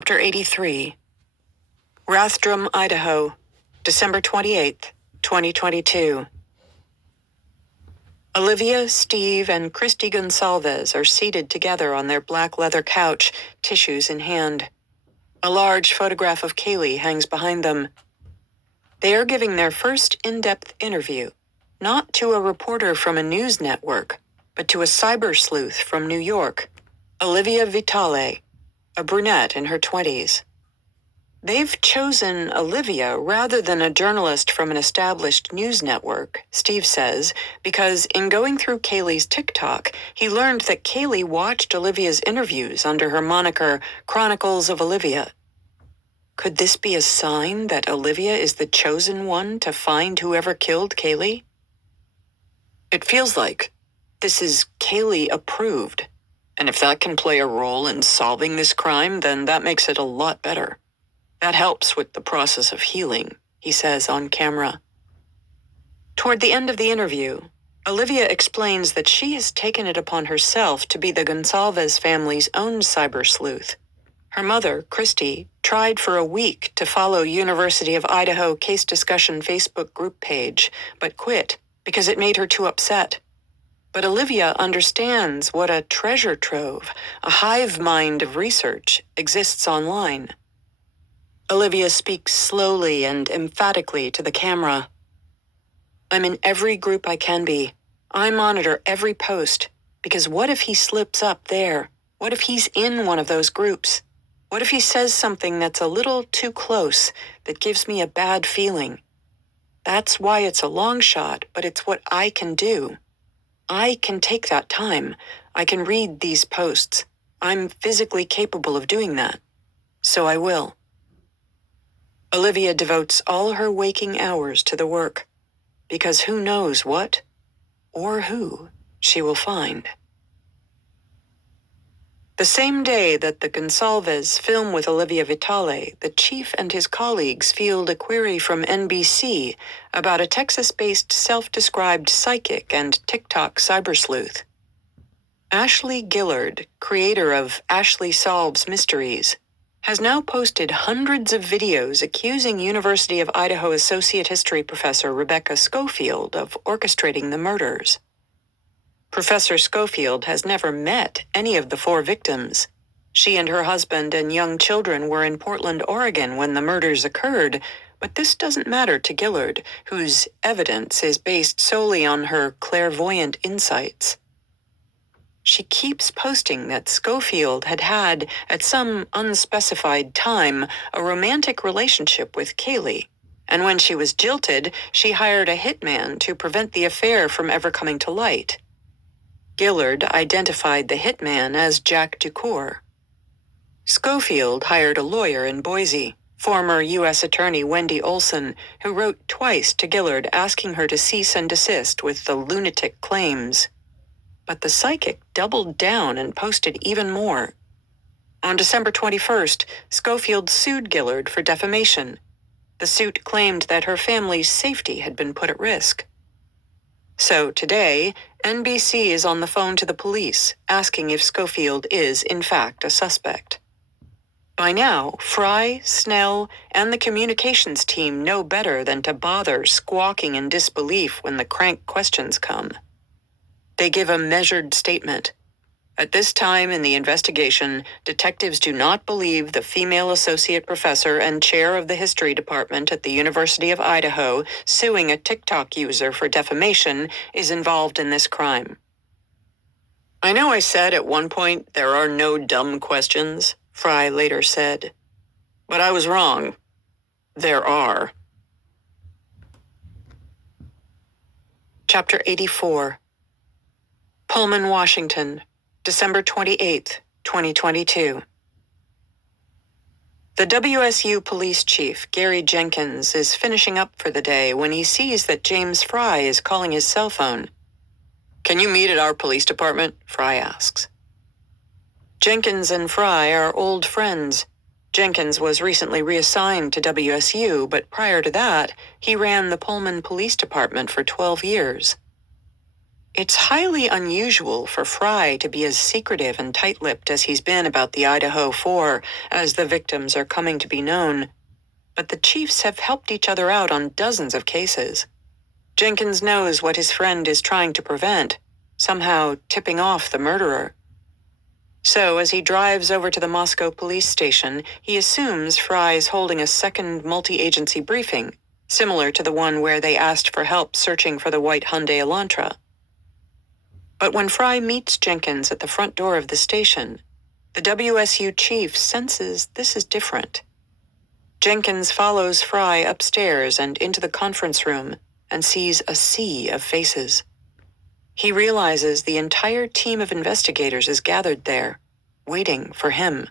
Chapter 83. Rathdrum, Idaho, December 28th, 2022. Olivia, Steve, and Christy Gonsalves are seated together on their black leather couch, tissues in hand. A large photograph of Kaylee hangs behind them. They are giving their first in-depth interview, not to a reporter from a news network, but to a cyber sleuth from New York, Olivia Vitale, a brunette in her 20s. They've chosen Olivia rather than a journalist from an established news network, Steve says, because in going through Kaylee's TikTok, he learned that Kaylee watched Olivia's interviews under her moniker Chronicles of Olivia. Could this be a sign that Olivia is the chosen one to find whoever killed Kaylee? It feels like this is Kaylee approved, and if that can play a role in solving this crime, then that makes it a lot better. That helps with the process of healing, he says on camera. Toward the end of the interview, Olivia explains that she has taken it upon herself to be the Gonsalves family's own cyber sleuth. Her mother, Christy, tried for a week to follow University of Idaho case discussion Facebook group page, but quit because it made her too upset. But Olivia understands what a treasure trove, a hive mind of research, exists online. Olivia speaks slowly and emphatically to the camera. I'm in every group I can be. I monitor every post, because what if he slips up there? What if he's in one of those groups? What if he says something that's a little too close, that gives me a bad feeling? That's why it's a long shot, but it's what I can do. I can take that time. I can read these posts. I'm physically capable of doing that. So I will. Olivia devotes all her waking hours to the work, because who knows what, or who, she will find. The same day that the Gonsalves film with Olivia Vitale, the chief and his colleagues field a query from NBC about a Texas-based self-described psychic and TikTok cyber sleuth. Ashley Gillard, creator of Ashley Solves Mysteries, has now posted hundreds of videos accusing University of Idaho Associate History professor Rebecca Schofield of orchestrating the murders. Professor Schofield has never met any of the 4 victims. She and her husband and young children were in Portland, Oregon when the murders occurred, but this doesn't matter to Gillard, whose evidence is based solely on her clairvoyant insights. She keeps posting that Schofield had, at some unspecified time, a romantic relationship with Kaylee, and when she was jilted, she hired a hitman to prevent the affair from ever coming to light. Gillard identified the hitman as Jack Ducour. Schofield hired a lawyer in Boise, former U.S. Attorney Wendy Olson, who wrote twice to Gillard asking her to cease and desist with the lunatic claims. But the psychic doubled down and posted even more. On December 21st, Schofield sued Gillard for defamation. The suit claimed that her family's safety had been put at risk. So today, NBC is on the phone to the police, asking if Schofield is, in fact, a suspect. By now, Fry, Snell, and the communications team know better than to bother squawking in disbelief when the crank questions come. They give a measured statement. At this time in the investigation, detectives do not believe the female associate professor and chair of the history department at the University of Idaho suing a TikTok user for defamation is involved in this crime. I know I said at one point there are no dumb questions, Fry later said. But I was wrong. There are. Chapter 84. Pullman, Washington, December 28th, 2022. The WSU police chief, Gary Jenkins, is finishing up for the day when he sees that James Fry is calling his cell phone. Can you meet at our police department? Fry asks. Jenkins and Fry are old friends. Jenkins was recently reassigned to WSU, but prior to that, he ran the Pullman Police Department for 12 years. It's highly unusual for Fry to be as secretive and tight-lipped as he's been about the Idaho 4, as the victims are coming to be known. But the chiefs have helped each other out on dozens of cases. Jenkins knows what his friend is trying to prevent, somehow tipping off the murderer. So, as he drives over to the Moscow police station, he assumes Fry's holding a second multi-agency briefing, similar to the one where they asked for help searching for the white Hyundai Elantra. But when Fry meets Jenkins at the front door of the station, the WSU chief senses this is different. Jenkins follows Fry upstairs and into the conference room and sees a sea of faces. He realizes the entire team of investigators is gathered there, waiting for him.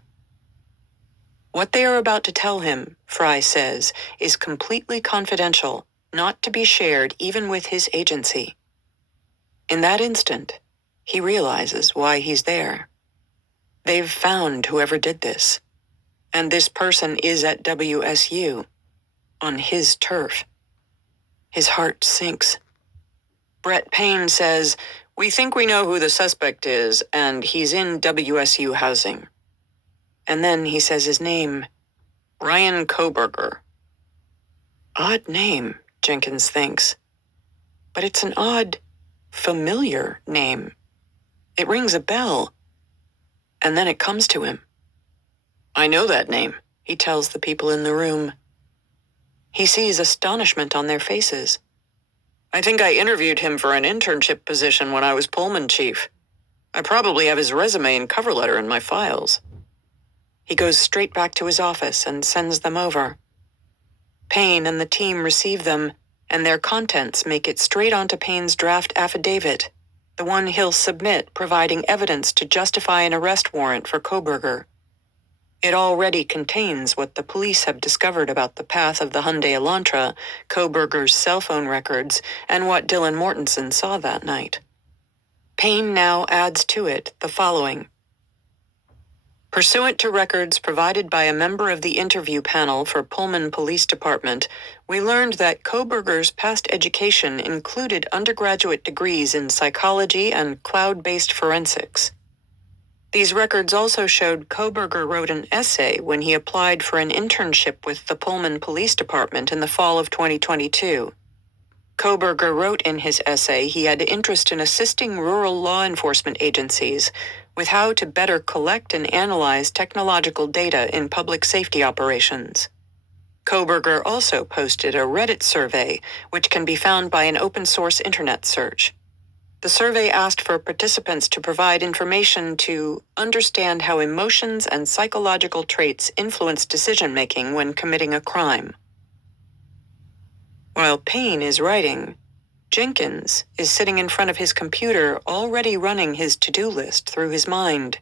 What they are about to tell him, Fry says, is completely confidential, not to be shared even with his agency. In that instant, he realizes why he's there. They've found whoever did this, and this person is at WSU, on his turf. His heart sinks. Brett Payne says, "We think we know who the suspect is, and he's in WSU housing." And then he says his name, Ryan Koberger. Odd name, Jenkins thinks. But it's an odd, familiar name. It rings a bell. And then it comes to him. "I know that name," he tells the people in the room. He sees astonishment on their faces. "I think I interviewed him for an internship position when I was Pullman chief. I probably have his resume and cover letter in my files." He goes straight back to his office and sends them over. Payne and the team receive them, and their contents make it straight onto Payne's draft affidavit, the one he'll submit providing evidence to justify an arrest warrant for Koberger. It already contains what the police have discovered about the path of the Hyundai Elantra, Koberger's cell phone records, and what Dylan Mortensen saw that night. Payne now adds to it the following. Pursuant to records provided by a member of the interview panel for Pullman Police Department, we learned that Koberger's past education included undergraduate degrees in psychology and cloud-based forensics. These records also showed Koberger wrote an essay when he applied for an internship with the Pullman Police Department in the fall of 2022. Koberger wrote in his essay he had interest in assisting rural law enforcement agencies with how to better collect and analyze technological data in public safety operations. Koberger also posted a Reddit survey, which can be found by an open-source internet search. The survey asked for participants to provide information to understand how emotions and psychological traits influence decision-making when committing a crime. While Payne is writing, Jenkins is sitting in front of his computer already running his to-do list through his mind.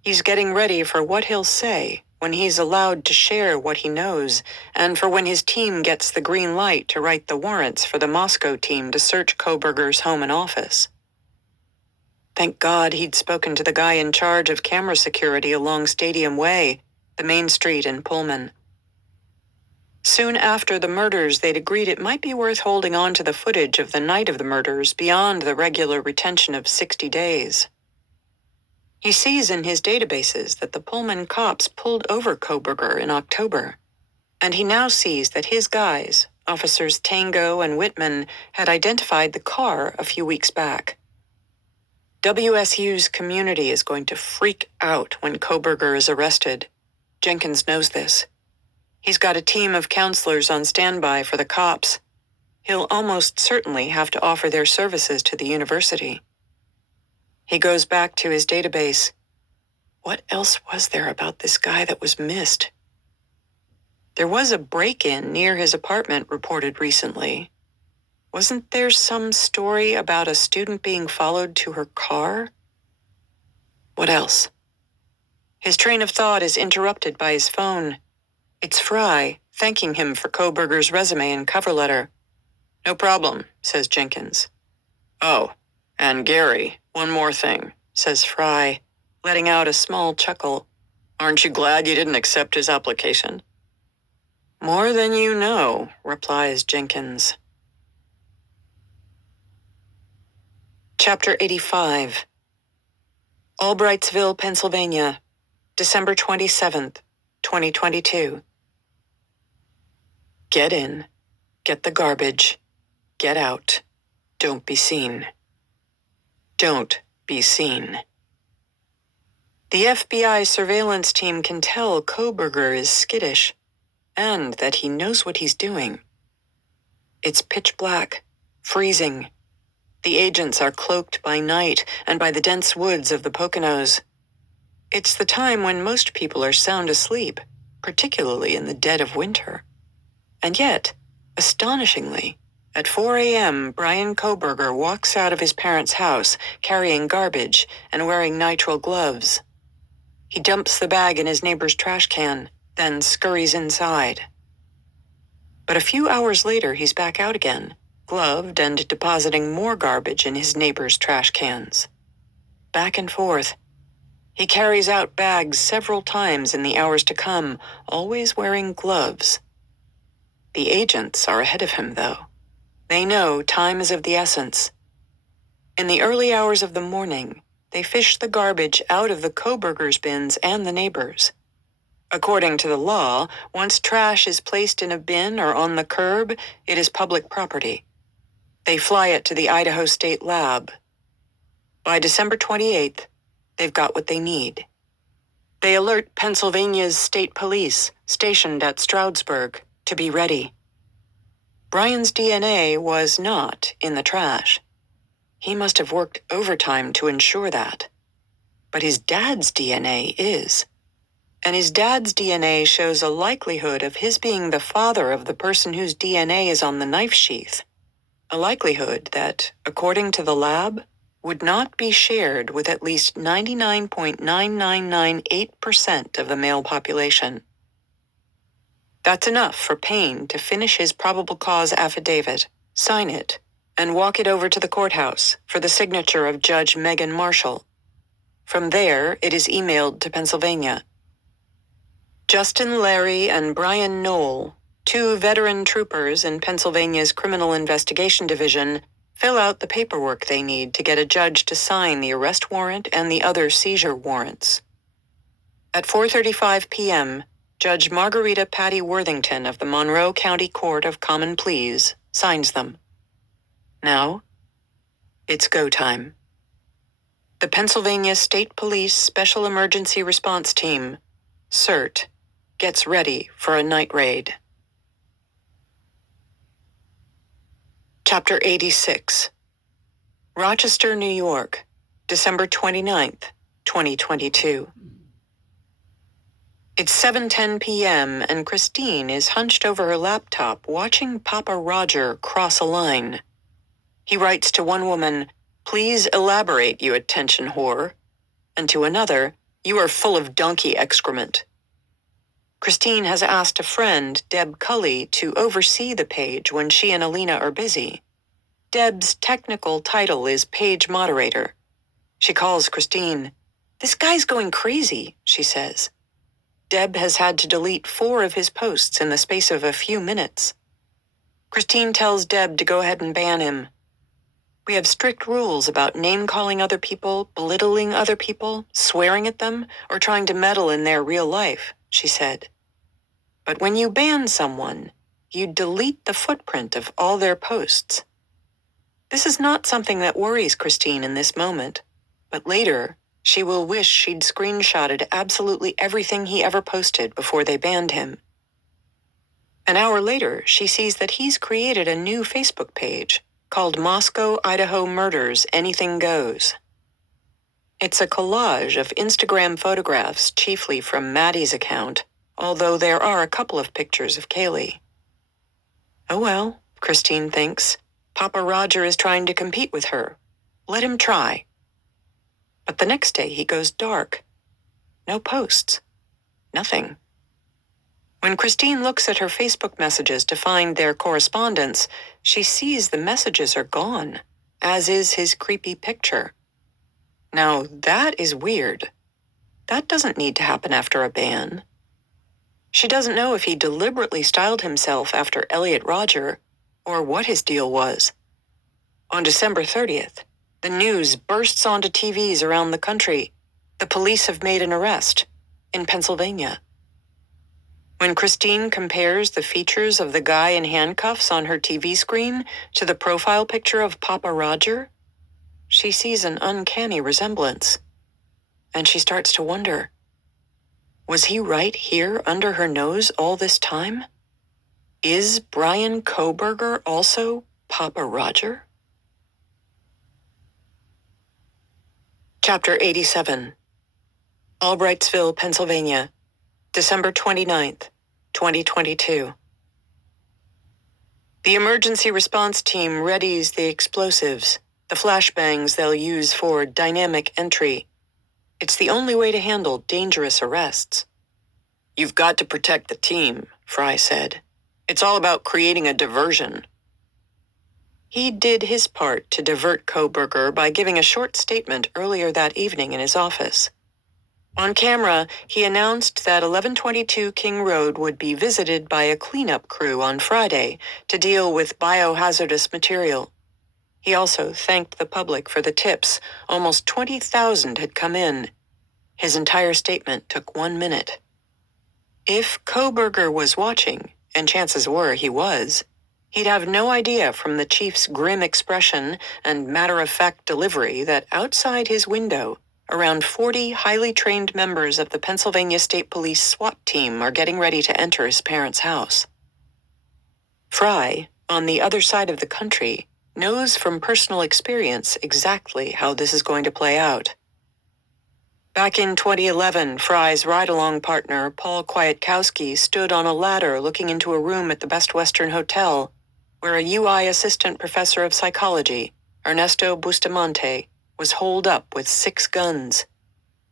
He's getting ready for what he'll say when he's allowed to share what he knows, and for when his team gets the green light to write the warrants for the Moscow team to search Koberger's home and office. Thank God he'd spoken to the guy in charge of camera security along Stadium Way, the main street in Pullman. Soon after the murders, they'd agreed it might be worth holding on to the footage of the night of the murders beyond the regular retention of 60 days. He sees in his databases that the Pullman cops pulled over Koberger in October, and he now sees that his guys, Officers Tango and Whitman, had identified the car a few weeks back. WSU's community is going to freak out when Koberger is arrested. Jenkins knows this. He's got a team of counselors on standby for the cops. He'll almost certainly have to offer their services to the university. He goes back to his database. What else was there about this guy that was missed? There was a break-in near his apartment reported recently. Wasn't there some story about a student being followed to her car? What else? His train of thought is interrupted by his phone. It's Fry, thanking him for Koberger's resume and cover letter. "No problem," says Jenkins. "Oh, and Gary, one more thing," says Fry, letting out a small chuckle. "Aren't you glad you didn't accept his application?" "More than you know," replies Jenkins. Chapter 85. Albrightsville, Pennsylvania, December 27th, 2022. Get in, get the garbage, get out, don't be seen. Don't be seen. The FBI surveillance team can tell Koberger is skittish, and that he knows what he's doing. It's pitch black, freezing. The agents are cloaked by night and by the dense woods of the Poconos. It's the time when most people are sound asleep, particularly in the dead of winter. And yet, astonishingly, at 4 a.m., Brian Koberger walks out of his parents' house, carrying garbage and wearing nitrile gloves. He dumps the bag in his neighbor's trash can, then scurries inside. But a few hours later, he's back out again, gloved and depositing more garbage in his neighbor's trash cans. Back and forth. He carries out bags several times in the hours to come, always wearing gloves. The agents are ahead of him, though. They know time is of the essence. In the early hours of the morning, they fish the garbage out of the Koberger's bins and the neighbors'. According to the law, once trash is placed in a bin or on the curb, it is public property. They fly it to the Idaho State Lab. By December 28th, they've got what they need. They alert Pennsylvania's state police, stationed at Stroudsburg, to be ready. Brian's DNA was not in the trash. He must have worked overtime to ensure that. But his dad's DNA is. And his dad's DNA shows a likelihood of his being the father of the person whose DNA is on the knife sheath. A likelihood that, according to the lab, would not be shared with at least 99.9998% of the male population. That's enough for Payne to finish his probable cause affidavit, sign it, and walk it over to the courthouse for the signature of Judge Megan Marshall. From there, it is emailed to Pennsylvania. Justin Larry and Brian Knoll, two veteran troopers in Pennsylvania's Criminal Investigation Division, fill out the paperwork they need to get a judge to sign the arrest warrant and the other seizure warrants. At 4:35 p.m., Judge Margarita Patty Worthington of the Monroe County Court of Common Pleas signs them. Now, it's go time. The Pennsylvania State Police Special Emergency Response Team, CERT, gets ready for a night raid. Chapter 86. Rochester, New York, December 29th, 2022. It's 7:10 p.m. and Christine is hunched over her laptop watching Papa Roger cross a line. He writes to one woman, "Please elaborate, you attention whore," and to another, "You are full of donkey excrement." Christine has asked a friend, Deb Cully, to oversee the page when she and Alina are busy. Deb's technical title is page moderator. She calls Christine. "This guy's going crazy," she says. Deb has had to delete 4 of his posts in the space of a few minutes. Christine tells Deb to go ahead and ban him. "We have strict rules about name-calling other people, belittling other people, swearing at them, or trying to meddle in their real life," she said. But when you ban someone, you delete the footprint of all their posts. This is not something that worries Christine in this moment, but later, she will wish she'd screenshotted absolutely everything he ever posted before they banned him. An hour later, she sees that he's created a new Facebook page called Moscow, Idaho Murders Anything Goes. It's a collage of Instagram photographs, chiefly from Maddie's account, although there are a couple of pictures of Kaylee. Oh well, Christine thinks. Papa Roger is trying to compete with her. Let him try. But the next day he goes dark. No posts. Nothing. When Christine looks at her Facebook messages to find their correspondence, she sees the messages are gone, as is his creepy picture. Now, that is weird. That doesn't need to happen after a ban. She doesn't know if he deliberately styled himself after Elliot Rodger, or what his deal was. On December 30th, The news bursts onto TVs around the country. The police have made an arrest in Pennsylvania. When Christine compares the features of the guy in handcuffs on her TV screen to the profile picture of Papa Roger, she sees an uncanny resemblance. And she starts to wonder, was he right here under her nose all this time? Is Brian Kohberger also Papa Roger? Chapter 87. Albrightsville, Pennsylvania, December 29th, 2022. The emergency response team readies the explosives, the flashbangs they'll use for dynamic entry. It's the only way to handle dangerous arrests. You've got to protect the team, Fry said. It's all about creating a diversion. He did his part to divert Kohberger by giving a short statement earlier that evening in his office. On camera, he announced that 1122 King Road would be visited by a cleanup crew on Friday to deal with biohazardous material. He also thanked the public for the tips. Almost 20,000 had come in. His entire statement took 1 minute. If Kohberger was watching, and chances were he was, he'd have no idea from the chief's grim expression and matter-of-fact delivery that outside his window, around 40 highly trained members of the Pennsylvania State Police SWAT team are getting ready to enter his parents' house. Fry, on the other side of the country, knows from personal experience exactly how this is going to play out. Back in 2011, Fry's ride-along partner, Paul Kwiatkowski, stood on a ladder looking into a room at the Best Western Hotel, where a UI assistant professor of psychology, Ernesto Bustamante, was holed up with 6 guns.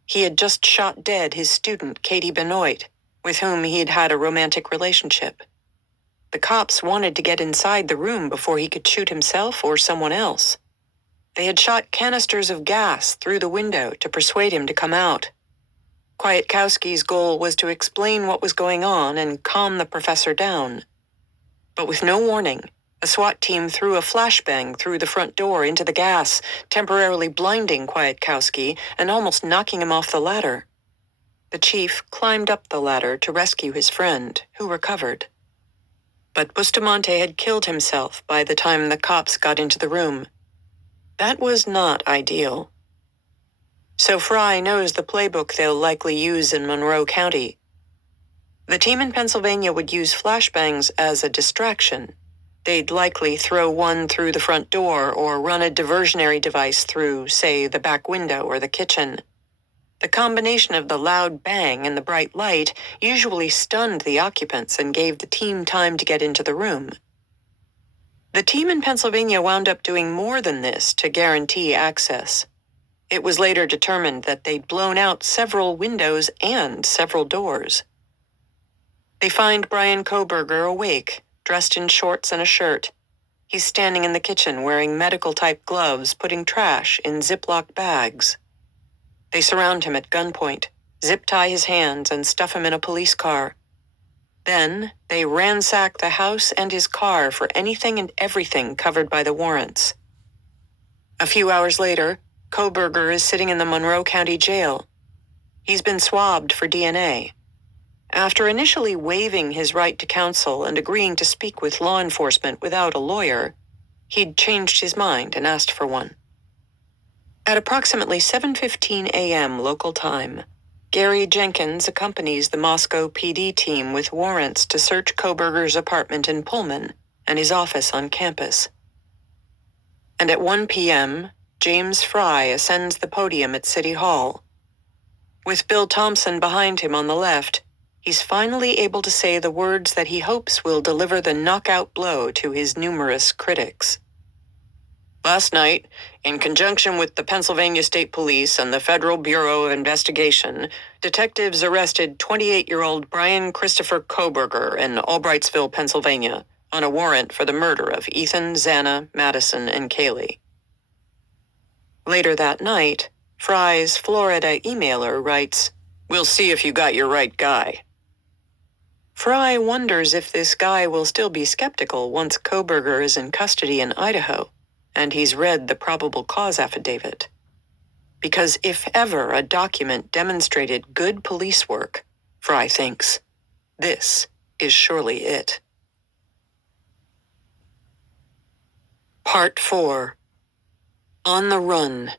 He had just shot dead his student, Katie Benoit, with whom he'd had a romantic relationship. The cops wanted to get inside the room before he could shoot himself or someone else. They had shot canisters of gas through the window to persuade him to come out. Kwiatkowski's goal was to explain what was going on and calm the professor down. But with no warning, a SWAT team threw a flashbang through the front door into the gas, temporarily blinding Kwiatkowski and almost knocking him off the ladder. The chief climbed up the ladder to rescue his friend, who recovered. But Bustamante had killed himself by the time the cops got into the room. That was not ideal. So Fry knows the playbook they'll likely use in Monroe County. The team in Pennsylvania would use flashbangs as a distraction. They'd likely throw one through the front door or run a diversionary device through, say, the back window or the kitchen. The combination of the loud bang and the bright light usually stunned the occupants and gave the team time to get into the room. The team in Pennsylvania wound up doing more than this to guarantee access. It was later determined that they'd blown out several windows and several doors. They find Brian Kohberger awake, dressed in shorts and a shirt. He's standing in the kitchen wearing medical-type gloves, putting trash in Ziploc bags. They surround him at gunpoint, zip-tie his hands, and stuff him in a police car. Then, they ransack the house and his car for anything and everything covered by the warrants. A few hours later, Kohberger is sitting in the Monroe County Jail. He's been swabbed for DNA. After initially waiving his right to counsel and agreeing to speak with law enforcement without a lawyer, he'd changed his mind and asked for one. At approximately 7:15 a.m. local time, Gary Jenkins accompanies the Moscow PD team with warrants to search Kohberger's apartment in Pullman and his office on campus. And at 1 p.m., James Fry ascends the podium at City Hall. With Bill Thompson behind him on the left, he's finally able to say the words that he hopes will deliver the knockout blow to his numerous critics. Last night, in conjunction with the Pennsylvania State Police and the Federal Bureau of Investigation, detectives arrested 28-year-old Brian Christopher Kohberger in Albrightsville, Pennsylvania, on a warrant for the murder of Ethan, Xana, Madison, and Kaylee. Later that night, Fry's Florida emailer writes, "We'll see if you got your right guy." Fry wonders if this guy will still be skeptical once Kohberger is in custody in Idaho, and he's read the probable cause affidavit. Because if ever a document demonstrated good police work, Fry thinks, this is surely it. Part 4. On the Run.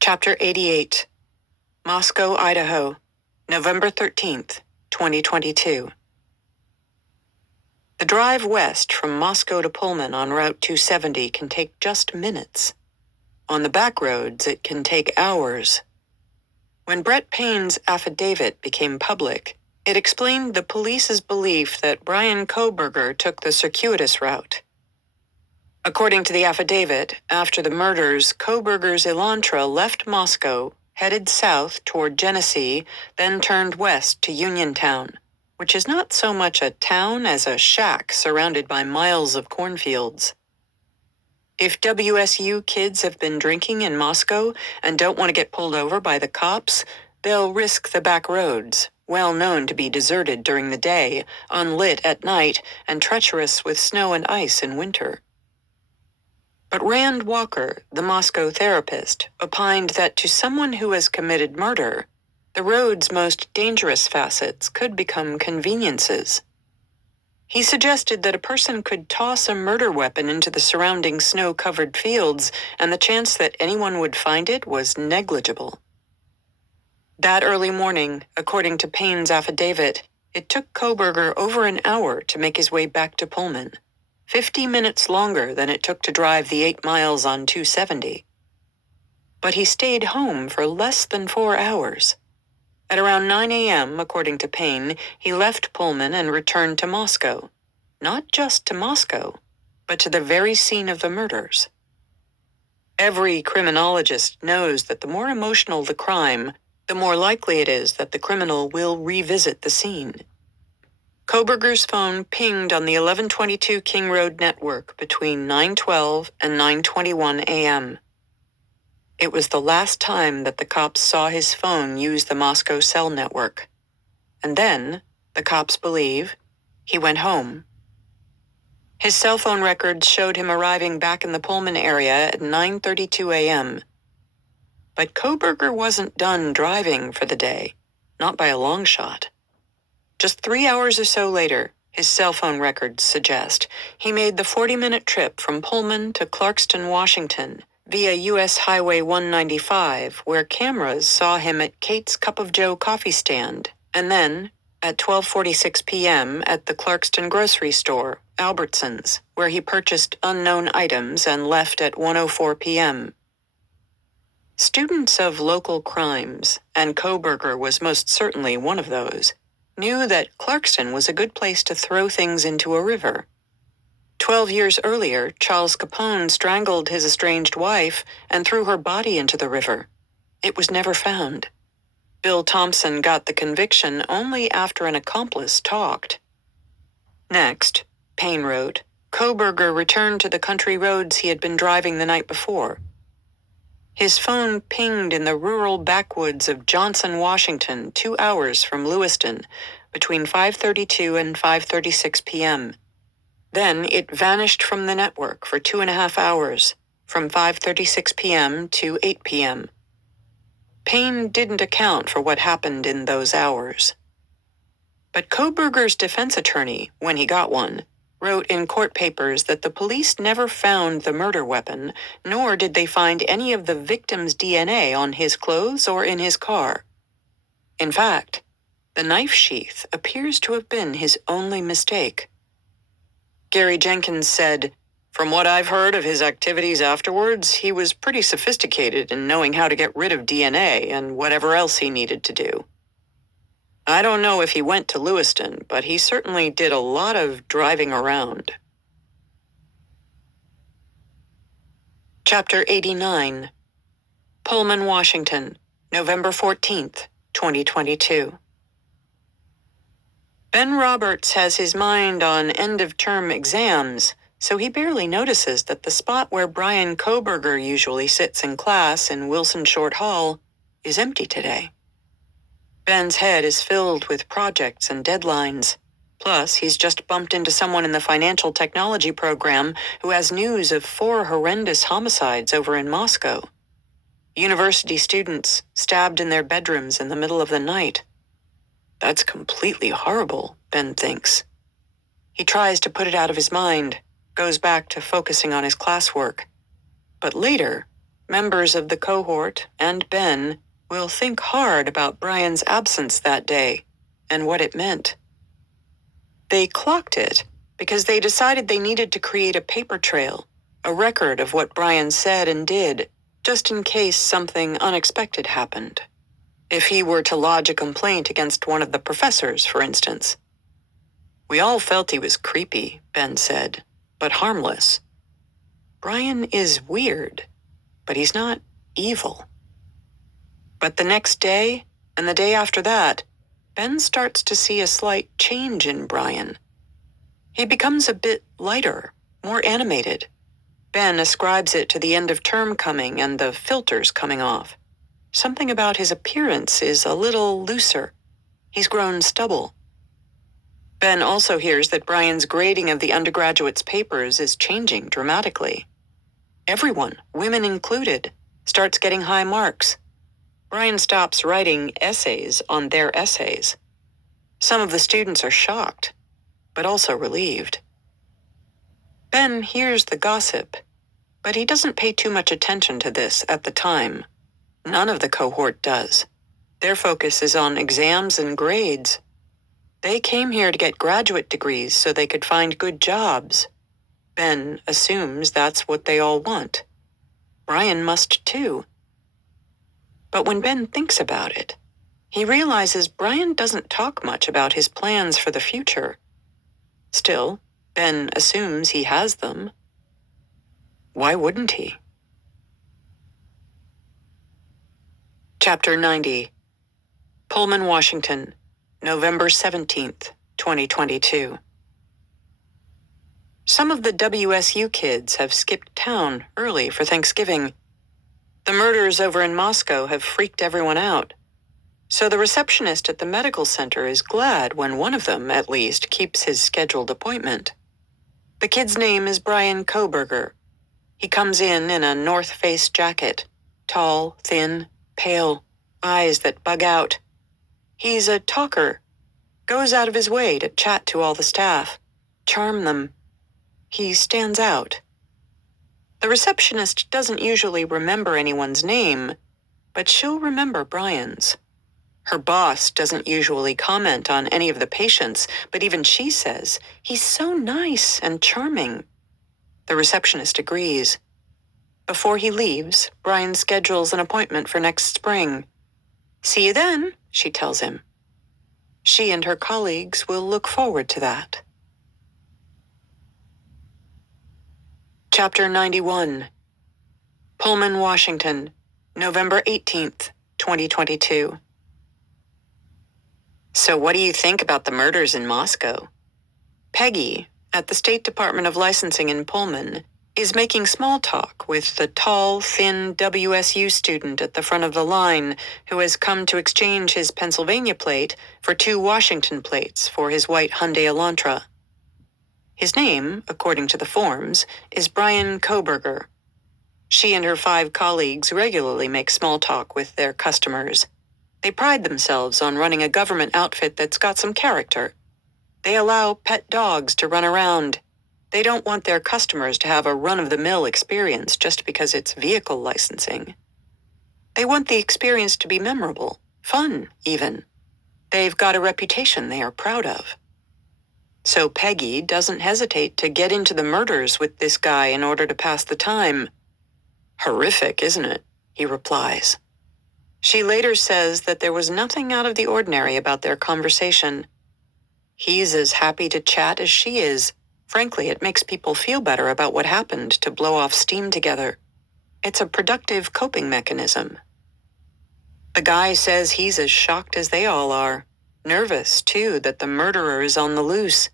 Chapter 88. Moscow, Idaho, November 13th, 2022. The drive west from Moscow to Pullman on Route 270 can take just minutes. On the back roads, it can take hours. When Brett Payne's affidavit became public, it explained the police's belief that Brian Kohberger took the circuitous route. According to the affidavit, after the murders, Kohberger's Elantra left Moscow, headed south toward Genesee, then turned west to Uniontown, which is not so much a town as a shack surrounded by miles of cornfields. If WSU kids have been drinking in Moscow and don't want to get pulled over by the cops, they'll risk the back roads, well known to be deserted during the day, unlit at night, and treacherous with snow and ice in winter. But Rand Walker, the Moscow therapist, opined that to someone who has committed murder, the road's most dangerous facets could become conveniences. He suggested that a person could toss a murder weapon into the surrounding snow-covered fields, and the chance that anyone would find it was negligible. That early morning, according to Payne's affidavit, it took Kohberger over an hour to make his way back to Pullman, 50 minutes longer than it took to drive the 8 miles on 270. But he stayed home for less than 4 hours. At around 9 a.m., according to Payne, he left Pullman and returned to Moscow. Not just to Moscow, but to the very scene of the murders. Every criminologist knows that the more emotional the crime, the more likely it is that the criminal will revisit the scene. Kohberger's phone pinged on the 1122 King Road network between 9:12 and 9:21 a.m. It was the last time that the cops saw his phone use the Moscow cell network. And then, the cops believe, he went home. His cell phone records showed him arriving back in the Pullman area at 9:32 a.m. But Kohberger wasn't done driving for the day, not by a long shot. Just 3 hours or so later, his cell phone records suggest, he made the 40-minute trip from Pullman to Clarkston, Washington, via U.S. Highway 195, where cameras saw him at Kate's Cup of Joe coffee stand, and then, at 12:46 p.m. at the Clarkston grocery store, Albertsons, where he purchased unknown items and left at 1:04 p.m. Students of local crimes, and Kohberger was most certainly one of those, knew that Clarkston was a good place to throw things into a river. 12 years earlier, Charles Capone strangled his estranged wife and threw her body into the river. It was never found. Bill Thompson got the conviction only after an accomplice talked. Next, Payne wrote, Kohberger returned to the country roads he had been driving the night before. His phone pinged in the rural backwoods of Johnson, Washington, 2 hours from Lewiston, between 5:32 and 5:36 p.m. Then it vanished from the network for 2.5 hours, from 5:36 p.m. to 8 p.m. Payne didn't account for what happened in those hours. But Kohberger's defense attorney, when he got one, wrote in court papers that the police never found the murder weapon, nor did they find any of the victim's DNA on his clothes or in his car. In fact, the knife sheath appears to have been his only mistake. Gary Jenkins said, "From what I've heard of his activities afterwards, he was pretty sophisticated in knowing how to get rid of DNA and whatever else he needed to do. I don't know if he went to Lewiston, but he certainly did a lot of driving around." Chapter 89. Pullman, Washington, November 14th, 2022. Ben Roberts has his mind on end-of-term exams, so he barely notices that the spot where Brian Kohberger usually sits in class in Wilson Short Hall is empty today. Ben's head is filled with projects and deadlines. Plus, he's just bumped into someone in the financial technology program who has news of 4 horrendous homicides over in Moscow. University students stabbed in their bedrooms in the middle of the night. That's completely horrible, Ben thinks. He tries to put it out of his mind, goes back to focusing on his classwork. But later, members of the cohort and Ben will think hard about Brian's absence that day and what it meant. They clocked it because they decided they needed to create a paper trail, a record of what Brian said and did, just in case something unexpected happened. If he were to lodge a complaint against one of the professors, for instance. We all felt he was creepy, Ben said, but harmless. Brian is weird, but he's not evil. But the next day, and the day after that, Ben starts to see a slight change in Brian. He becomes a bit lighter, more animated. Ben ascribes it to the end of term coming and the filters coming off. Something about his appearance is a little looser. He's grown stubble. Ben also hears that Brian's grading of the undergraduates' papers is changing dramatically. Everyone, women included, starts getting high marks. Brian stops writing essays on their essays. Some of the students are shocked, but also relieved. Ben hears the gossip, but he doesn't pay too much attention to this at the time. None of the cohort does. Their focus is on exams and grades. They came here to get graduate degrees so they could find good jobs. Ben assumes that's what they all want. Brian must too. But when Ben thinks about it, he realizes Brian doesn't talk much about his plans for the future. Still, Ben assumes he has them. Why wouldn't he? Chapter 90. Pullman, Washington, November 17th, 2022. Some of the WSU kids have skipped town early for Thanksgiving. The murders over in Moscow have freaked everyone out. So the receptionist at the medical center is glad when one of them, at least, keeps his scheduled appointment. The kid's name is Brian Koberger. He comes in a North Face jacket, tall, thin, pale, eyes that bug out. He's a talker, goes out of his way to chat to all the staff, charm them. He stands out. The receptionist doesn't usually remember anyone's name, but she'll remember Brian's. Her boss doesn't usually comment on any of the patients, but even she says, he's so nice and charming. The receptionist agrees. Before he leaves, Brian schedules an appointment for next spring. See you then, she tells him. She and her colleagues will look forward to that. Chapter 91. Pullman, Washington, November 18th, 2022. So what do you think about the murders in Moscow? Peggy, at the State Department of Licensing in Pullman, is making small talk with the tall, thin WSU student at the front of the line who has come to exchange his Pennsylvania plate for 2 Washington plates for his white Hyundai Elantra. His name, according to the forms, is Brian Koberger. She and her 5 colleagues regularly make small talk with their customers. They pride themselves on running a government outfit that's got some character. They allow pet dogs to run around. They don't want their customers to have a run-of-the-mill experience just because it's vehicle licensing. They want the experience to be memorable, fun, even. They've got a reputation they are proud of. So Peggy doesn't hesitate to get into the murders with this guy in order to pass the time. Horrific, isn't it? He replies. She later says that there was nothing out of the ordinary about their conversation. He's as happy to chat as she is. Frankly, it makes people feel better about what happened to blow off steam together. It's a productive coping mechanism. The guy says he's as shocked as they all are. Nervous, too, that the murderer is on the loose.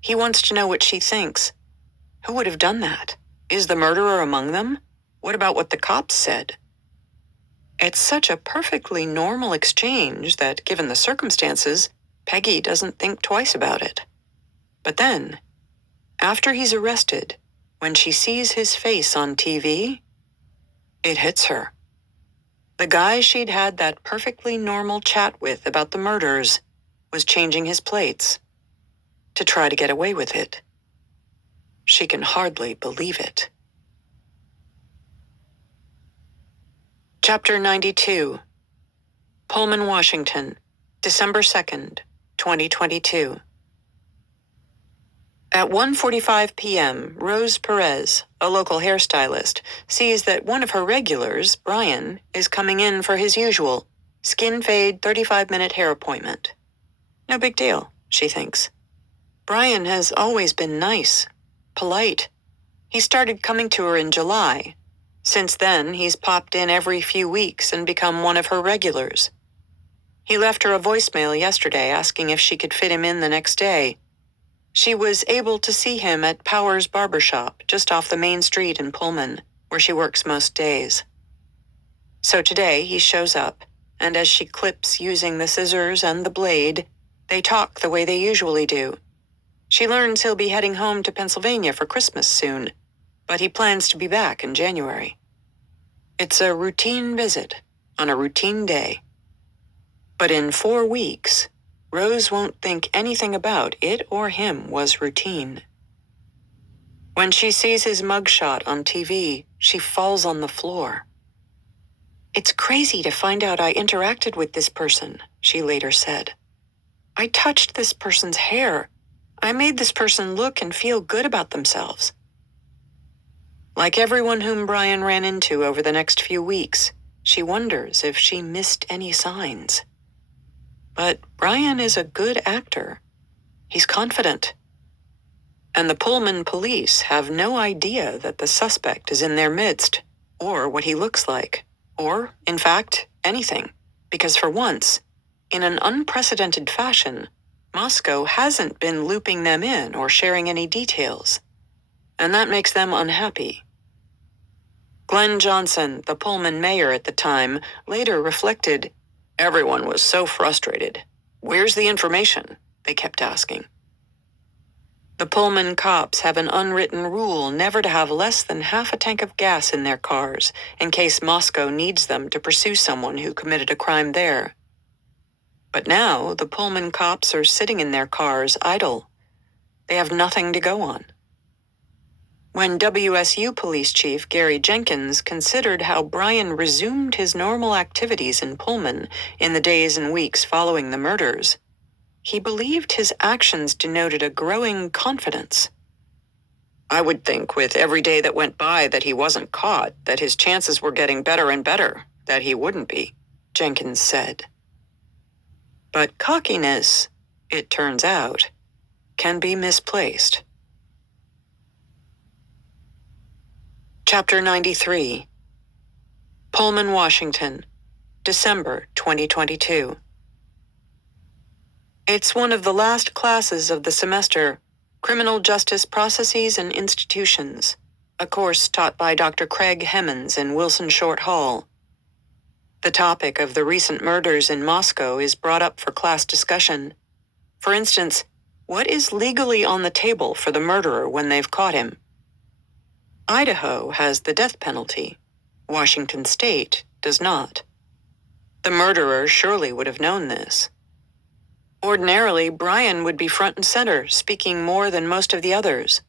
He wants to know what she thinks. Who would have done that? Is the murderer among them? What about what the cops said? It's such a perfectly normal exchange that, given the circumstances, Peggy doesn't think twice about it. But then, after he's arrested, when she sees his face on TV, it hits her. The guy she'd had that perfectly normal chat with about the murders was changing his plates to try to get away with it. She can hardly believe it. Chapter 92. Pullman, Washington, December 2nd, 2022. At 1:45 p.m., Rose Perez, a local hairstylist, sees that one of her regulars, Brian, is coming in for his usual skin fade 35-minute hair appointment. No big deal, she thinks. Brian has always been nice, polite. He started coming to her in July. Since then, he's popped in every few weeks and become one of her regulars. He left her a voicemail yesterday asking if she could fit him in the next day. She was able to see him at Powers Barbershop, just off the main street in Pullman, where she works most days. So today he shows up, and as she clips using the scissors and the blade, they talk the way they usually do. She learns he'll be heading home to Pennsylvania for Christmas soon, but he plans to be back in January. It's a routine visit on a routine day. But in 4 weeks, Rose won't think anything about it or him was routine. When she sees his mugshot on TV, she falls on the floor. It's crazy to find out I interacted with this person, she later said. I touched this person's hair. I made this person look and feel good about themselves. Like everyone whom Brian ran into over the next few weeks, she wonders if she missed any signs. But Brian is a good actor. He's confident. And the Pullman police have no idea that the suspect is in their midst, or what he looks like, or, in fact, anything. Because for once, in an unprecedented fashion, Moscow hasn't been looping them in or sharing any details. And that makes them unhappy. Glenn Johnson, the Pullman mayor at the time, later reflected, everyone was so frustrated. Where's the information? They kept asking. The Pullman cops have an unwritten rule never to have less than half a tank of gas in their cars in case Moscow needs them to pursue someone who committed a crime there. But now the Pullman cops are sitting in their cars idle. They have nothing to go on. When WSU Police Chief Gary Jenkins considered how Brian resumed his normal activities in Pullman in the days and weeks following the murders, he believed his actions denoted a growing confidence. I would think with every day that went by that he wasn't caught, that his chances were getting better and better, that he wouldn't be, Jenkins said. But cockiness, it turns out, can be misplaced. Chapter 93. Pullman, Washington, December 2022. It's one of the last classes of the semester, Criminal Justice Processes and Institutions, a course taught by Dr. Craig Hemmons in Wilson Short Hall. The topic of the recent murders in Moscow is brought up for class discussion. For instance, what is legally on the table for the murderer when they've caught him? Idaho has the death penalty. Washington State does not. The murderer surely would have known this. Ordinarily, Brian would be front and center, speaking more than most of the others.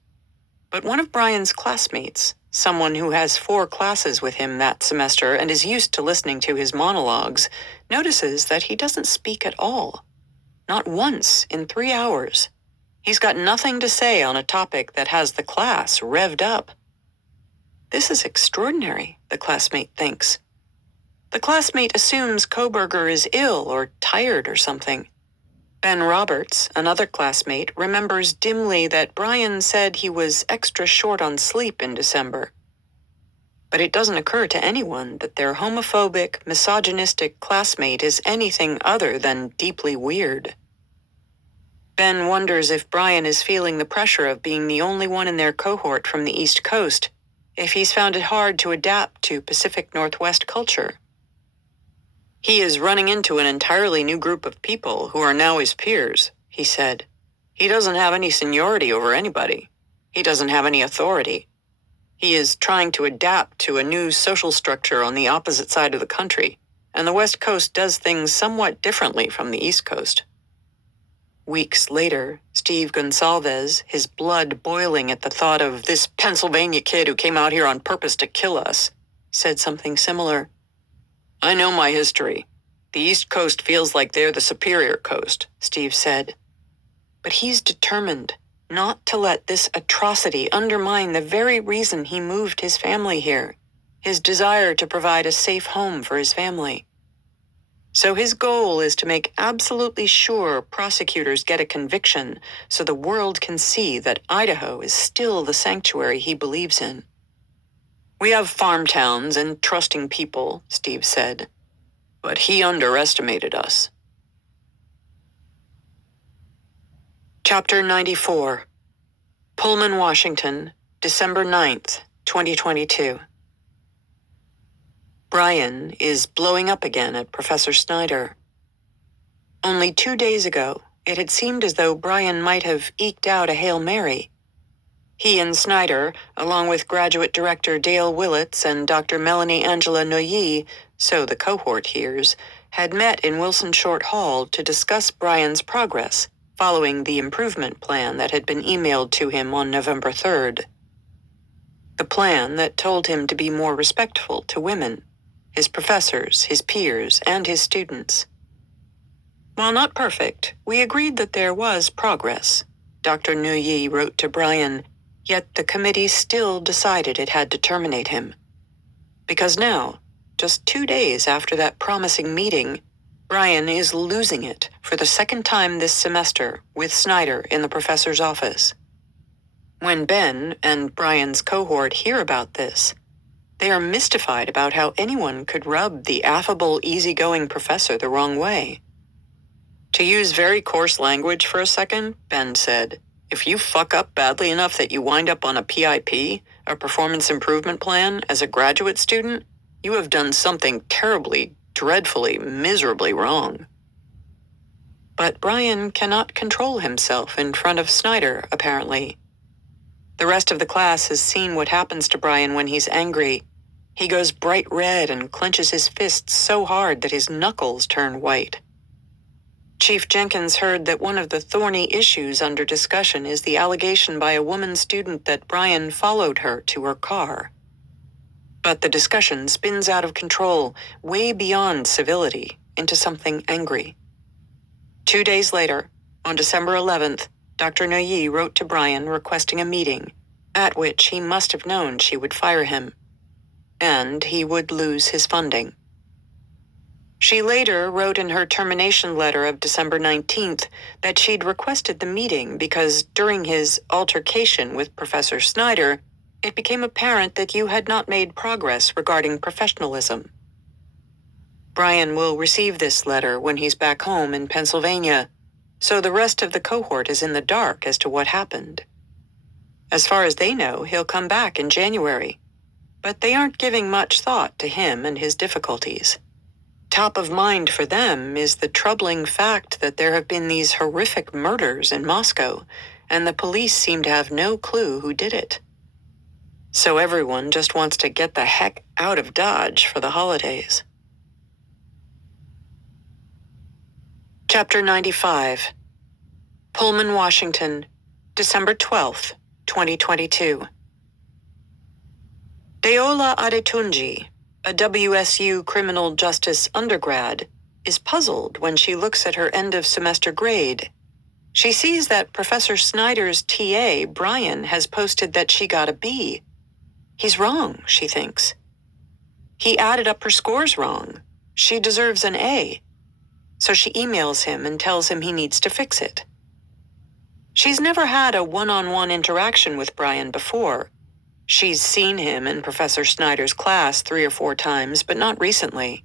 But one of Brian's classmates, someone who has 4 classes with him that semester and is used to listening to his monologues, notices that he doesn't speak at all. Not once in 3 hours. He's got nothing to say on a topic that has the class revved up. This is extraordinary, the classmate thinks. The classmate assumes Koberger is ill or tired or something. Ben Roberts, another classmate, remembers dimly that Brian said he was extra short on sleep in December. But it doesn't occur to anyone that their homophobic, misogynistic classmate is anything other than deeply weird. Ben wonders if Brian is feeling the pressure of being the only one in their cohort from the East Coast, if he's found it hard to adapt to Pacific Northwest culture. He is running into an entirely new group of people who are now his peers, he said. He doesn't have any seniority over anybody. He doesn't have any authority. He is trying to adapt to a new social structure on the opposite side of the country, and the West Coast does things somewhat differently from the East Coast. Weeks later, Steve Gonsalves, his blood boiling at the thought of this Pennsylvania kid who came out here on purpose to kill us, said something similar. I know my history. The East Coast feels like they're the superior coast, Steve said. But he's determined not to let this atrocity undermine the very reason he moved his family here, his desire to provide a safe home for his family. So his goal is to make absolutely sure prosecutors get a conviction so the world can see that Idaho is still the sanctuary he believes in. We have farm towns and trusting people, Steve said, but he underestimated us. Chapter 94. Pullman, Washington, December 9th, 2022. Brian is blowing up again at Professor Snyder. Only 2 days ago, it had seemed as though Brian might have eked out a Hail Mary. He and Snyder, along with graduate director Dale Willits and Dr. Melanie Angela Noyes, so the cohort hears, had met in Wilson Short Hall to discuss Brian's progress following the improvement plan that had been emailed to him on November 3rd. The plan that told him to be more respectful to women, his professors, his peers, and his students. While not perfect, we agreed that there was progress, Dr. Noyes wrote to Brian, yet the committee still decided it had to terminate him. Because now, just 2 days after that promising meeting, Brian is losing it for the second time this semester with Snyder in the professor's office. When Ben and Brian's cohort hear about this, they are mystified about how anyone could rub the affable, easygoing professor the wrong way. To use very coarse language for a second, Ben said, if you fuck up badly enough that you wind up on a PIP, a performance improvement plan, as a graduate student, you have done something terribly, dreadfully, miserably wrong. But Brian cannot control himself in front of Snyder, apparently. The rest of the class has seen what happens to Brian when he's angry. He goes bright red and clenches his fists so hard that his knuckles turn white. Chief Jenkins heard that one of the thorny issues under discussion is the allegation by a woman student that Brian followed her to her car. But the discussion spins out of control, way beyond civility, into something angry. 2 days later, on December 11th, Dr. Noyes wrote to Brian requesting a meeting, at which he must have known she would fire him. And he would lose his funding. She later wrote in her termination letter of December 19th that she'd requested the meeting because during his altercation with Professor Snyder, it became apparent that you had not made progress regarding professionalism. Brian will receive this letter when he's back home in Pennsylvania, so the rest of the cohort is in the dark as to what happened. As far as they know, he'll come back in January, but they aren't giving much thought to him and his difficulties. Top of mind for them is the troubling fact that there have been these horrific murders in Moscow, and the police seem to have no clue who did it. So everyone just wants to get the heck out of Dodge for the holidays. Chapter 95. Pullman, Washington, December 12th, 2022. Deola Adetunji, a WSU criminal justice undergrad, is puzzled when she looks at her end-of-semester grade. She sees that Professor Snyder's TA, Brian, has posted that she got a B. He's wrong, she thinks. He added up her scores wrong. She deserves an A. So she emails him and tells him he needs to fix it. She's never had a one-on-one interaction with Brian before. She's seen him in Professor Snyder's class 3 or 4 times, but not recently.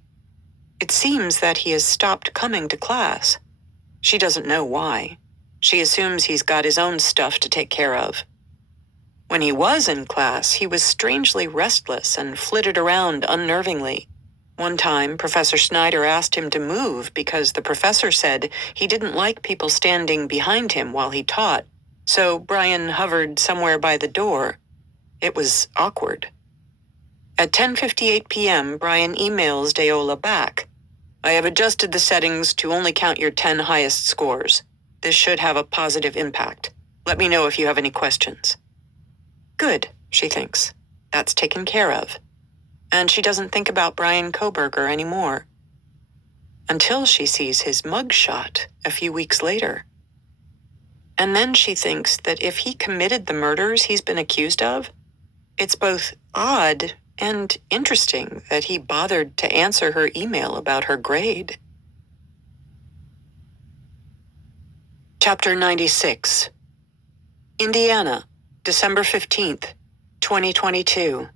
It seems that he has stopped coming to class. She doesn't know why. She assumes he's got his own stuff to take care of. When he was in class, he was strangely restless and flitted around unnervingly. One time, Professor Schneider asked him to move because the professor said he didn't like people standing behind him while he taught, so Brian hovered somewhere by the door. It was awkward. At 10:58 p.m., Brian emails Deola back. I have adjusted the settings to only count your 10 highest scores. This should have a positive impact. Let me know if you have any questions. Good, she thinks. That's taken care of. And she doesn't think about Brian Kohberger anymore. Until she sees his mugshot a few weeks later. And then she thinks that if he committed the murders he's been accused of, it's both odd and interesting that he bothered to answer her email about her grade. Chapter 96. Indiana, December 15th, 2022.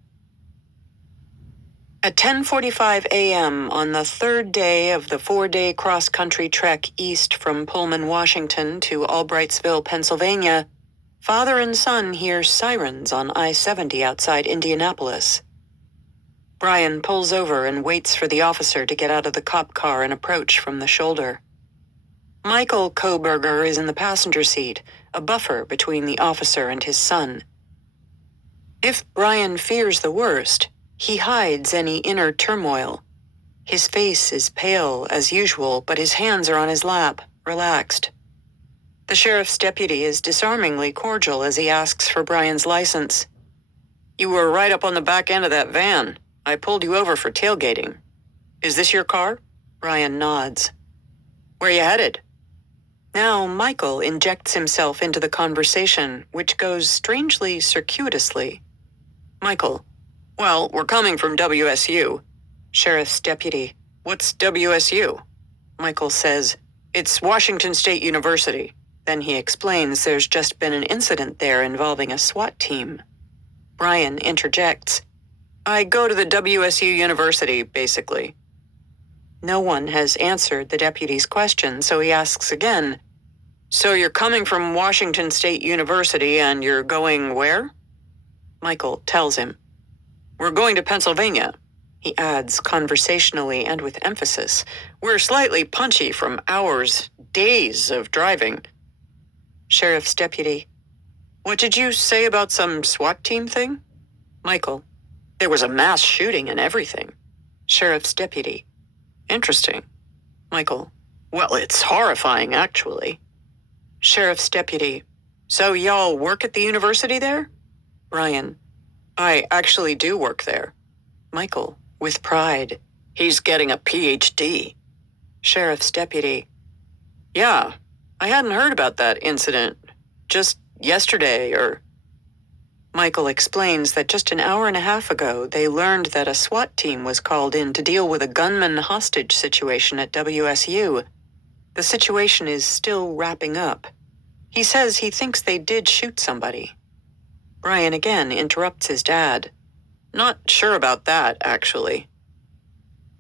At 10:45 a.m. on the third day of the 4-day cross-country trek east from Pullman, Washington to Albrightsville, Pennsylvania, father and son hear sirens on I-70 outside Indianapolis. Brian pulls over and waits for the officer to get out of the cop car and approach from the shoulder. Michael Kohberger is in the passenger seat, a buffer between the officer and his son. If Brian fears the worst, he hides any inner turmoil. His face is pale as usual, but his hands are on his lap, relaxed. The sheriff's deputy is disarmingly cordial as he asks for Brian's license. You were right up on the back end of that van. I pulled you over for tailgating. Is this your car? Brian nods. Where you headed? Now Michael injects himself into the conversation, which goes strangely circuitously. Michael. Well, we're coming from WSU. Sheriff's deputy. What's WSU? Michael says, It's Washington State University. Then he explains there's just been an incident there involving a SWAT team. Brian interjects. I go to the WSU University, basically. No one has answered the deputy's question, so he asks again. So you're coming from Washington State University and you're going where? Michael tells him. We're going to Pennsylvania, he adds conversationally and with emphasis. We're slightly punchy from hours, days of driving. Sheriff's deputy. What did you say about some SWAT team thing? Michael. There was a mass shooting and everything. Sheriff's deputy. Interesting. Michael. Well, it's horrifying, actually. Sheriff's deputy. So y'all work at the university there? Brian. I actually do work there. Michael, with pride. He's getting a PhD. Sheriff's deputy. Yeah, I hadn't heard about that incident. Just yesterday or... Michael explains that just an hour and a half ago, they learned that a SWAT team was called in to deal with a gunman hostage situation at WSU. The situation is still wrapping up. He says he thinks they did shoot somebody. Brian again interrupts his dad. Not sure about that, actually.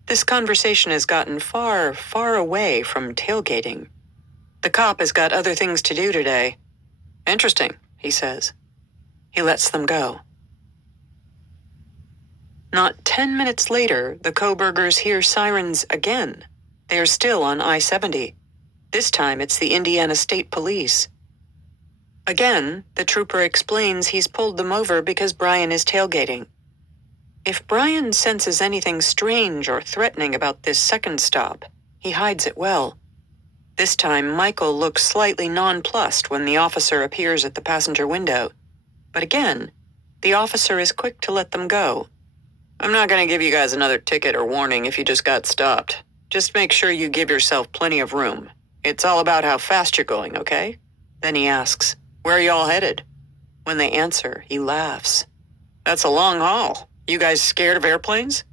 This conversation has gotten far, far away from tailgating. The cop has got other things to do today. Interesting, he says. He lets them go. Not 10 minutes later, the Kohbergers hear sirens again. They are still on I-70. This time it's the Indiana State Police. Again, the trooper explains he's pulled them over because Brian is tailgating. If Brian senses anything strange or threatening about this second stop, he hides it well. This time, Michael looks slightly nonplussed when the officer appears at the passenger window. But again, the officer is quick to let them go. I'm not going to give you guys another ticket or warning if you just got stopped. Just make sure you give yourself plenty of room. It's all about how fast you're going, okay? Then he asks, where are y'all headed? When they answer, he laughs. That's a long haul. You guys scared of airplanes?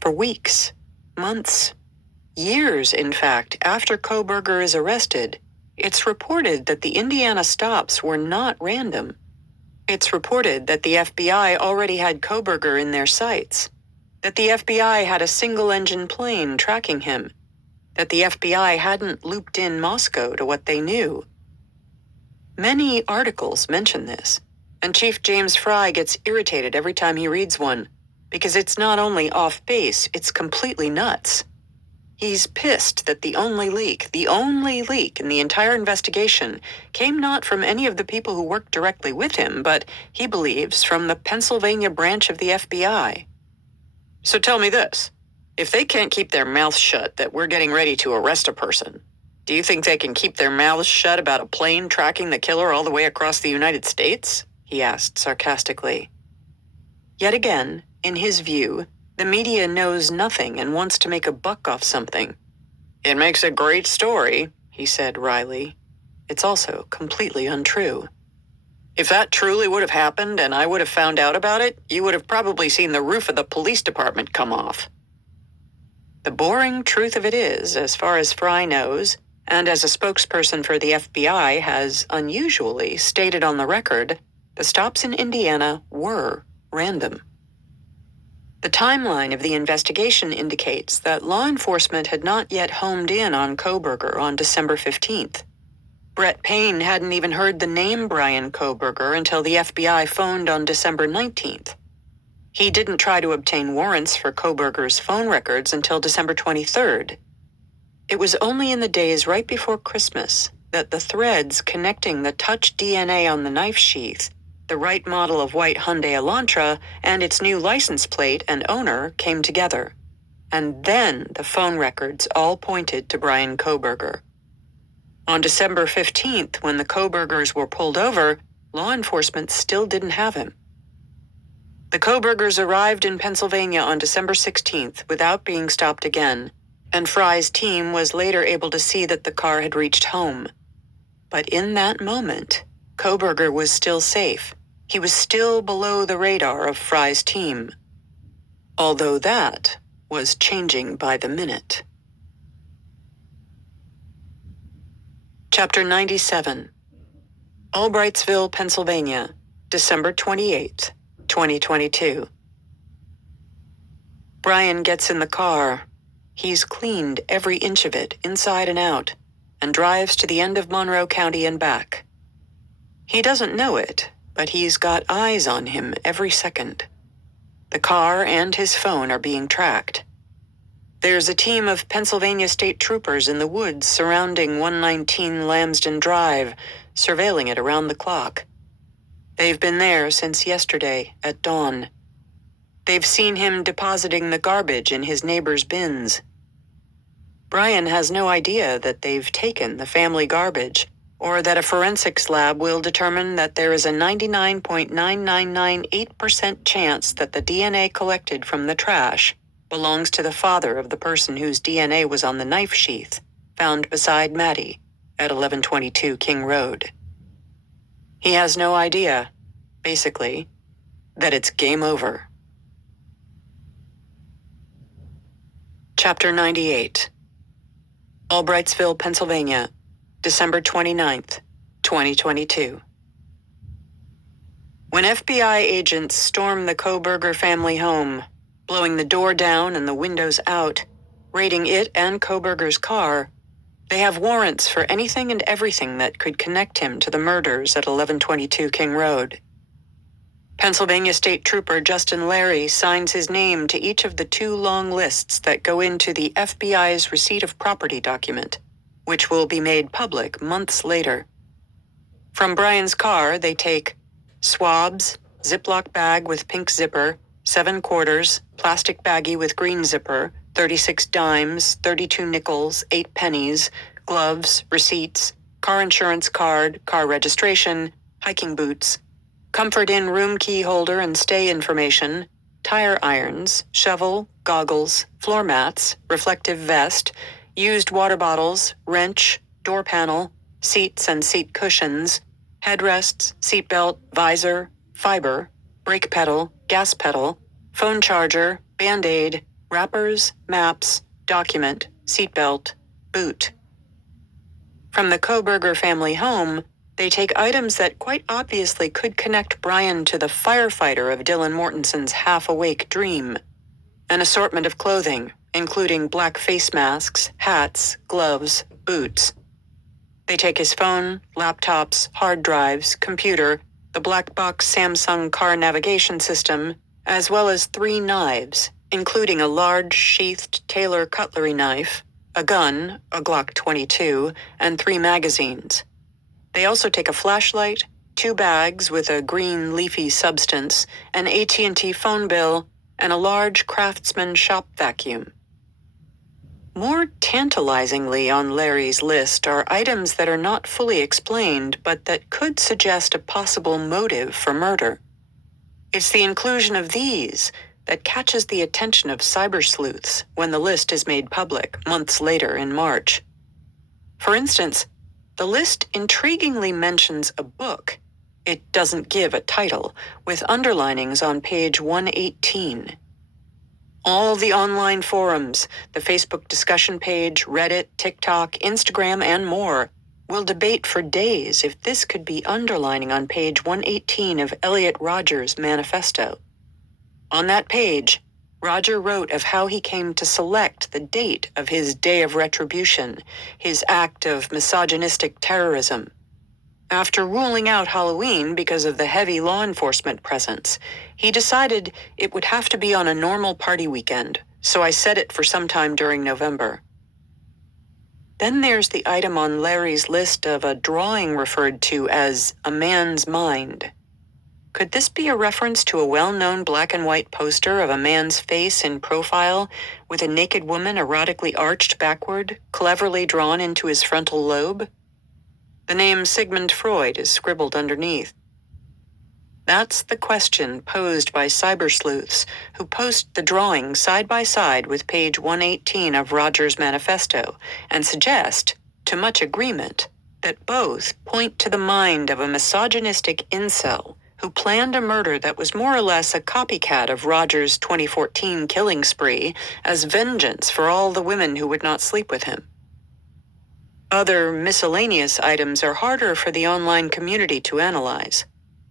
For weeks, months, years, in fact, after Kohberger is arrested, it's reported that the Indiana stops were not random. It's reported that the FBI already had Kohberger in their sights, that the FBI had a single-engine plane tracking him, that the FBI hadn't looped in Moscow to what they knew. Many articles mention this, and Chief James Fry gets irritated every time he reads one, because it's not only off base, it's completely nuts. He's pissed that the only leak in the entire investigation came not from any of the people who worked directly with him, but, he believes, from the Pennsylvania branch of the FBI. So tell me this. If they can't keep their mouths shut that we're getting ready to arrest a person, do you think they can keep their mouths shut about a plane tracking the killer all the way across the United States? He asked sarcastically. Yet again, in his view, the media knows nothing and wants to make a buck off something. It makes a great story, he said wryly. It's also completely untrue. If that truly would have happened and I would have found out about it, you would have probably seen the roof of the police department come off. The boring truth of it is, as far as Fry knows, and as a spokesperson for the FBI has unusually stated on the record, the stops in Indiana were random. The timeline of the investigation indicates that law enforcement had not yet homed in on Kohberger on December 15th. Brett Payne hadn't even heard the name Brian Kohberger until the FBI phoned on December 19th. He didn't try to obtain warrants for Kohberger's phone records until December 23rd. It was only in the days right before Christmas that the threads connecting the touch DNA on the knife sheath, the right model of white Hyundai Elantra, and its new license plate and owner came together. And then the phone records all pointed to Brian Kohberger. On December 15th, when the Kohbergers were pulled over, law enforcement still didn't have him. The Kohbergers arrived in Pennsylvania on December 16th without being stopped again, and Fry's team was later able to see that the car had reached home. But in that moment, Kohberger was still safe. He was still below the radar of Fry's team. Although that was changing by the minute. Chapter 97. Albrightsville, Pennsylvania, December 28th, 2022. Brian gets in the car. He's cleaned every inch of it, inside and out, and drives to the end of Monroe County and back. He doesn't know it, but he's got eyes on him every second. The car and his phone are being tracked. There's a team of Pennsylvania state troopers in the woods surrounding 119 Lambsden Drive, surveilling it around the clock. They've been there since yesterday at dawn. They've seen him depositing the garbage in his neighbor's bins. Brian has no idea that they've taken the family garbage, or that a forensics lab will determine that there is a 99.9998% chance that the DNA collected from the trash belongs to the father of the person whose DNA was on the knife sheath found beside Maddie at 1122 King Road. He has no idea, basically, that it's game over. Chapter 98. Albrightsville, Pennsylvania, December 29th, 2022. When FBI agents storm the Kohberger family home, blowing the door down and the windows out, raiding it and Kohberger's car, they have warrants for anything and everything that could connect him to the murders at 1122 King Road. Pennsylvania State Trooper Justin Larry signs his name to each of the 2 long lists that go into the FBI's receipt of property document, which will be made public months later. From Brian's car, they take swabs, Ziploc bag with pink zipper, 7 quarters, plastic baggie with green zipper, 36 dimes, 32 nickels, 8 pennies, gloves, receipts, car insurance card, car registration, hiking boots, comfort inn room key holder and stay information, tire irons, shovel, goggles, floor mats, reflective vest, used water bottles, wrench, door panel, seats and seat cushions, headrests, seatbelt, visor, fiber, brake pedal, gas pedal, phone charger, Band-Aid, wrappers, maps, document, seatbelt, boot. From the Kohberger family home, they take items that quite obviously could connect Brian to the firefighter of Dylan Mortenson's half-awake dream. An assortment of clothing, including black face masks, hats, gloves, boots. They take his phone, laptops, hard drives, computer, the black box Samsung car navigation system, as well as 3 knives, including a large sheathed tailor cutlery knife, a gun, a Glock 22, and 3 magazines. They also take a flashlight, 2 bags with a green leafy substance, an AT&T phone bill, and a large Craftsman shop vacuum. More tantalizingly on Larry's list are items that are not fully explained, but that could suggest a possible motive for murder. It's the inclusion of these that catches the attention of cyber sleuths when the list is made public months later in March. For instance, the list intriguingly mentions a book. It doesn't give a title, with underlinings on page 118. All the online forums, the Facebook discussion page, Reddit, TikTok, Instagram, and more will debate for days if this could be underlining on page 118 of Elliot Rodgers' manifesto. On that page, Roger wrote of how he came to select the date of his day of retribution, his act of misogynistic terrorism. After ruling out Halloween because of the heavy law enforcement presence, he decided it would have to be on a normal party weekend, so I set it for sometime during November. Then there's the item on Larry's list of a drawing referred to as a man's mind. Could this be a reference to a well-known black and white poster of a man's face in profile with a naked woman erotically arched backward, cleverly drawn into his frontal lobe? The name Sigmund Freud is scribbled underneath. That's the question posed by cyber sleuths who post the drawing side by side with page 118 of Rodgers' manifesto and suggest, to much agreement, that both point to the mind of a misogynistic incel who planned a murder that was more or less a copycat of Rodgers' 2014 killing spree as vengeance for all the women who would not sleep with him. Other miscellaneous items are harder for the online community to analyze.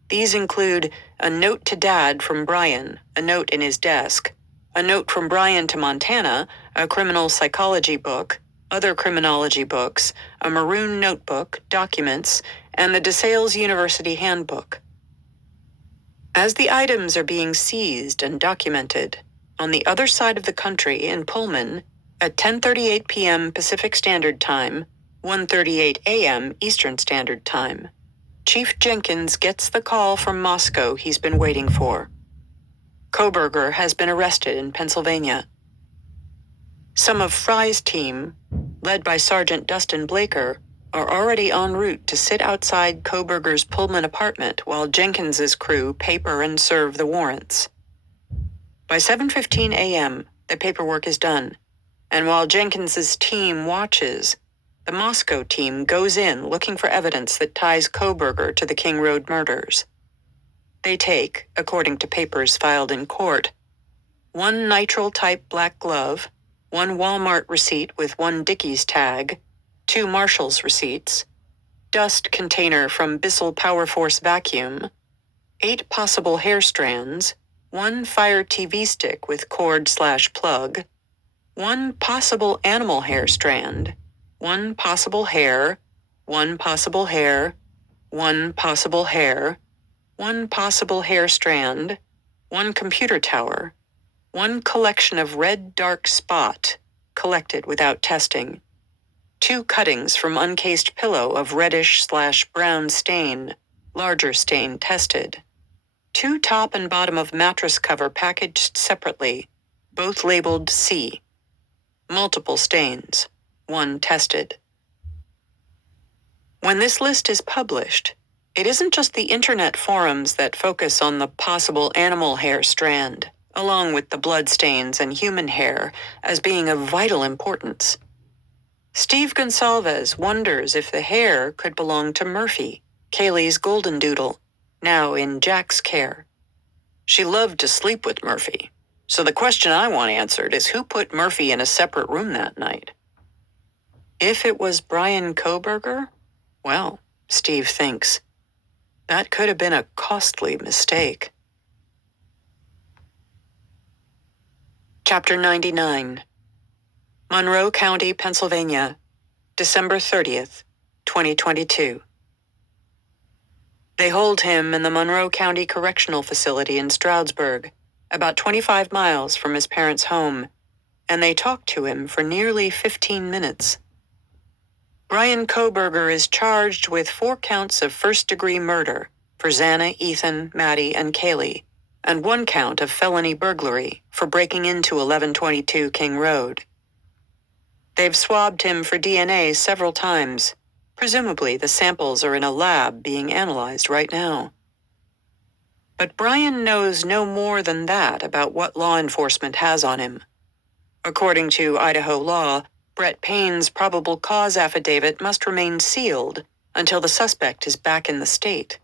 These include a note to Dad from Brian, a note in his desk, a note from Brian to Montana, a criminal psychology book, other criminology books, a maroon notebook, documents, and the DeSales University Handbook. As the items are being seized and documented, on the other side of the country in Pullman, at 10:38 p.m. Pacific Standard Time, 1:38 a.m. Eastern Standard Time, Chief Jenkins gets the call from Moscow he's been waiting for. Kohberger has been arrested in Pennsylvania. Some of Fry's team, led by Sergeant Dustin Blaker, are already en route to sit outside Kohberger's Pullman apartment while Jenkins's crew paper and serve the warrants. By 7:15 a.m., the paperwork is done, and while Jenkins's team watches, the Moscow team goes in looking for evidence that ties Kohberger to the King Road murders. They take, according to papers filed in court, 1 nitrile-type black glove, 1 Walmart receipt with 1 Dickies tag, 2 Marshall's receipts, dust container from Bissell Power Force vacuum, 8 possible hair strands, 1 Fire TV stick with cord/plug, 1 possible animal hair strand, 1 possible hair, 1 possible hair, 1 possible hair, 1 possible hair strand, 1 computer tower, 1 collection of red dark spot, collected without testing, 2 cuttings from uncased pillow of reddish/brown stain, larger stain tested, 2 top and bottom of mattress cover packaged separately, both labeled C, multiple stains, 1 tested. When this list is published, it isn't just the internet forums that focus on the possible animal hair strand, along with the bloodstains and human hair, as being of vital importance. Steve Gonsalves wonders if the hair could belong to Murphy, Kaylee's golden doodle, now in Jack's care. She loved to sleep with Murphy, so the question I want answered is who put Murphy in a separate room that night? If it was Brian Kohberger, well, Steve thinks, that could have been a costly mistake. Chapter 99. Monroe County, Pennsylvania, December 30th, 2022. They hold him in the Monroe County Correctional Facility in Stroudsburg, about 25 miles from his parents' home, and they talked to him for nearly 15 minutes. Brian Kohberger is charged with 4 counts of first-degree murder for Xana, Ethan, Maddie, and Kaylee, and 1 count of felony burglary for breaking into 1122 King Road. They've swabbed him for DNA several times. Presumably, the samples are in a lab being analyzed right now. But Brian knows no more than that about what law enforcement has on him. According to Idaho law, Brett Payne's probable cause affidavit must remain sealed until the suspect is back in the state.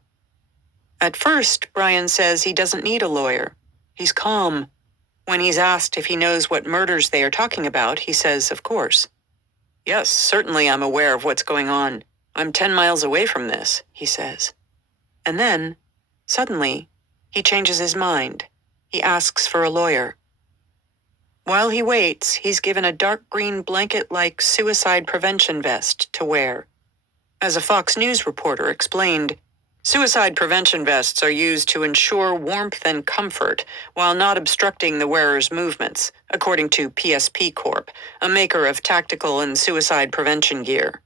At first, Brian says he doesn't need a lawyer. He's calm. When he's asked if he knows what murders they are talking about, he says, of course. Yes, certainly I'm aware of what's going on. I'm 10 miles away from this, he says. And then, suddenly, he changes his mind. He asks for a lawyer. While he waits, he's given a dark green blanket-like suicide prevention vest to wear. As a Fox News reporter explained, suicide prevention vests are used to ensure warmth and comfort while not obstructing the wearer's movements, according to PSP Corp., a maker of tactical and suicide prevention gear.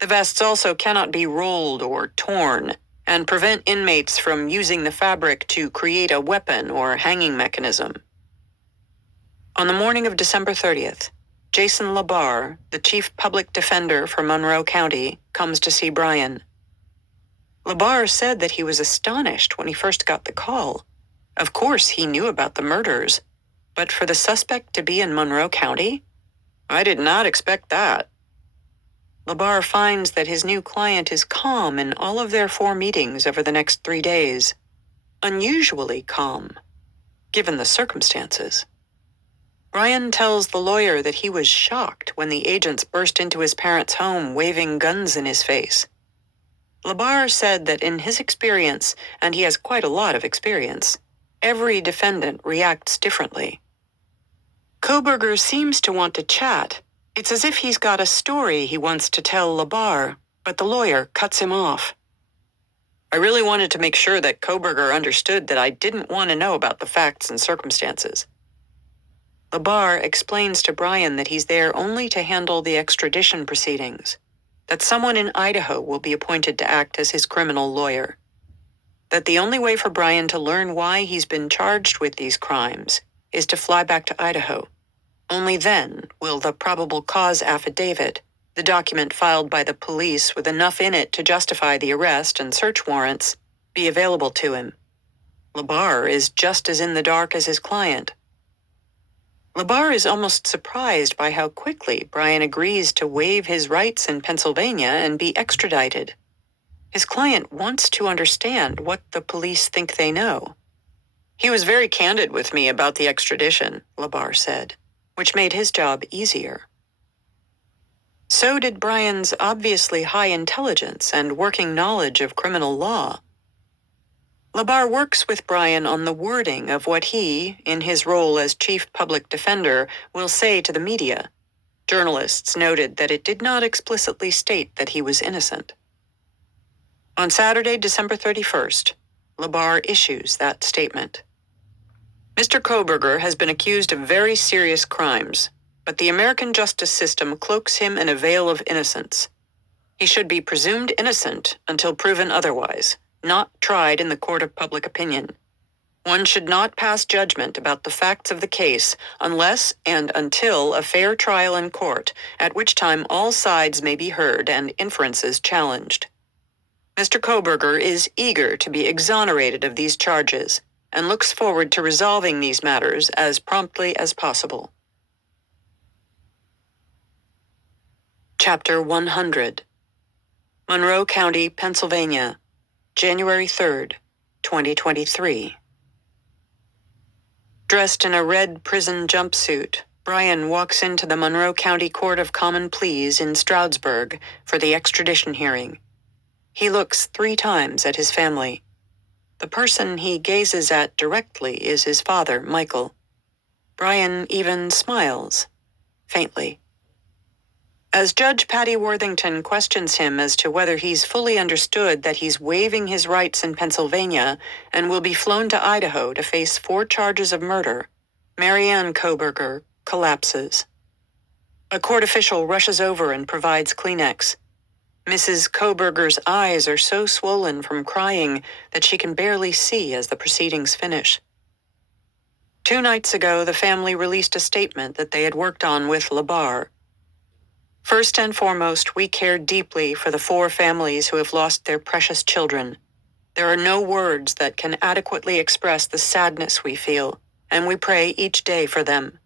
The vests also cannot be rolled or torn and prevent inmates from using the fabric to create a weapon or hanging mechanism. On the morning of December 30th, Jason LaBarre, the chief public defender for Monroe County, comes to see Brian. LaBarre said that he was astonished when he first got the call. Of course, he knew about the murders, but for the suspect to be in Monroe County? I did not expect that. LaBarre finds that his new client is calm in all of their 4 meetings over the next 3 days. Unusually calm, given the circumstances. Brian tells the lawyer that he was shocked when the agents burst into his parents' home waving guns in his face. LaBarre said that in his experience, and he has quite a lot of experience, every defendant reacts differently. Kohberger seems to want to chat. It's as if he's got a story he wants to tell LaBarre, but the lawyer cuts him off. I really wanted to make sure that Kohberger understood that I didn't want to know about the facts and circumstances. LaBarre explains to Brian that he's there only to handle the extradition proceedings, that someone in Idaho will be appointed to act as his criminal lawyer, that the only way for Brian to learn why he's been charged with these crimes is to fly back to Idaho. Only then will the probable cause affidavit, the document filed by the police with enough in it to justify the arrest and search warrants, be available to him. LaBarre is just as in the dark as his client. LaBarre is almost surprised by how quickly Brian agrees to waive his rights in Pennsylvania and be extradited. His client wants to understand what the police think they know. He was very candid with me about the extradition, LaBarre said, which made his job easier. So did Brian's obviously high intelligence and working knowledge of criminal law. LaBarre works with Brian on the wording of what he, in his role as chief public defender, will say to the media. Journalists noted that it did not explicitly state that he was innocent. On Saturday, December 31st, LaBarre issues that statement. Mr. Kohberger has been accused of very serious crimes, but the American justice system cloaks him in a veil of innocence. He should be presumed innocent until proven otherwise, not tried in the court of public opinion. One should not pass judgment about the facts of the case unless and until a fair trial in court, at which time all sides may be heard and inferences challenged. Mr. Kohberger is eager to be exonerated of these charges and looks forward to resolving these matters as promptly as possible. Chapter 100. Monroe County, Pennsylvania, January 3rd, 2023. Dressed in a red prison jumpsuit, Brian walks into the Monroe County Court of Common Pleas in Stroudsburg for the extradition hearing. He looks 3 times at his family. The person he gazes at directly is his father, Michael. Brian even smiles, faintly. As Judge Patty Worthington questions him as to whether he's fully understood that he's waiving his rights in Pennsylvania and will be flown to Idaho to face 4 charges of murder, Marianne Koberger collapses. A court official rushes over and provides Kleenex. Mrs. Koberger's eyes are so swollen from crying that she can barely see as the proceedings finish. 2 nights ago, the family released a statement that they had worked on with LaBar. First and foremost, we care deeply for the 4 families who have lost their precious children. There are no words that can adequately express the sadness we feel, and we pray each day for them.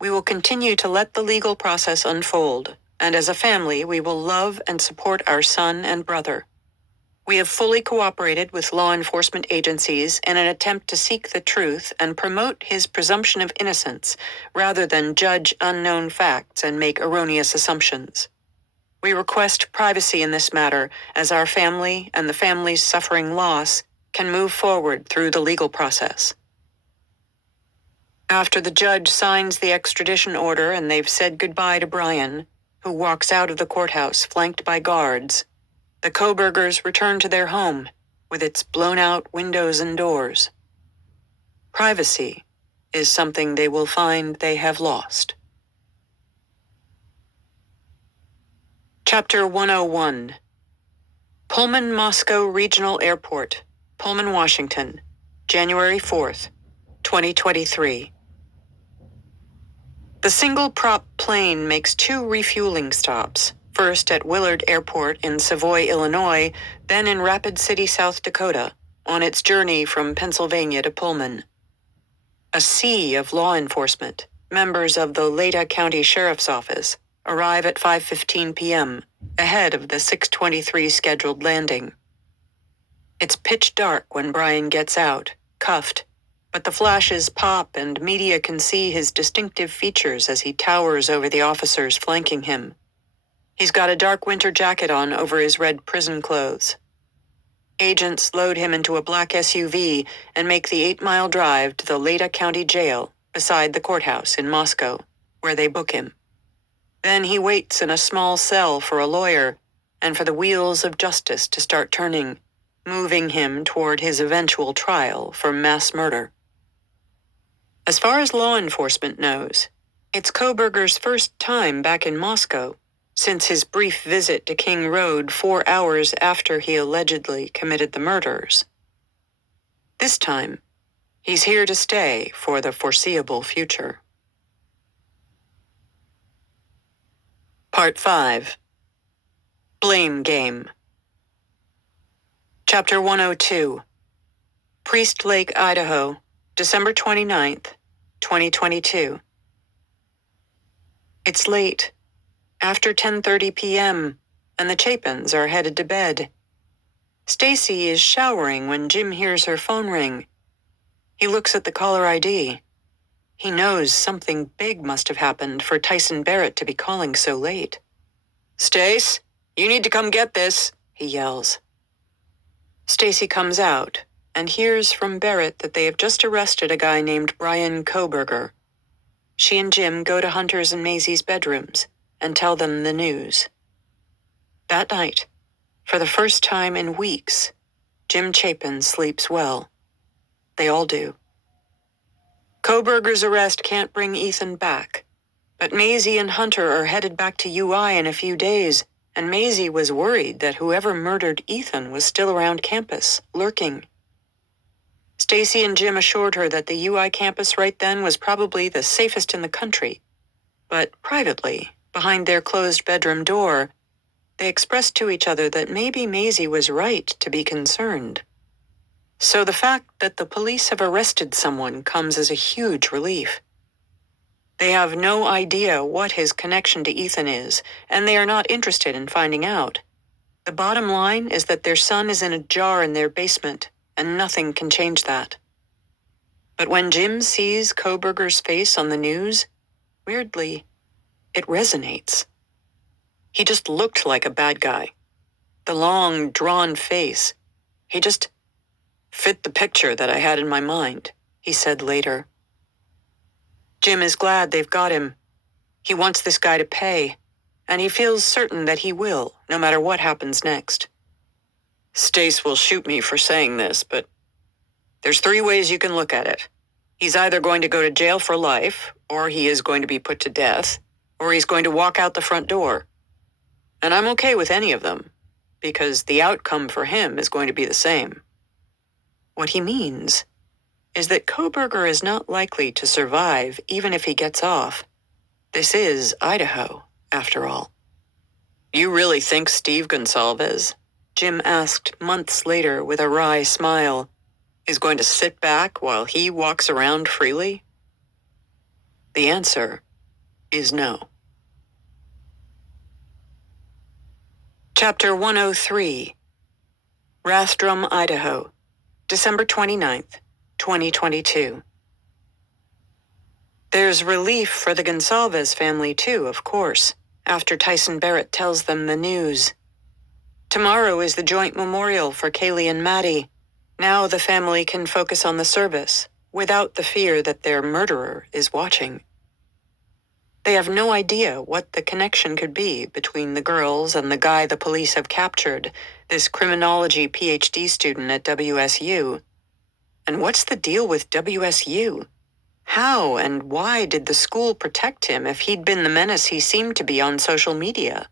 We will continue to let the legal process unfold, and as a family, we will love and support our son and brother. We have fully cooperated with law enforcement agencies in an attempt to seek the truth and promote his presumption of innocence, rather than judge unknown facts and make erroneous assumptions. We request privacy in this matter, as our family and the families suffering loss can move forward through the legal process. After the judge signs the extradition order and they've said goodbye to Brian, who walks out of the courthouse flanked by guards, the Kobergers return to their home, with its blown-out windows and doors. Privacy is something they will find they have lost. Chapter 101. Pullman Moscow Regional Airport, Pullman, Washington, January 4th, 2023. The single-prop plane makes 2 refueling stops, first at Willard Airport in Savoy, Illinois, then in Rapid City, South Dakota, on its journey from Pennsylvania to Pullman. A sea of law enforcement, members of the Leda County Sheriff's Office, arrive at 5:15 p.m., ahead of the 6:23 scheduled landing. It's pitch dark when Brian gets out, cuffed, but the flashes pop and media can see his distinctive features as he towers over the officers flanking him. He's got a dark winter jacket on over his red prison clothes. Agents load him into a black SUV and make the 8-mile drive to the Leda County Jail beside the courthouse in Moscow, where they book him. Then he waits in a small cell for a lawyer and for the wheels of justice to start turning, moving him toward his eventual trial for mass murder. As far as law enforcement knows, it's Koberger's first time back in Moscow since his brief visit to King Road 4 hours after he allegedly committed the murders. This time, he's here to stay for the foreseeable future. Part 5. Blame Game. Chapter 102. Priest Lake, Idaho, December 29th, 2022. It's late, after 10:30 p.m., and the Chapins are headed to bed. Stacy is showering when Jim hears her phone ring. He looks at the caller ID. He knows something big must have happened for Tyson Barrett to be calling so late. "Stace, you need to come get this," he yells. Stacy comes out and hears from Barrett that they have just arrested a guy named Brian Koberger. She and Jim go to Hunter's and Maisie's bedrooms and tell them the news. That night, for the first time in weeks, Jim Chapin sleeps well. They all do. Koberger's arrest can't bring Ethan back, but Maisie and Hunter are headed back to UI in a few days, and Maisie was worried that whoever murdered Ethan was still around campus, lurking. Stacy and Jim assured her that the UI campus right then was probably the safest in the country, but privately, behind their closed bedroom door, they expressed to each other that maybe Maisie was right to be concerned. So the fact that the police have arrested someone comes as a huge relief. They have no idea what his connection to Ethan is, and they are not interested in finding out. The bottom line is that their son is in a jar in their basement, and nothing can change that. But when Jim sees Koberger's face on the news, weirdly, it resonates. He just looked like a bad guy. The long, drawn face. He just fit the picture that I had in my mind, he said later. Jim is glad they've got him. He wants this guy to pay, and he feels certain that he will, no matter what happens next. Stace will shoot me for saying this, but there's 3 ways you can look at it. He's either going to go to jail for life, or he is going to be put to death, or he's going to walk out the front door. And I'm okay with any of them, because the outcome for him is going to be the same. What he means is that Kohberger is not likely to survive even if he gets off. This is Idaho, after all. You really think Steve Gonsalves, Jim asked months later with a wry smile, is going to sit back while he walks around freely? The answer is no. Chapter 103, Rathdrum, Idaho, December 29th, 2022. There's relief for the Gonsalves family too, of course, after Tyson Barrett tells them the news. Tomorrow is the joint memorial for Kaylee and Maddie. Now the family can focus on the service, without the fear that their murderer is watching. They have no idea what the connection could be between the girls and the guy the police have captured, this criminology PhD student at WSU. And what's the deal with WSU? How and why did the school protect him if he'd been the menace he seemed to be on social media?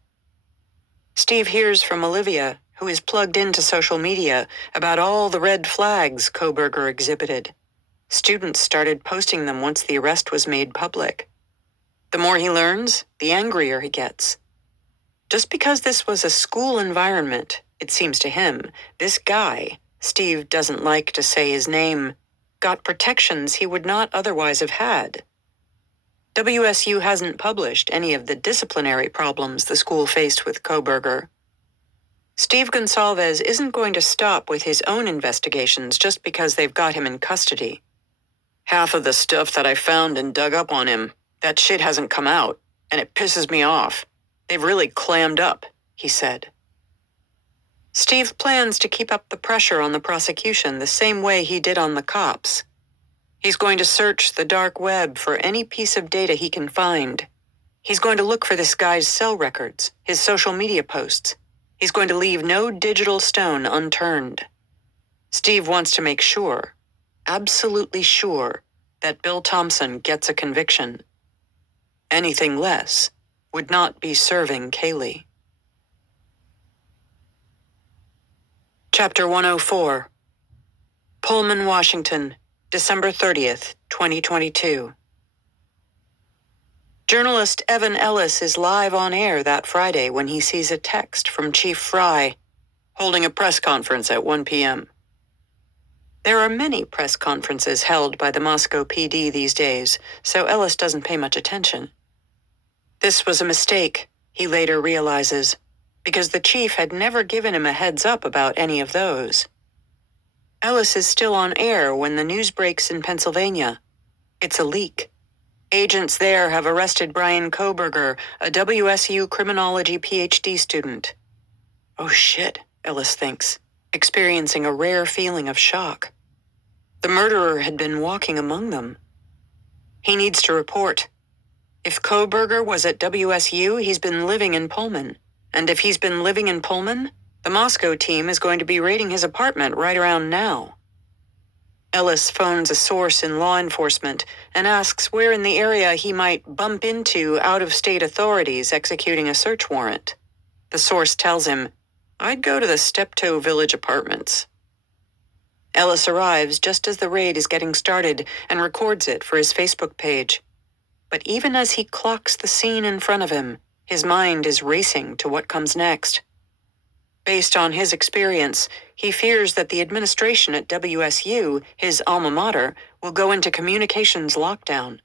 Steve hears from Olivia, who is plugged into social media, about all the red flags Kohberger exhibited. Students started posting them once the arrest was made public. The more he learns, the angrier he gets. Just because this was a school environment, it seems to him, this guy, Steve doesn't like to say his name, got protections he would not otherwise have had. WSU hasn't published any of the disciplinary problems the school faced with Kohberger. Steve Gonsalves isn't going to stop with his own investigations just because they've got him in custody. Half of the stuff that I found and dug up on him, that shit hasn't come out, and it pisses me off. They've really clammed up, he said. Steve plans to keep up the pressure on the prosecution the same way he did on the cops. He's going to search the dark web for any piece of data he can find. He's going to look for this guy's cell records, his social media posts. He's going to leave no digital stone unturned. Steve wants to make sure, absolutely sure, that Bill Thompson gets a conviction. Anything less would not be serving Kaylee. Chapter 104, Pullman, Washington, December 30th, 2022. Journalist Evan Ellis is live on air that Friday when he sees a text from Chief Fry, holding a press conference at 1 p.m. There are many press conferences held by the Moscow PD these days, so Ellis doesn't pay much attention. This was a mistake, he later realizes, because the chief had never given him a heads up about any of those. Ellis is still on air when the news breaks in Pennsylvania. It's a leak. Agents there have arrested Brian Kohberger, a WSU criminology PhD student. Oh shit, Ellis thinks, experiencing a rare feeling of shock. The murderer had been walking among them. He needs to report. If Kohberger was at WSU, he's been living in Pullman. And if he's been living in Pullman, the Moscow team is going to be raiding his apartment right around now. Ellis phones a source in law enforcement and asks where in the area he might bump into out-of-state authorities executing a search warrant. The source tells him, "I'd go to the Steptoe Village Apartments." Ellis arrives just as the raid is getting started and records it for his Facebook page. But even as he clocks the scene in front of him, his mind is racing to what comes next. Based on his experience, he fears that the administration at WSU, his alma mater, will go into communications lockdown.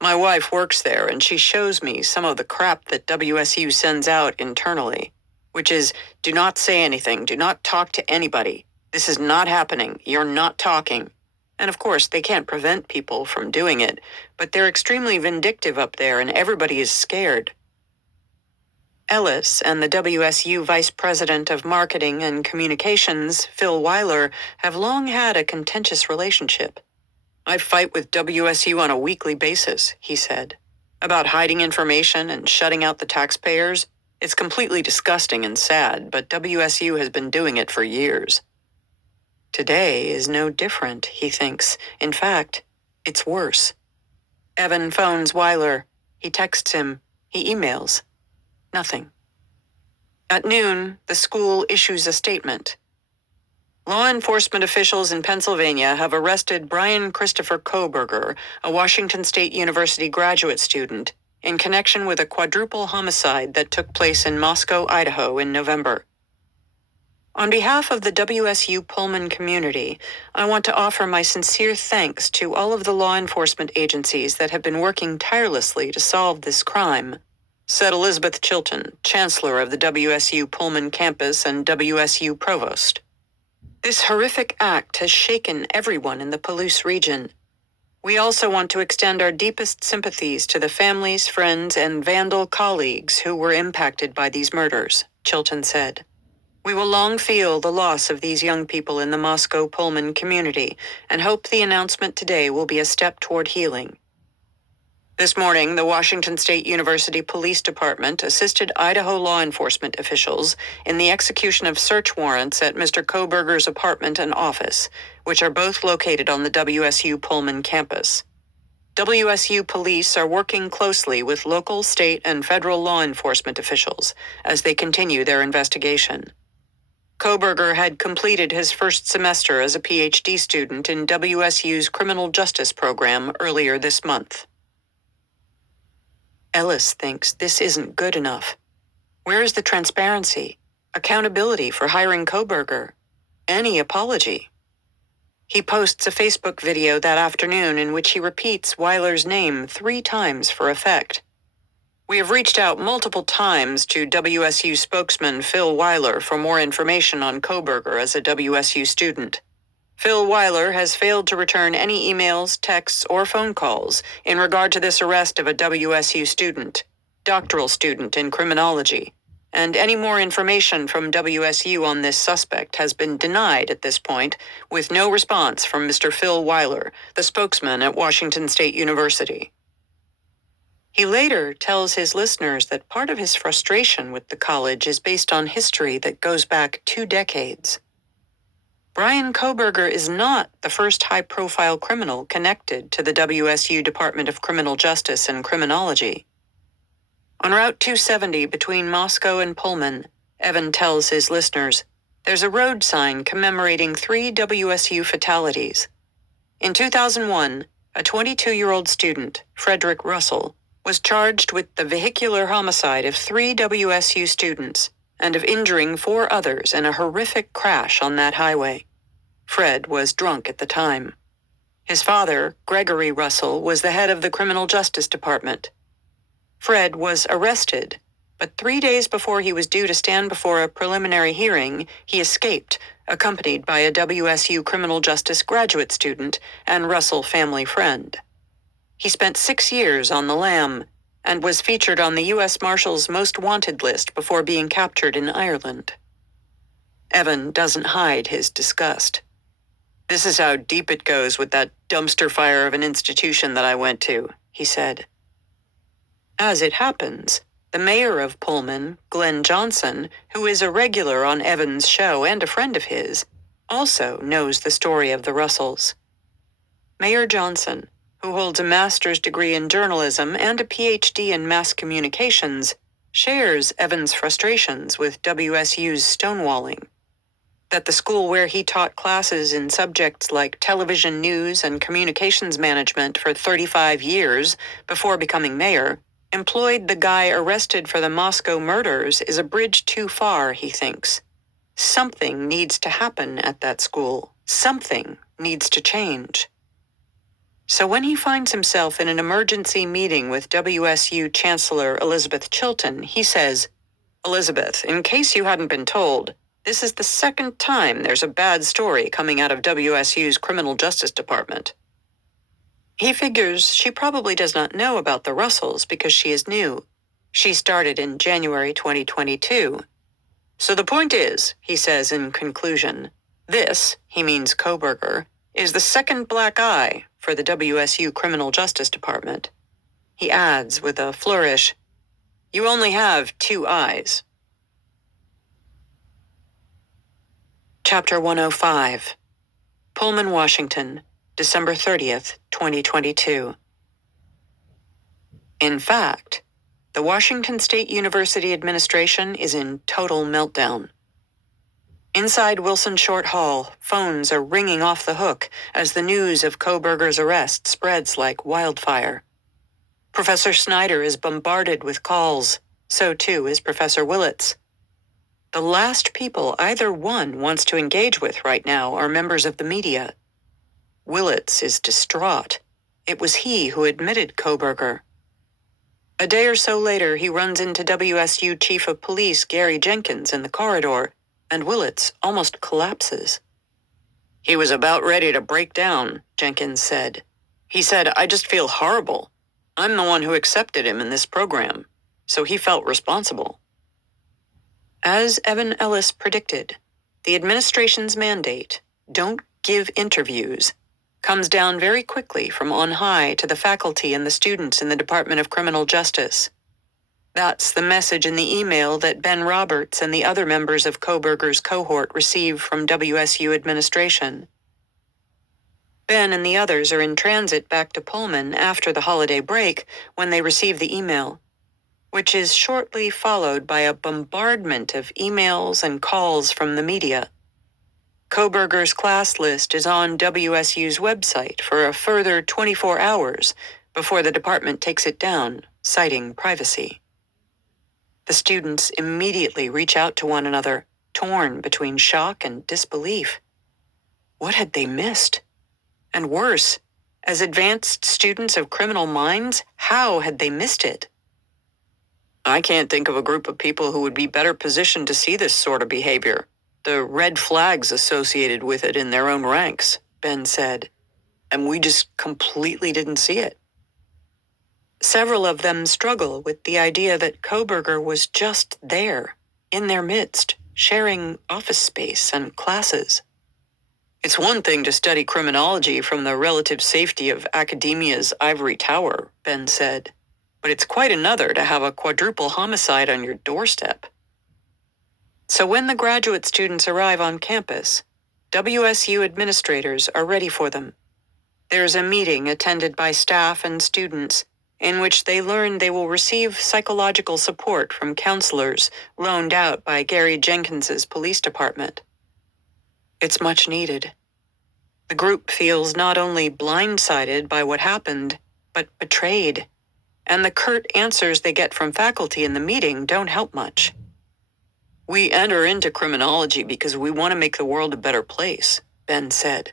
My wife works there, and she shows me some of the crap that WSU sends out internally, which is, do not say anything, do not talk to anybody. This is not happening, you're not talking. And of course, they can't prevent people from doing it, but they're extremely vindictive up there and everybody is scared. Ellis and the WSU Vice President of Marketing and Communications, Phil Weiler, have long had a contentious relationship. I fight with WSU on a weekly basis, he said. About hiding information and shutting out the taxpayers, it's completely disgusting and sad, but WSU has been doing it for years. Today is no different, he thinks. In fact, it's worse. Evan phones Weiler. He texts him. He emails. Nothing. At noon, the school issues a statement. Law enforcement officials in Pennsylvania have arrested Brian Christopher Kohberger, a Washington State University graduate student, in connection with a quadruple homicide that took place in Moscow, Idaho in November. On behalf of the WSU Pullman community, I want to offer my sincere thanks to all of the law enforcement agencies that have been working tirelessly to solve this crime, said Elizabeth Chilton, chancellor of the WSU Pullman campus and WSU provost. This horrific act has shaken everyone in the Palouse region. We also want to extend our deepest sympathies to the families, friends, and vandal colleagues who were impacted by these murders, Chilton said. We will long feel the loss of these young people in the Moscow Pullman community and hope the announcement today will be a step toward healing. This morning, the Washington State University Police Department assisted Idaho law enforcement officials in the execution of search warrants at Mr. Kohberger's apartment and office, which are both located on the WSU Pullman campus. WSU police are working closely with local, state, and federal law enforcement officials as they continue their investigation. Kohberger had completed his first semester as a PhD student in WSU's criminal justice program earlier this month. Ellis thinks this isn't good enough. Where is the transparency, accountability for hiring Kohberger? Any apology? He posts a Facebook video that afternoon in which he repeats Weiler's name 3 times for effect. We have reached out multiple times to WSU spokesman Phil Weiler for more information on Kohberger as a WSU student. Phil Weiler has failed to return any emails, texts, or phone calls in regard to this arrest of a WSU student, doctoral student in criminology, and any more information from WSU on this suspect has been denied at this point, with no response from Mr. Phil Weiler, the spokesman at Washington State University. He later tells his listeners that part of his frustration with the college is based on history that goes back 2 decades. Brian Kohberger is not the first high-profile criminal connected to the WSU Department of Criminal Justice and Criminology. On Route 270 between Moscow and Pullman, Evan tells his listeners, there's a road sign commemorating 3 WSU fatalities. In 2001, a 22-year-old student, Frederick Russell, was charged with the vehicular homicide of 3 WSU students and of injuring 4 others in a horrific crash on that highway. Fred was drunk at the time. His father, Gregory Russell, was the head of the Criminal Justice Department. Fred was arrested, but 3 days before he was due to stand before a preliminary hearing, he escaped, accompanied by a WSU criminal justice graduate student and Russell family friend. He spent 6 years on the lam and was featured on the U.S. Marshal's Most Wanted list before being captured in Ireland. Evan doesn't hide his disgust. This is how deep it goes with that dumpster fire of an institution that I went to, he said. As it happens, the mayor of Pullman, Glenn Johnson, who is a regular on Evan's show and a friend of his, also knows the story of the Russells. Mayor Johnson, who holds a master's degree in journalism and a PhD in mass communications, shares Evan's frustrations with WSU's stonewalling. That the school where he taught classes in subjects like television news and communications management for 35 years before becoming mayor, employed the guy arrested for the Moscow murders is a bridge too far, he thinks. Something needs to happen at that school. Something needs to change. So when he finds himself in an emergency meeting with WSU Chancellor Elizabeth Chilton, he says, Elizabeth, in case you hadn't been told, this is the 2nd time there's a bad story coming out of WSU's Criminal Justice Department. He figures she probably does not know about the Russells because she is new. She started in January 2022. So the point is, he says in conclusion, this, he means Kohberger, is the 2nd black eye for the WSU Criminal Justice Department. He adds with a flourish, "You only have 2 eyes." Chapter 105. Pullman, Washington, December 30th, 2022. In fact, the Washington State University administration is in total meltdown. Inside Wilson Short Hall, phones are ringing off the hook as the news of Kohberger's arrest spreads like wildfire. Professor Snyder is bombarded with calls, so too is Professor Willits. The last people either one wants to engage with right now are members of the media. Willits is distraught. It was he who admitted Kohberger. A day or so later, he runs into WSU Chief of Police Gary Jenkins in the corridor, and Willits almost collapses. "He was about ready to break down," Jenkins said. "He said, 'I just feel horrible. I'm the one who accepted him in this program, so he felt responsible.'" As Evan Ellis predicted, the administration's mandate, "Don't give interviews," comes down very quickly from on high to the faculty and the students in the Department of Criminal Justice. That's the message in the email that Ben Roberts and the other members of Kohberger's cohort received from WSU administration. Ben and the others are in transit back to Pullman after the holiday break when they receive the email, which is shortly followed by a bombardment of emails and calls from the media. Kohberger's class list is on WSU's website for a further 24 hours before the department takes it down, citing privacy. The students immediately reach out to one another, torn between shock and disbelief. What had they missed? And worse, as advanced students of criminal minds, how had they missed it? "I can't think of a group of people who would be better positioned to see this sort of behavior. The red flags associated with it in their own ranks," Ben said. "And we just completely didn't see it." Several of them struggle with the idea that Kohberger was just there, in their midst, sharing office space and classes. "It's one thing to study criminology from the relative safety of academia's ivory tower," Ben said, "but it's quite another to have a quadruple homicide on your doorstep." So when the graduate students arrive on campus, WSU administrators are ready for them. There's a meeting attended by staff and students in which they learn they will receive psychological support from counselors loaned out by Gary Jenkins's police department. It's much needed. The group feels not only blindsided by what happened, but betrayed, and the curt answers they get from faculty in the meeting don't help much. "We enter into criminology because we want to make the world a better place," Ben said.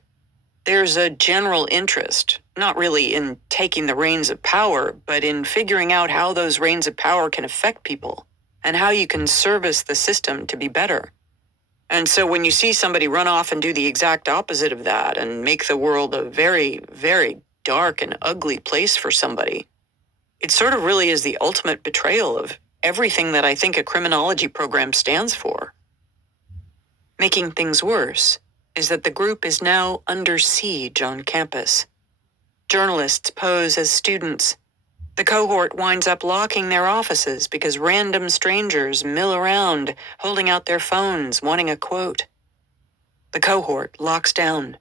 "There's a general interest, not really in taking the reins of power, but in figuring out how those reins of power can affect people and how you can service the system to be better. And so when you see somebody run off and do the exact opposite of that and make the world a very, very dark and ugly place for somebody, it sort of really is the ultimate betrayal of everything that I think a criminology program stands for." Making things worse is that the group is now under siege on campus. Journalists pose as students. The cohort winds up locking their offices because random strangers mill around, holding out their phones, wanting a quote. The cohort locks down.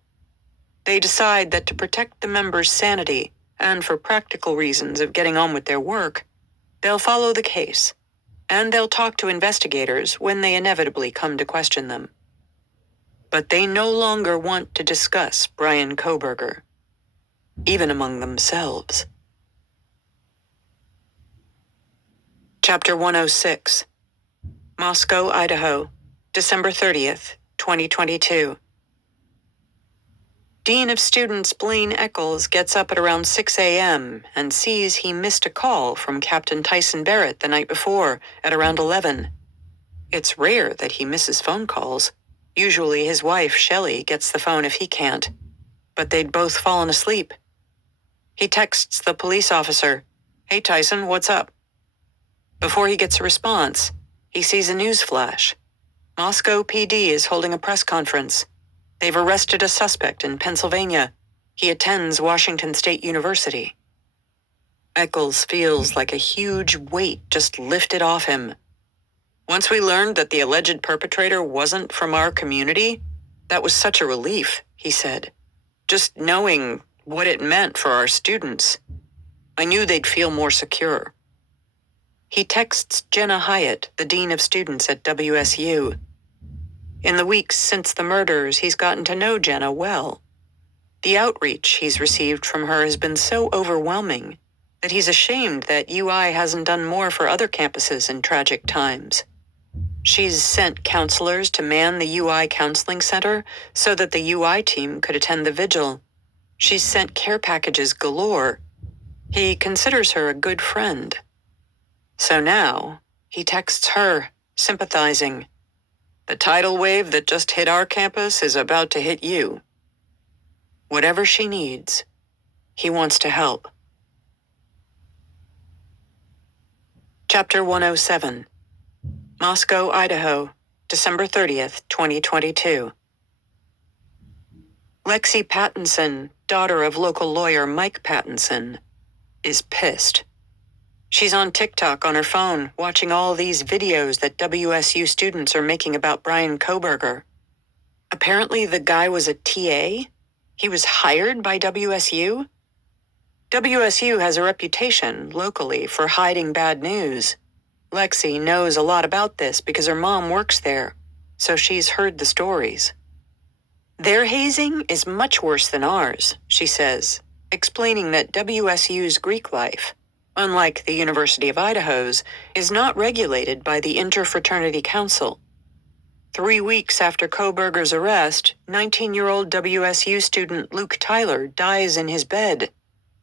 They decide that to protect the members' sanity, and for practical reasons of getting on with their work, they'll follow the case, and they'll talk to investigators when they inevitably come to question them. But they no longer want to discuss Brian Kohberger, even among themselves. Chapter 106. Moscow, Idaho, December 30th, 2022. Dean of Students Blaine Eccles gets up at around 6 a.m. and sees he missed a call from Captain Tyson Barrett the night before at around 11. It's rare that he misses phone calls. Usually his wife, Shelley, gets the phone if he can't, but they'd both fallen asleep. He texts the police officer, "Hey Tyson, what's up?" Before he gets a response, he sees a news flash. Moscow PD is holding a press conference. They've arrested a suspect in Pennsylvania. He attends Washington State University. Eccles feels like a huge weight just lifted off him. Once we learned that the alleged perpetrator wasn't from our community, that was such a relief, he said. Just knowing what it meant for our students. I knew they'd feel more secure. He texts Jenna Hyatt, the dean of students at WSU. In the weeks since the murders, he's gotten to know Jenna well. The outreach he's received from her has been so overwhelming that he's ashamed that UI hasn't done more for other campuses in tragic times. She's sent counselors to man the UI counseling center so that the UI team could attend the vigil. She's sent care packages galore. He considers her a good friend. So now, he texts her, sympathizing. The tidal wave that just hit our campus is about to hit you. Whatever she needs, he wants to help. Chapter 107. Moscow, Idaho, December 30th, 2022. Lexi Pattinson, daughter of local lawyer Mike Pattinson, is pissed. She's on TikTok on her phone, watching all these videos that WSU students are making about Brian Kohberger. Apparently the guy was a TA? He was hired by WSU? WSU has a reputation, locally, for hiding bad news. Lexi knows a lot about this because her mom works there, so she's heard the stories. Their hazing is much worse than ours, she says, explaining that WSU's Greek life, unlike the University of Idaho's, is not regulated by the Interfraternity Council. 3 weeks after Kohberger's arrest, 19-year-old WSU student Luke Tyler dies in his bed,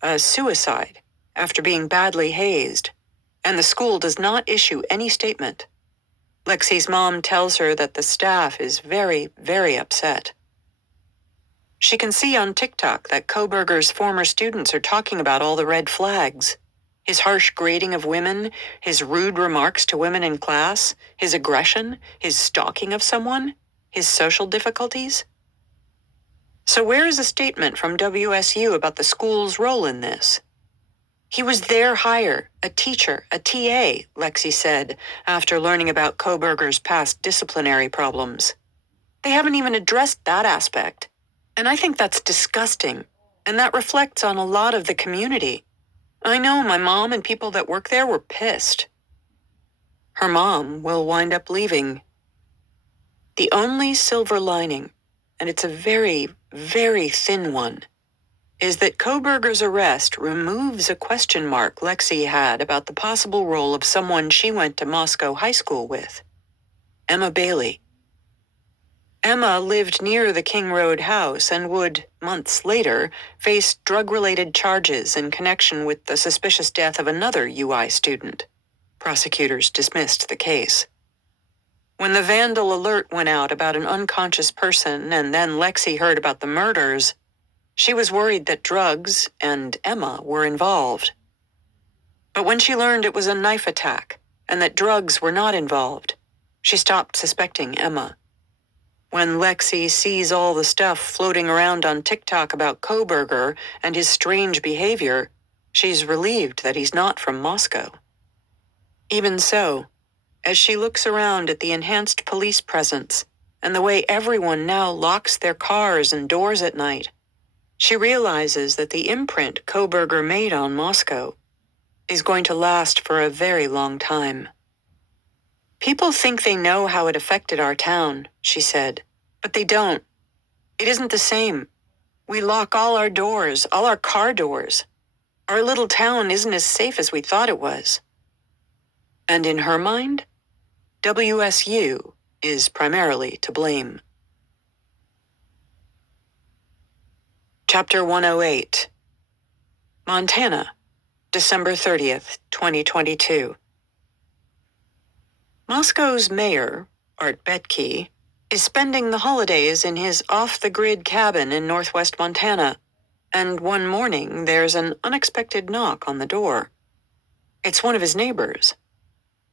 a suicide, after being badly hazed, and the school does not issue any statement. Lexi's mom tells her that the staff is very, very upset. She can see on TikTok that Kohberger's former students are talking about all the red flags. His harsh grading of women, his rude remarks to women in class, his aggression, his stalking of someone, his social difficulties. So where is a statement from WSU about the school's role in this? He was their hire, a teacher, a TA, Lexi said, after learning about Kohberger's past disciplinary problems. They haven't even addressed that aspect. And I think that's disgusting, and that reflects on a lot of the community. I know my mom and people that work there were pissed. Her mom will wind up leaving. The only silver lining, and it's a very, very thin one, is that Kohberger's arrest removes a question mark Lexi had about the possible role of someone she went to Moscow High School with, Emma Bailey. Emma lived near the King Road house and would, months later, face drug-related charges in connection with the suspicious death of another UI student. Prosecutors dismissed the case. When the vandal alert went out about an unconscious person and then Lexi heard about the murders, she was worried that drugs and Emma were involved. But when she learned it was a knife attack and that drugs were not involved, she stopped suspecting Emma. When Lexi sees all the stuff floating around on TikTok about Kohberger and his strange behavior, she's relieved that he's not from Moscow. Even so, as she looks around at the enhanced police presence and the way everyone now locks their cars and doors at night, she realizes that the imprint Kohberger made on Moscow is going to last for a very long time. People think they know how it affected our town, she said, but they don't. It isn't the same. We lock all our doors, all our car doors. Our little town isn't as safe as we thought it was. And in her mind, WSU is primarily to blame. Chapter 108. Montana, December 30th, 2022. Moscow's mayor, Art Betke, is spending the holidays in his off-the-grid cabin in northwest Montana, and one morning there's an unexpected knock on the door. It's one of his neighbors.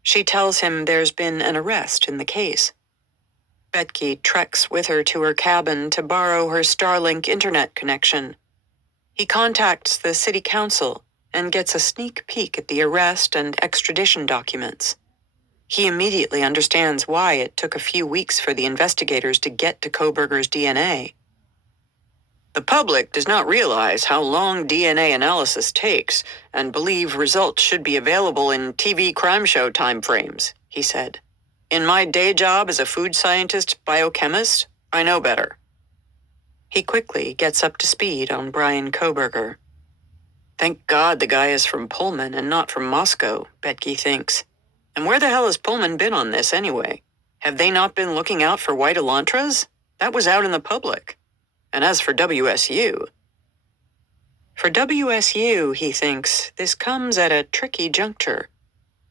She tells him there's been an arrest in the case. Betke treks with her to her cabin to borrow her Starlink internet connection. He contacts the city council, and gets a sneak peek at the arrest and extradition documents. He immediately understands why it took a few weeks for the investigators to get to Koberger's DNA. The public does not realize how long DNA analysis takes and believe results should be available in TV crime show timeframes, he said. In my day job as a food scientist biochemist, I know better. He quickly gets up to speed on Brian Koberger. Thank God the guy is from Pullman and not from Moscow, Betke thinks. And where the hell has Pullman been on this anyway? Have they not been looking out for white elantras? That was out in the public. And as for WSU... For WSU, he thinks, this comes at a tricky juncture.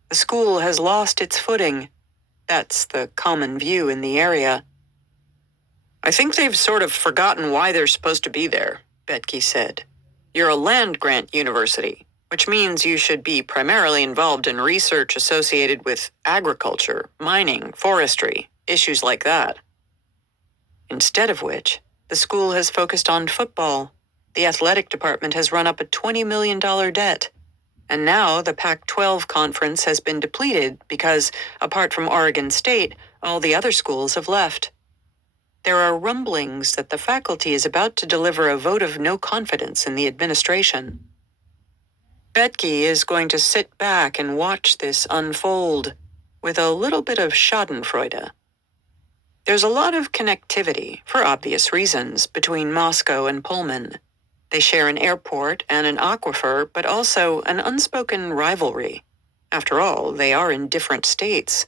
The school has lost its footing. That's the common view in the area. I think they've sort of forgotten why they're supposed to be there, Betke said. You're a land-grant university, which means you should be primarily involved in research associated with agriculture, mining, forestry, issues like that. Instead of which, the school has focused on football. The athletic department has run up a $20 million debt. And now the Pac-12 conference has been depleted because, apart from Oregon State, all the other schools have left. There are rumblings that the faculty is about to deliver a vote of no confidence in the administration. Betke is going to sit back and watch this unfold with a little bit of schadenfreude. There's a lot of connectivity, for obvious reasons, between Moscow and Pullman. They share an airport and an aquifer, but also an unspoken rivalry. After all, they are in different states.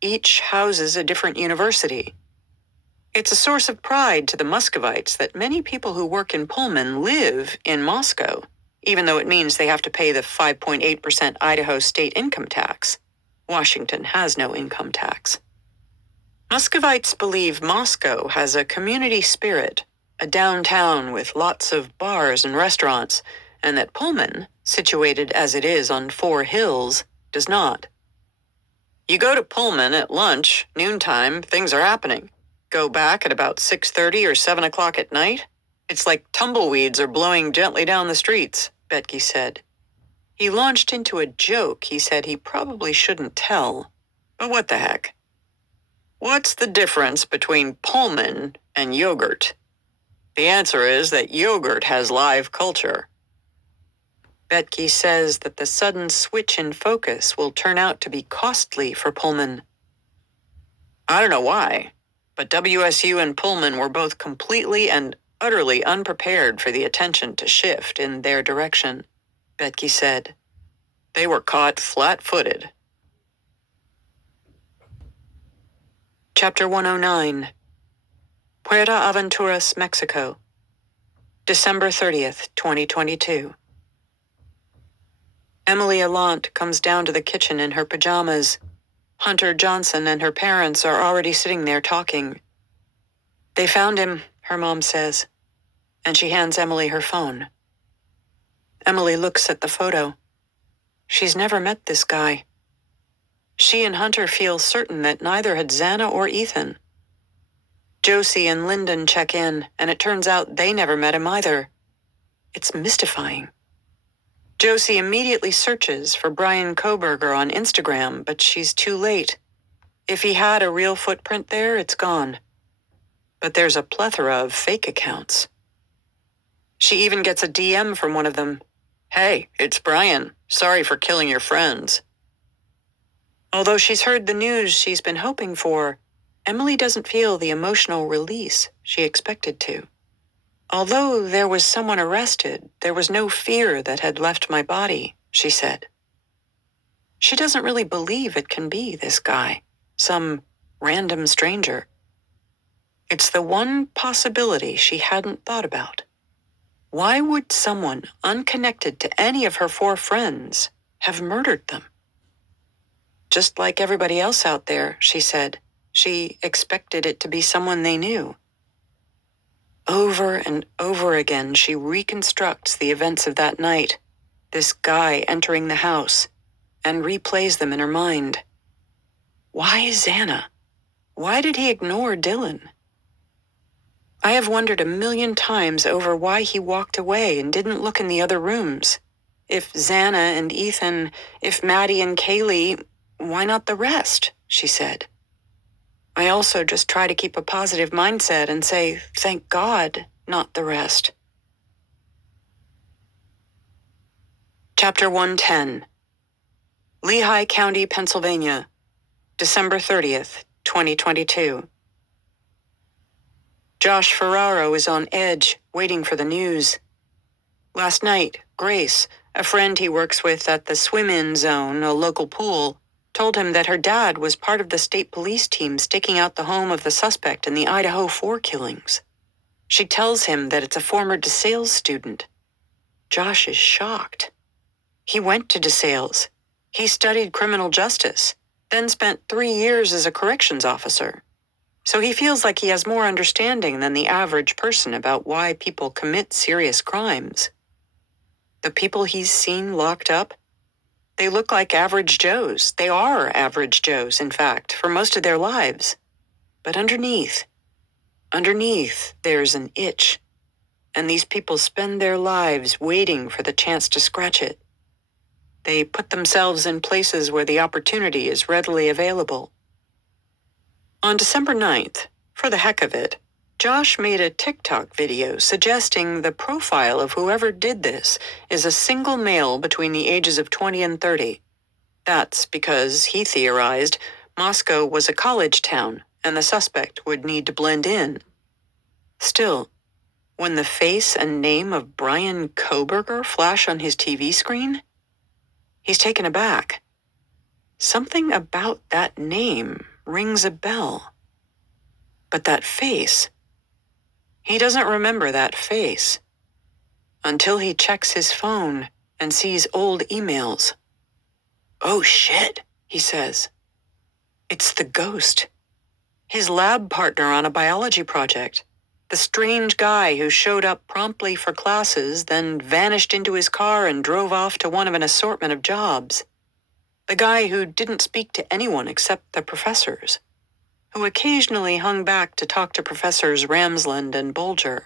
Each houses a different university. It's a source of pride to the Muscovites that many people who work in Pullman live in Moscow, even though it means they have to pay the 5.8% Idaho state income tax. Washington has no income tax. Muscovites believe Moscow has a community spirit, a downtown with lots of bars and restaurants, and that Pullman, situated as it is on 4 hills, does not. You go to Pullman at lunch, noontime, things are happening. Go back at about 6:30 or 7 o'clock at night? It's like tumbleweeds are blowing gently down the streets, Betke said. He launched into a joke he said he probably shouldn't tell. But what the heck? What's the difference between Pullman and yogurt? The answer is that yogurt has live culture. Betke says that the sudden switch in focus will turn out to be costly for Pullman. I don't know why, but WSU and Pullman were both completely and utterly unprepared for the attention to shift in their direction, Betke said. They were caught flat-footed. Chapter 109. Puerto Aventuras, Mexico. December 30th, 2022. Emily Allant comes down to the kitchen in her pajamas. Hunter Johnson and her parents are already sitting there talking. They found him, her mom says, and she hands Emily her phone. Emily looks at the photo. She's never met this guy. She and Hunter feel certain that neither had Xana or Ethan. Josie and Lyndon check in, and it turns out they never met him either. It's mystifying. Josie immediately searches for Brian Koberger on Instagram, but she's too late. If he had a real footprint there, it's gone. But there's a plethora of fake accounts. She even gets a DM from one of them. Hey, it's Brian. Sorry for killing your friends. Although she's heard the news she's been hoping for, Emily doesn't feel the emotional release she expected to. Although there was someone arrested, there was no fear that had left my body, she said. She doesn't really believe it can be this guy, some random stranger. It's the one possibility she hadn't thought about. Why would someone unconnected to any of her 4 friends have murdered them? Just like everybody else out there, she said, she expected it to be someone they knew. Over and over again, she reconstructs the events of that night, this guy entering the house, and replays them in her mind. Why Xana? Why did he ignore Dylan? I have wondered a million times over why he walked away and didn't look in the other rooms. If Xana and Ethan, if Maddie and Kaylee, why not the rest? She said. I also just try to keep a positive mindset and say, thank God, not the rest. Chapter 110. Lehigh County, Pennsylvania, December 30th, 2022. Josh Ferraro is on edge, waiting for the news. Last night, Grace, a friend he works with at the swim-in zone, a local pool, told him that her dad was part of the state police team staking out the home of the suspect in the Idaho 4 killings. She tells him that it's a former DeSales student. Josh is shocked. He went to DeSales. He studied criminal justice, then spent 3 years as a corrections officer. So he feels like he has more understanding than the average person about why people commit serious crimes. The people he's seen locked up, they look like average Joes. They are average Joes, in fact, for most of their lives. But underneath, there's an itch. And these people spend their lives waiting for the chance to scratch it. They put themselves in places where the opportunity is readily available. On December 9th, for the heck of it, Josh made a TikTok video suggesting the profile of whoever did this is a single male between the ages of 20 and 30. That's because, he theorized, Moscow was a college town and the suspect would need to blend in. Still, when the face and name of Brian Kohberger flash on his TV screen, he's taken aback. Something about that name rings a bell. But that face, he doesn't remember that face until he checks his phone and sees old emails. Oh shit, he says. It's the ghost. His lab partner on a biology project. The strange guy who showed up promptly for classes, then vanished into his car and drove off to one of an assortment of jobs. The guy who didn't speak to anyone except the professors, who occasionally hung back to talk to Professors Ramsland and Bolger.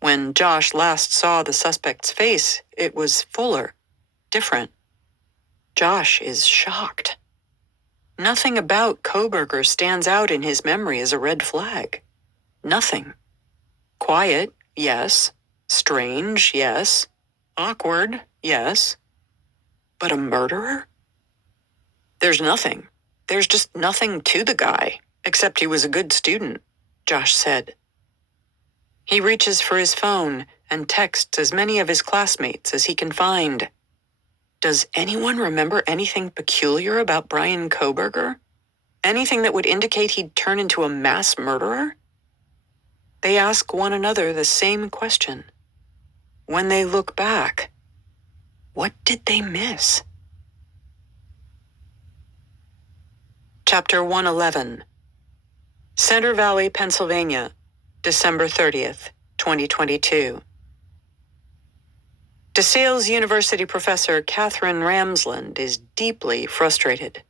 When Josh last saw the suspect's face, it was fuller, different. Josh is shocked. Nothing about Kohberger stands out in his memory as a red flag. Nothing. Quiet, yes. Strange, yes. Awkward, yes. But a murderer? There's nothing. There's just nothing to the guy, except he was a good student, Josh said. He reaches for his phone and texts as many of his classmates as he can find. Does anyone remember anything peculiar about Brian Kohberger? Anything that would indicate he'd turn into a mass murderer? They ask one another the same question. When they look back, what did they miss? Chapter 111. Center Valley, Pennsylvania, December 30th, 2022. DeSales University professor Catherine Ramsland is deeply frustrated.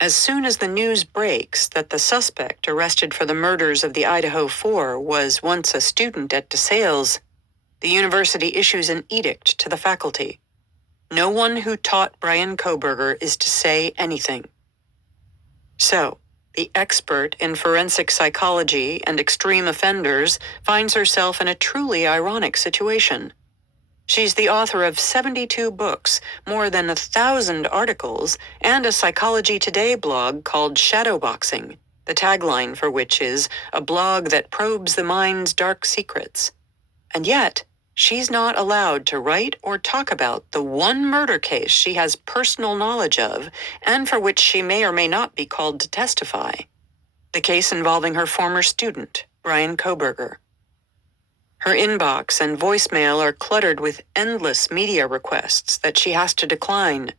As soon as the news breaks that the suspect arrested for the murders of the Idaho 4 was once a student at DeSales, the university issues an edict to the faculty. No one who taught Brian Kohberger is to say anything. So, the expert in forensic psychology and extreme offenders finds herself in a truly ironic situation. She's the author of 72 books, more than 1,000 articles, and a Psychology Today blog called Shadowboxing, the tagline for which is a blog that probes the mind's dark secrets. And yet, she's not allowed to write or talk about the one murder case she has personal knowledge of and for which she may or may not be called to testify. The case involving her former student, Brian Kohberger. Her inbox and voicemail are cluttered with endless media requests that she has to decline.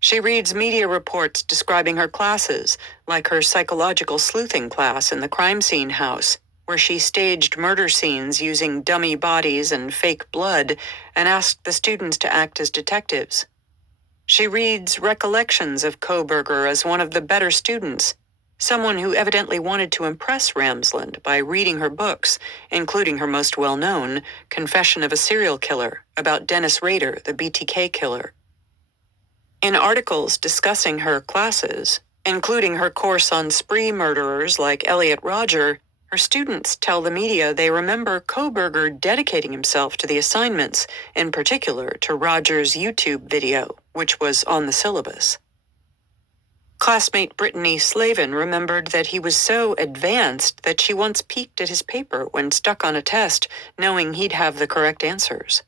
She reads media reports describing her classes, like her psychological sleuthing class in the crime scene house, where she staged murder scenes using dummy bodies and fake blood and asked the students to act as detectives. She reads recollections of Kohberger as one of the better students, someone who evidently wanted to impress Ramsland by reading her books, including her most well-known, Confession of a Serial Killer, about Dennis Rader, the BTK killer. In articles discussing her classes, including her course on spree murderers like Elliot Rodger, her students tell the media they remember Kohberger dedicating himself to the assignments, in particular to Rodger's YouTube video, which was on the syllabus. Classmate Brittany Slavin remembered that he was so advanced that she once peeked at his paper when stuck on a test, knowing he'd have the correct answers.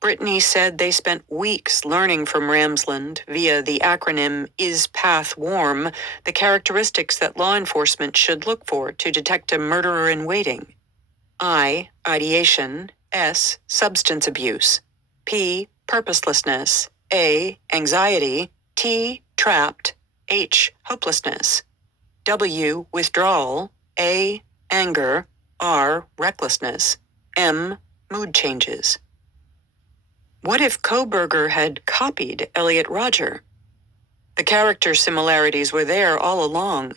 Brittany said they spent weeks learning from Ramsland via the acronym Is Path Warm, the characteristics that law enforcement should look for to detect a murderer in waiting. I, ideation. S, substance abuse. P, purposelessness. A, anxiety. T, trapped. H, hopelessness. W, withdrawal. A, anger. R, recklessness. M, mood changes. What if Kohberger had copied Elliot Rodger? The character similarities were there all along.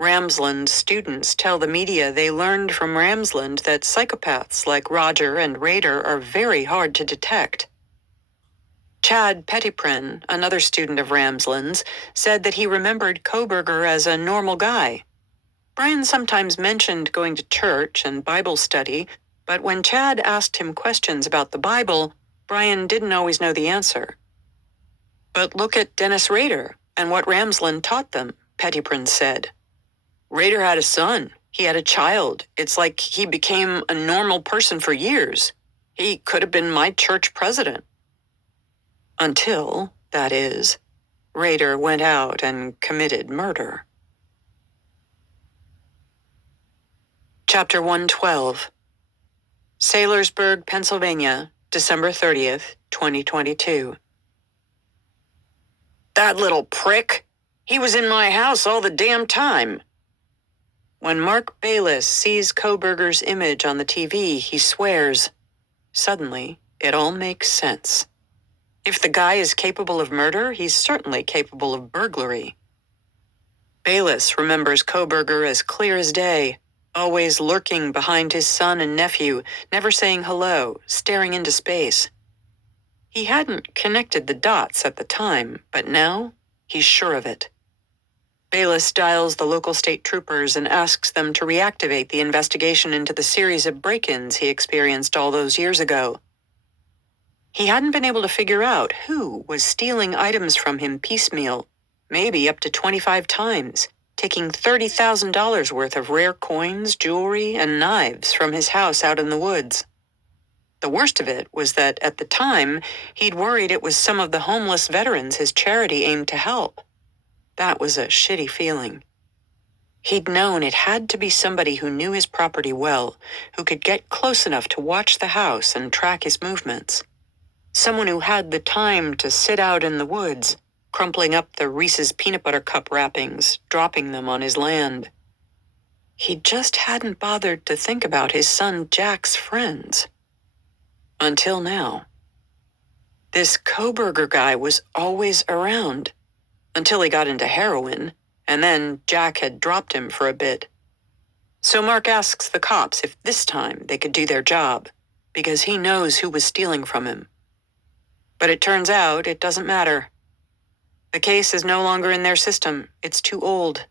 Ramsland's students tell the media they learned from Ramsland that psychopaths like Rodger and Rader are very hard to detect. Chad Pettyprin, another student of Ramsland's, said that he remembered Kohberger as a normal guy. Brian sometimes mentioned going to church and Bible study, but when Chad asked him questions about the Bible, Brian didn't always know the answer. But look at Dennis Rader and what Ramsland taught them, Pettyprin said. Rader had a son. He had a child. It's like he became a normal person for years. He could have been my church president. Until, that is, Rader went out and committed murder. Chapter 112. Saylorsburg, Pennsylvania, December 30th, 2022. That little prick! He was in my house all the damn time. When Mark Bayless sees Kohberger's image on the TV, he swears. Suddenly, it all makes sense. If the guy is capable of murder, he's certainly capable of burglary. Bayless remembers Kohberger as clear as day, always lurking behind his son and nephew, never saying hello, staring into space. He hadn't connected the dots at the time, but now he's sure of it. Bayless dials the local state troopers and asks them to reactivate the investigation into the series of break-ins he experienced all those years ago. He hadn't been able to figure out who was stealing items from him piecemeal, maybe up to 25 times, taking $30,000 worth of rare coins, jewelry, and knives from his house out in the woods. The worst of it was that, at the time, he'd worried it was some of the homeless veterans his charity aimed to help. That was a shitty feeling. He'd known it had to be somebody who knew his property well, who could get close enough to watch the house and track his movements. Someone who had the time to sit out in the woods, crumpling up the Reese's peanut butter cup wrappings, dropping them on his land. He just hadn't bothered to think about his son Jack's friends. Until now. This Kohberger guy was always around, until he got into heroin, and then Jack had dropped him for a bit. So Mark asks the cops if this time they could do their job, because he knows who was stealing from him. But it turns out it doesn't matter. The case is no longer in their system. It's too old.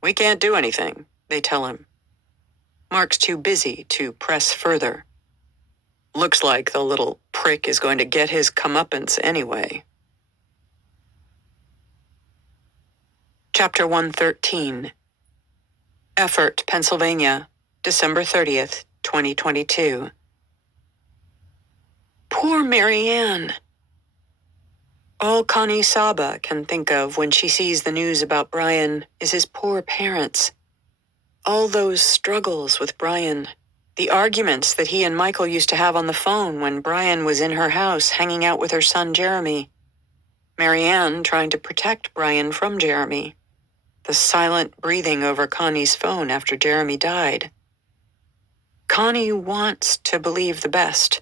We can't do anything, they tell him. Mark's too busy to press further. Looks like the little prick is going to get his comeuppance anyway. Chapter 113. Effort, Pennsylvania, December 30th, 2022. Poor Marianne. All Connie Saba can think of when she sees the news about Brian is his poor parents. All those struggles with Brian, the arguments that he and Michael used to have on the phone when Brian was in her house hanging out with her son Jeremy. Marianne trying to protect Brian from Jeremy. The silent breathing over Connie's phone after Jeremy died. Connie wants to believe the best,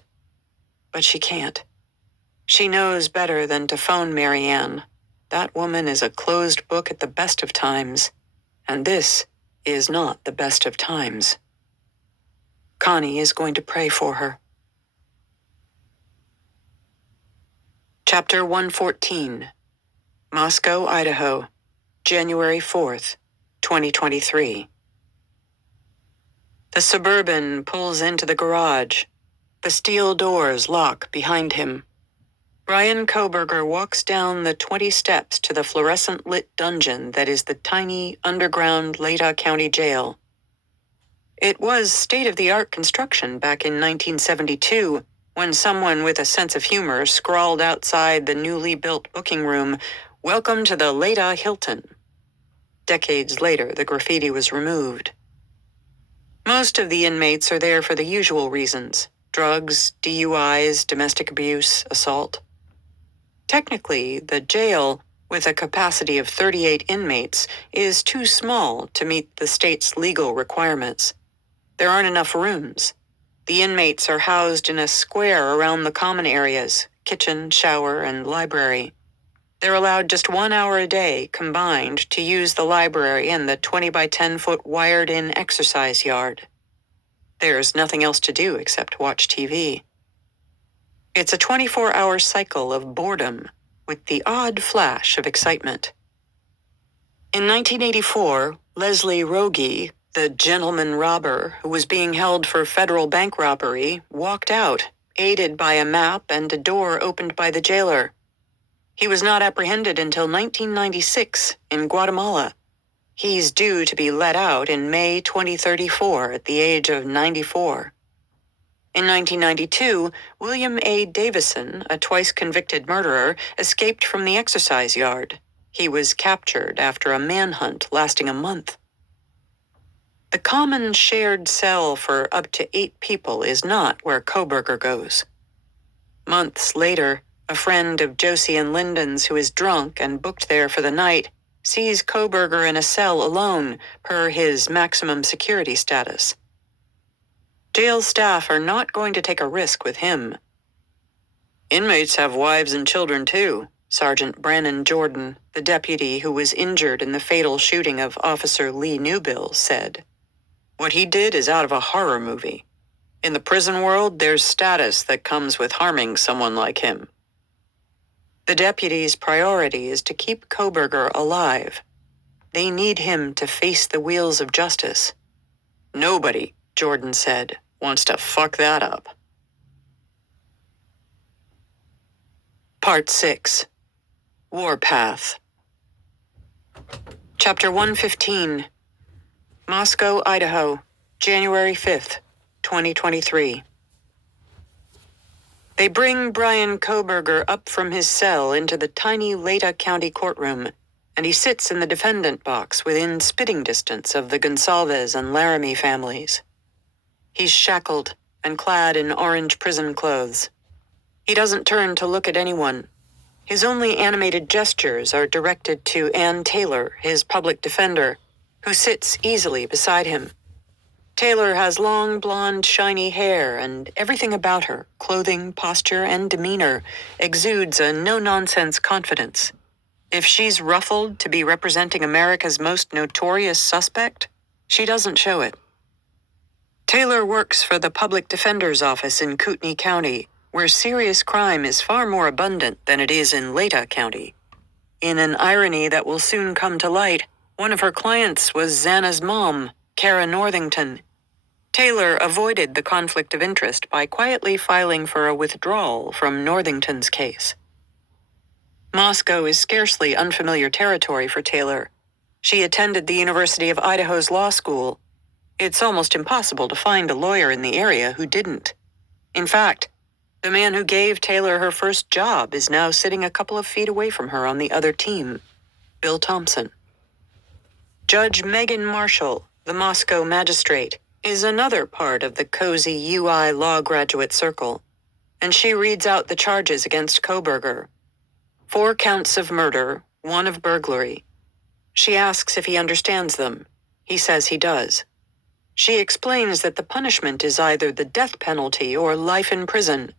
but she can't. She knows better than to phone Marianne. That woman is a closed book at the best of times. and this is not the best of times. Connie is going to pray for her. Chapter 114, Moscow, Idaho, January 4th, 2023. The Suburban pulls into the garage. The steel doors lock behind him. Brian Koberger walks down the 20 steps to the fluorescent-lit dungeon that is the tiny, underground Idaho County Jail. It was state-of-the-art construction back in 1972, when someone with a sense of humor scrawled outside the newly built booking room, "Welcome to the Idaho Hilton." Decades later, the graffiti was removed. Most of the inmates are there for the usual reasons: drugs, DUIs, domestic abuse, assault. Technically, the jail, with a capacity of 38 inmates, is too small to meet the state's legal requirements. There aren't enough rooms. The inmates are housed in a square around the common areas: kitchen, shower, and library. They're allowed just 1 hour a day, combined, to use the library and the 20 by 10-foot wired-in exercise yard. There's nothing else to do except watch TV. It's a 24-hour cycle of boredom, with the odd flash of excitement. In 1984, Leslie Rogie, the gentleman robber who was being held for federal bank robbery, walked out, aided by a map and a door opened by the jailer. He was not apprehended until 1996 in Guatemala. He's due to be let out in May 2034 at the age of 94. In 1992, William A. Davison, a twice-convicted murderer, escaped from the exercise yard. He was captured after a manhunt lasting a month. The common shared cell for up to 8 people is not where Koberger goes. Months later, a friend of Josie and Lyndon's who is drunk and booked there for the night sees Koberger in a cell alone, per his maximum security status. Jail staff are not going to take a risk with him. "Inmates have wives and children too," Sergeant Brannon Jordan, the deputy who was injured in the fatal shooting of Officer Lee Newbill, said. "What he did is out of a horror movie. In the prison world, there's status that comes with harming someone like him." The deputy's priority is to keep Koberger alive. They need him to face the wheels of justice. "Nobody," Jordan said, "wants to fuck that up." Part 6. Warpath. Chapter 115. Moscow, Idaho, January 5th, 2023. They bring Brian Koberger up from his cell into the tiny Idaho County courtroom, and he sits in the defendant box within spitting distance of the Gonsalves and Laramie families. He's shackled and clad in orange prison clothes. He doesn't turn to look at anyone. His only animated gestures are directed to Ann Taylor, his public defender, who sits easily beside him. Taylor has long, blonde, shiny hair, and everything about her, clothing, posture, and demeanor, exudes a no-nonsense confidence. If she's ruffled to be representing America's most notorious suspect, she doesn't show it. Taylor works for the public defender's office in Kootenai County, where serious crime is far more abundant than it is in Idaho County. In an irony that will soon come to light, one of her clients was Xana's mom, Kara Northington. Taylor avoided the conflict of interest by quietly filing for a withdrawal from Northington's case. Moscow is scarcely unfamiliar territory for Taylor. She attended the University of Idaho's law school. It's almost impossible to find a lawyer in the area who didn't. In fact, the man who gave Taylor her first job is now sitting a couple of feet away from her on the other team, Bill Thompson. Judge Megan Marshall, the Moscow magistrate, is another part of the cozy UI law graduate circle, and she reads out the charges against Koberger. 4 counts of murder, 1 of burglary. She asks if he understands them. He says he does. She explains that the punishment is either the death penalty or life in prison.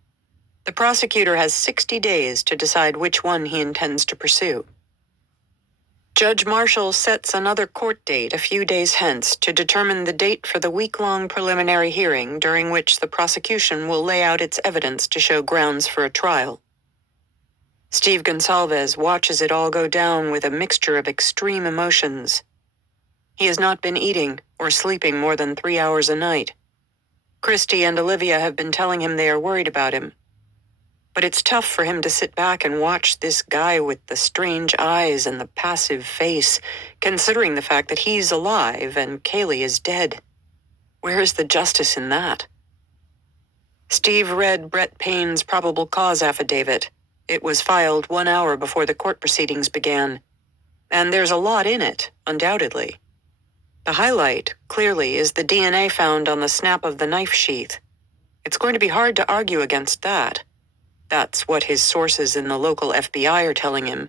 The prosecutor has 60 days to decide which one he intends to pursue. Judge Marshall sets another court date a few days hence to determine the date for the week-long preliminary hearing during which the prosecution will lay out its evidence to show grounds for a trial. Steve Gonsalves watches it all go down with a mixture of extreme emotions. He has not been eating or sleeping more than 3 hours a night. Christy and Olivia have been telling him they are worried about him. But it's tough for him to sit back and watch this guy with the strange eyes and the passive face, considering the fact that he's alive and Kaylee is dead. Where is the justice in that? Steve read Brett Payne's probable cause affidavit. It was filed 1 hour before the court proceedings began. And there's a lot in it, undoubtedly. The highlight, clearly, is the DNA found on the snap of the knife sheath. It's going to be hard to argue against that. That's what his sources in the local FBI are telling him.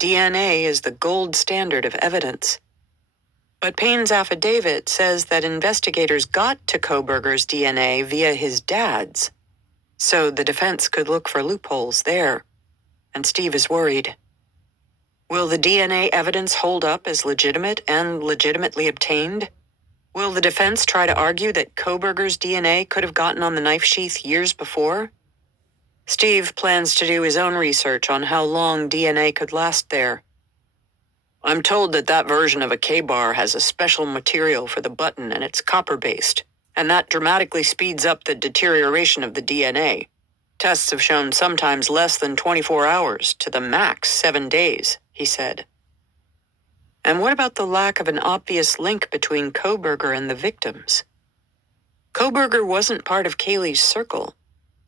DNA is the gold standard of evidence. But Payne's affidavit says that investigators got to Kohberger's DNA via his dad's. So the defense could look for loopholes there. And Steve is worried. Will the DNA evidence hold up as legitimate and legitimately obtained? Will the defense try to argue that Kohberger's DNA could have gotten on the knife sheath years before? Steve plans to do his own research on how long DNA could last there. I'm told that version of a K-bar has a special material for the button and it's copper-based, and that dramatically speeds up the deterioration of the DNA. Tests have shown sometimes less than 24 hours to the max 7 days, he said. And what about the lack of an obvious link between Kohberger and the victims? Kohberger wasn't part of Kaylee's circle.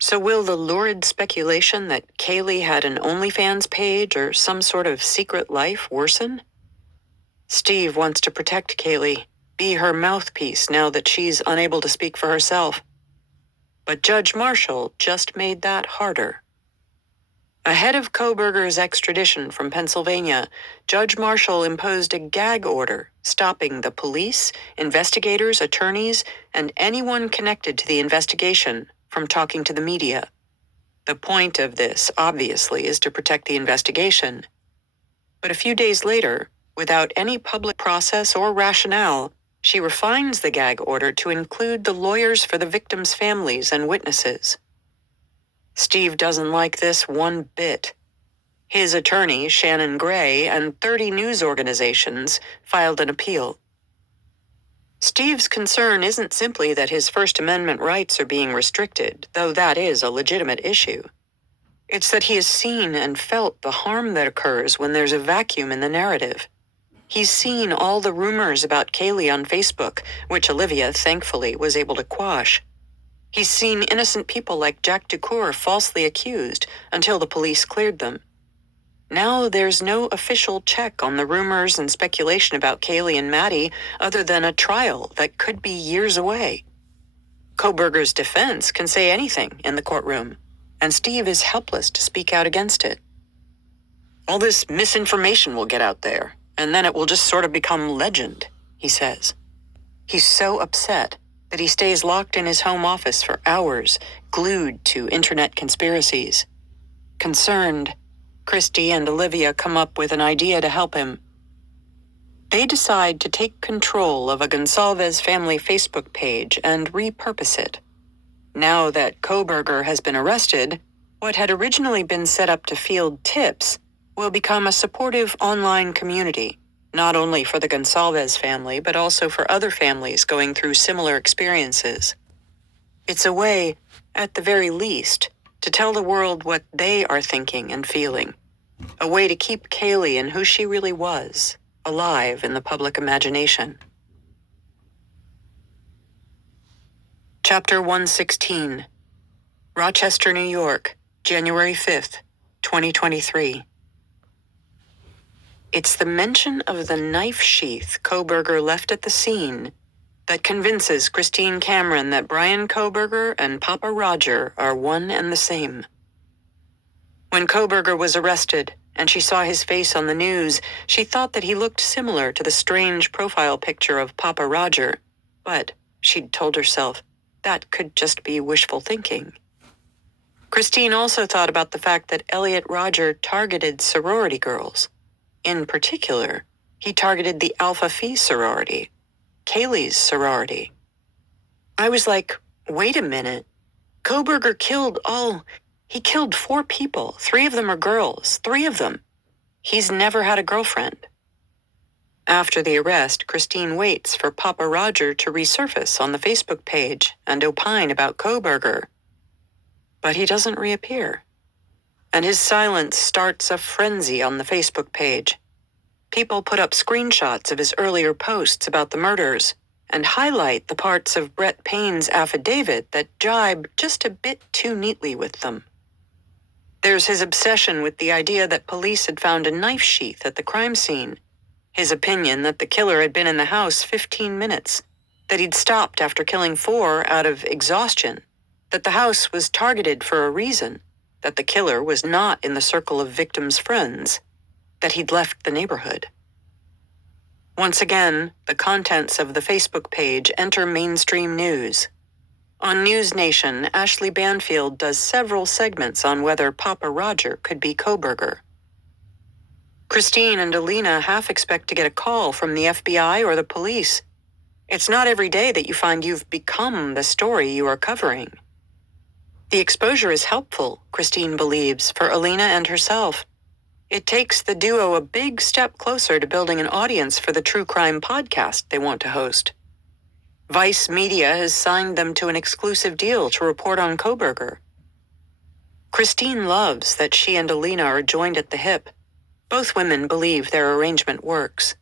So will the lurid speculation that Kaylee had an OnlyFans page or some sort of secret life worsen? Steve wants to protect Kaylee, be her mouthpiece now that she's unable to speak for herself. But Judge Marshall just made that harder. Ahead of Kohberger's extradition from Pennsylvania, Judge Marshall imposed a gag order stopping the police, investigators, attorneys, and anyone connected to the investigation from talking to the media. The point of this, obviously, is to protect the investigation. But a few days later, without any public process or rationale, she refines the gag order to include the lawyers for the victims' families and witnesses. Steve doesn't like this one bit. His attorney, Shannon Gray, and 30 news organizations filed an appeal. Steve's concern isn't simply that his First Amendment rights are being restricted, though that is a legitimate issue. It's that he has seen and felt the harm that occurs when there's a vacuum in the narrative. He's seen all the rumors about Kaylee on Facebook, which Olivia, thankfully, was able to quash. He's seen innocent people like Jack Ducour falsely accused until the police cleared them. Now there's no official check on the rumors and speculation about Kaylee and Maddie other than a trial that could be years away. Kohberger's defense can say anything in the courtroom, and Steve is helpless to speak out against it. All this misinformation will get out there, and then it will just sort of become legend, he says. He's so upset that he stays locked in his home office for hours, glued to internet conspiracies. Concerned, Christy and Olivia come up with an idea to help him. They decide to take control of a Gonsalves family Facebook page and repurpose it. Now that Kohberger has been arrested, what had originally been set up to field tips will become a supportive online community, not only for the Gonsalves family, but also for other families going through similar experiences. It's a way, at the very least, to tell the world what they are thinking and feeling. A way to keep Kaylee and who she really was alive in the public imagination. Chapter 116. Rochester, New York, January 5th, 2023. It's the mention of the knife sheath Kohberger left at the scene that convinces Christine Cameron that Brian Kohberger and Papa Roger are one and the same. When Kohberger was arrested and she saw his face on the news, she thought that he looked similar to the strange profile picture of Papa Roger, but she'd told herself that could just be wishful thinking. Christine also thought about the fact that Elliot Roger targeted sorority girls. In particular, he targeted the Alpha Phi sorority, Kaylee's sorority. I was like, wait a minute. Kohberger he killed 4 people. 3 of them are girls. 3 of them. He's never had a girlfriend. After the arrest, Christine waits for Papa Roger to resurface on the Facebook page and opine about Kohberger. But he doesn't reappear. And his silence starts a frenzy on the Facebook page. People put up screenshots of his earlier posts about the murders and highlight the parts of Brett Payne's affidavit that jibe just a bit too neatly with them. There's his obsession with the idea that police had found a knife sheath at the crime scene, his opinion that the killer had been in the house 15 minutes, that he'd stopped after killing 4 out of exhaustion, that the house was targeted for a reason, that the killer was not in the circle of victims' friends, that he'd left the neighborhood. Once again, the contents of the Facebook page enter mainstream news. On News Nation, Ashley Banfield does several segments on whether Papa Roger could be Kohberger. Christine and Alina half expect to get a call from the FBI or the police. It's not every day that you find you've become the story you are covering. The exposure is helpful, Christine believes, for Alina and herself. It takes the duo a big step closer to building an audience for the true crime podcast they want to host. Vice Media has signed them to an exclusive deal to report on Kohberger. Christine loves that she and Alina are joined at the hip. Both women believe their arrangement works.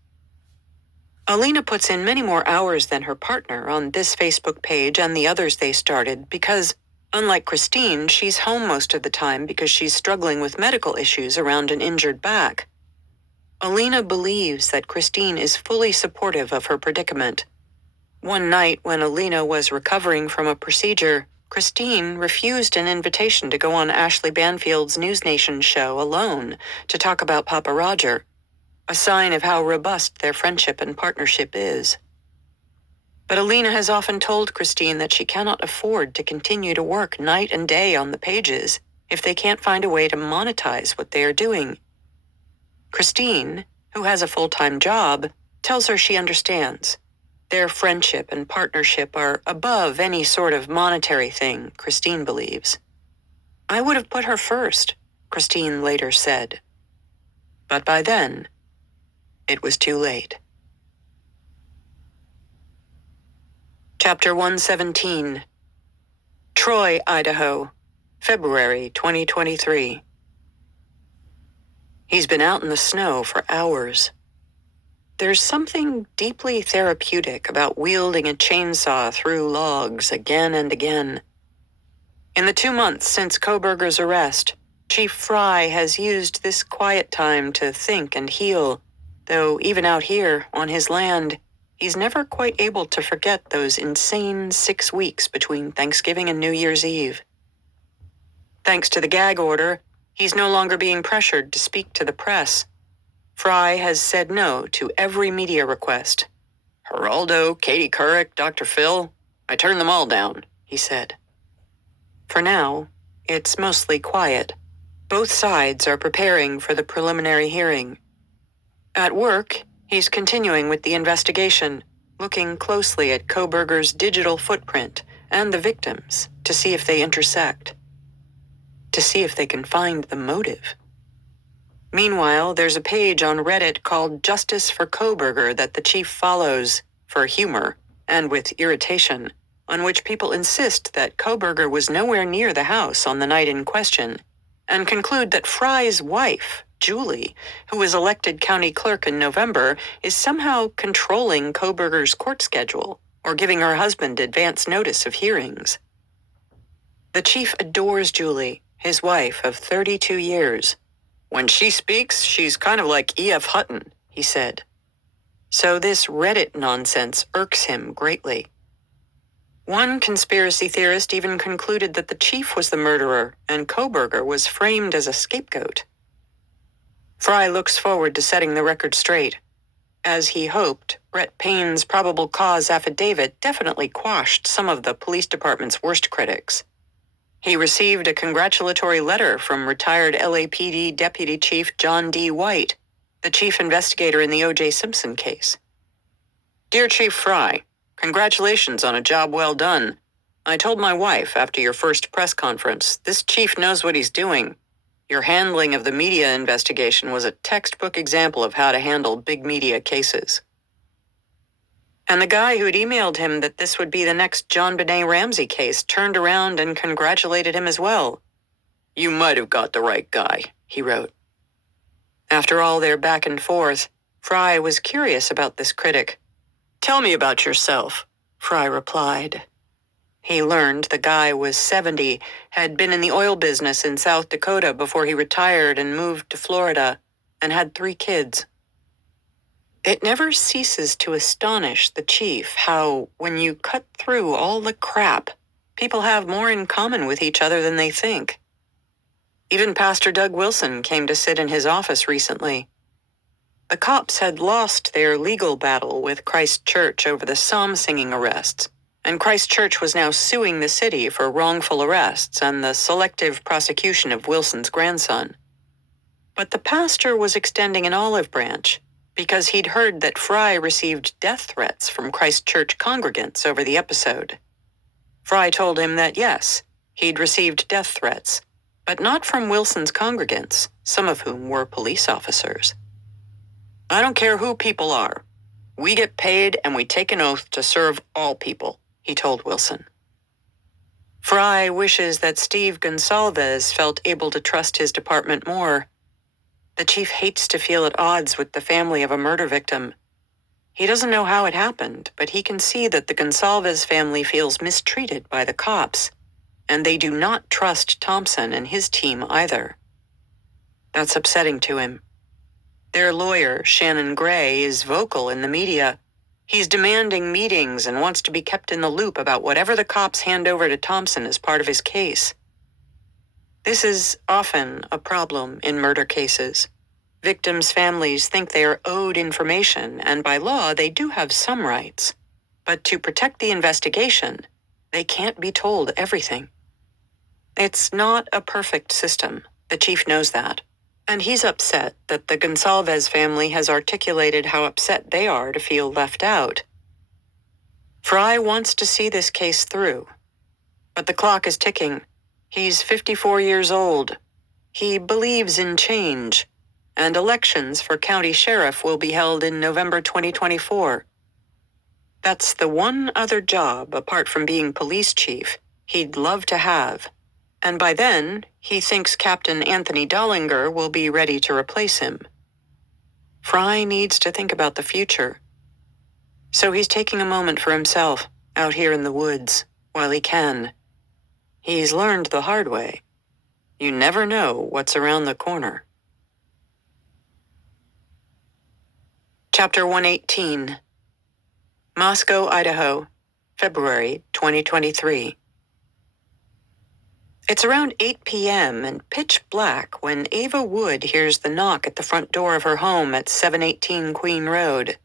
Alina puts in many more hours than her partner on this Facebook page and the others they started because, unlike Christine, she's home most of the time because she's struggling with medical issues around an injured back. Alina believes that Christine is fully supportive of her predicament. One night when Alina was recovering from a procedure, Christine refused an invitation to go on Ashley Banfield's News Nation show alone to talk about Papa Roger, a sign of how robust their friendship and partnership is. But Alina has often told Christine that she cannot afford to continue to work night and day on the pages if they can't find a way to monetize what they are doing. Christine, who has a full-time job, tells her she understands. Their friendship and partnership are above any sort of monetary thing, Christine believes. I would have put her first, Christine later said. But by then, it was too late. Chapter 117. Troy, Idaho, February 2023. He's been out in the snow for hours. There's something deeply therapeutic about wielding a chainsaw through logs again and again. In the 2 months since Kohberger's arrest, Chief Fry has used this quiet time to think and heal, though even out here, on his land, he's never quite able to forget those insane 6 weeks between Thanksgiving and New Year's Eve. Thanks to the gag order, he's no longer being pressured to speak to the press. Fry has said no to every media request. Geraldo, Katie Couric, Dr. Phil, I turned them all down, he said. For now, it's mostly quiet. Both sides are preparing for the preliminary hearing. At work, he's continuing with the investigation, looking closely at Kohberger's digital footprint and the victims to see if they intersect, to see if they can find the motive. Meanwhile, there's a page on Reddit called Justice for Kohberger that the chief follows, for humor and with irritation, on which people insist that Kohberger was nowhere near the house on the night in question, and conclude that Fry's wife, Julie, who was elected county clerk in November, is somehow controlling Kohberger's court schedule or giving her husband advance notice of hearings. The chief adores Julie, his wife of 32 years. When she speaks, she's kind of like E.F. Hutton, he said. So this Reddit nonsense irks him greatly. One conspiracy theorist even concluded that the chief was the murderer and Kohberger was framed as a scapegoat. Fry looks forward to setting the record straight. As he hoped, Brett Payne's probable cause affidavit definitely quashed some of the police department's worst critics. He received a congratulatory letter from retired LAPD Deputy Chief John D. White, the chief investigator in the O.J. Simpson case. Dear Chief Fry, congratulations on a job well done. I told my wife after your first press conference, this chief knows what he's doing. Your handling of the media investigation was a textbook example of how to handle big media cases. And the guy who had emailed him that this would be the next John Benet Ramsey case turned around and congratulated him as well. You might have got the right guy, he wrote. After all their back and forth, Fry was curious about this critic. Tell me about yourself, Fry replied. He learned the guy was 70, had been in the oil business in South Dakota before he retired and moved to Florida, and had 3 kids. It never ceases to astonish the chief how, when you cut through all the crap, people have more in common with each other than they think. Even Pastor Doug Wilson came to sit in his office recently. The cops had lost their legal battle with Christ Church over the psalm-singing arrests, and Christ Church was now suing the city for wrongful arrests and the selective prosecution of Wilson's grandson. But the pastor was extending an olive branch because he'd heard that Fry received death threats from Christ Church congregants over the episode. Fry told him that yes, he'd received death threats, but not from Wilson's congregants, some of whom were police officers. I don't care who people are. We get paid and we take an oath to serve all people, he told Wilson. Fry wishes that Steve Gonsalves felt able to trust his department more. The chief hates to feel at odds with the family of a murder victim. He doesn't know how it happened, but he can see that the Gonsalves family feels mistreated by the cops, and they do not trust Thompson and his team either. That's upsetting to him. Their lawyer, Shannon Gray, is vocal in the media. He's demanding meetings and wants to be kept in the loop about whatever the cops hand over to Thompson as part of his case. This is often a problem in murder cases. Victims' families think they are owed information, and by law they do have some rights. But to protect the investigation, they can't be told everything. It's not a perfect system. The chief knows that. And he's upset that the Gonsalves family has articulated how upset they are to feel left out. Fry wants to see this case through. But the clock is ticking. He's 54 years old. He believes in change, and elections for county sheriff will be held in November 2024. That's the one other job, apart from being police chief, he'd love to have. And by then, he thinks Captain Anthony Dollinger will be ready to replace him. Fry needs to think about the future. So he's taking a moment for himself, out here in the woods, while he can. He's learned the hard way. You never know what's around the corner. Chapter 118. Moscow, Idaho, February 2023. It's around 8 p.m. and pitch black when Ava Wood hears the knock at the front door of her home at 718 Queen Road.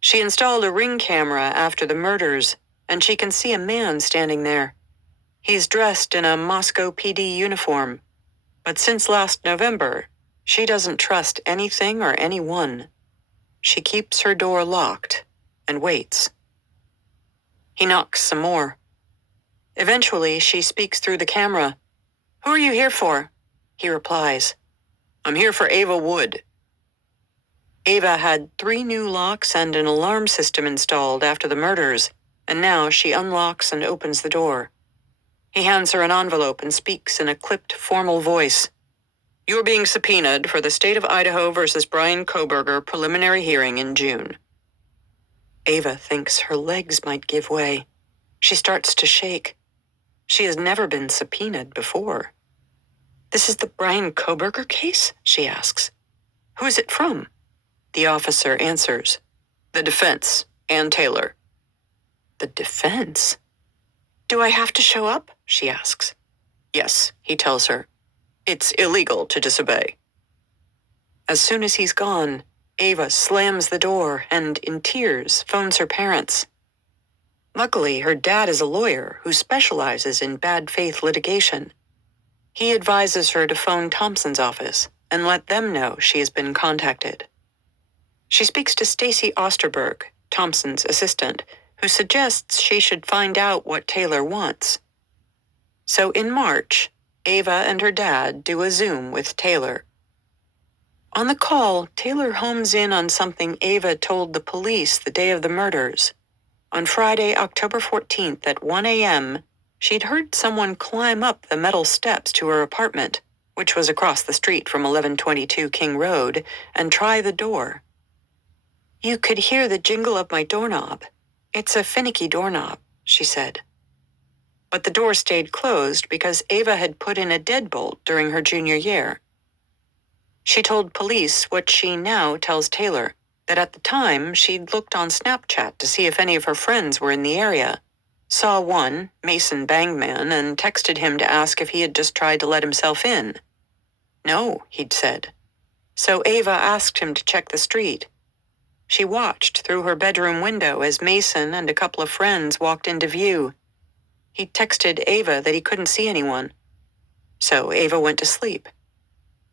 She installed a Ring camera after the murders, and she can see a man standing there. He's dressed in a Moscow PD uniform, but since last November, she doesn't trust anything or anyone. She keeps her door locked and waits. He knocks some more. Eventually, she speaks through the camera. "Who are you here for?" He replies, "I'm here for Ava Wood." Ava had 3 new locks and an alarm system installed after the murders, and now she unlocks and opens the door. He hands her an envelope and speaks in a clipped, formal voice. "You are being subpoenaed for the state of Idaho versus Brian Koberger preliminary hearing in June." Ava thinks her legs might give way. She starts to shake. She has never been subpoenaed before. "This is the Brian Koberger case?" she asks. "Who is it from?" The officer answers, "The defense, Ann Taylor." "The defense? Do I have to show up?" she asks. "Yes," he tells her. "It's illegal to disobey." As soon as he's gone, Ava slams the door and, in tears, phones her parents. Luckily, her dad is a lawyer who specializes in bad faith litigation. He advises her to phone Thompson's office and let them know she has been contacted. She speaks to Stacy Osterberg, Thompson's assistant, who suggests she should find out what Taylor wants. So in March, Ava and her dad do a Zoom with Taylor. On the call, Taylor homes in on something Ava told the police the day of the murders. On Friday, October 14th at 1 a.m., she'd heard someone climb up the metal steps to her apartment, which was across the street from 1122 King Road, and try the door. "You could hear the jingle of my doorknob. It's a finicky doorknob," she said. But the door stayed closed because Ava had put in a deadbolt during her junior year. She told police what she now tells Taylor, that at the time she'd looked on Snapchat to see if any of her friends were in the area, saw one, Mason Bangman, and texted him to ask if he had just tried to let himself in. No, he'd said. So Ava asked him to check the street. She watched through her bedroom window as Mason and a couple of friends walked into view. He texted Ava that he couldn't see anyone. So Ava went to sleep.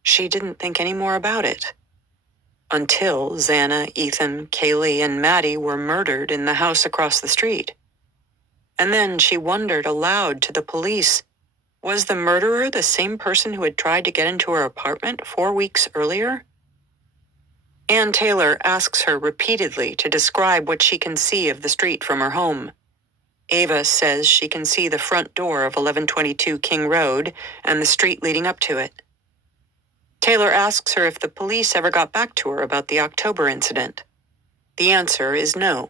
She didn't think any more about it. Until Xana, Ethan, Kaylee, and Maddie were murdered in the house across the street. And then she wondered aloud to the police, was the murderer the same person who had tried to get into her apartment 4 weeks earlier? Ann Taylor asks her repeatedly to describe what she can see of the street from her home. Ava says she can see the front door of 1122 King Road and the street leading up to it. Taylor asks her if the police ever got back to her about the October incident. The answer is no.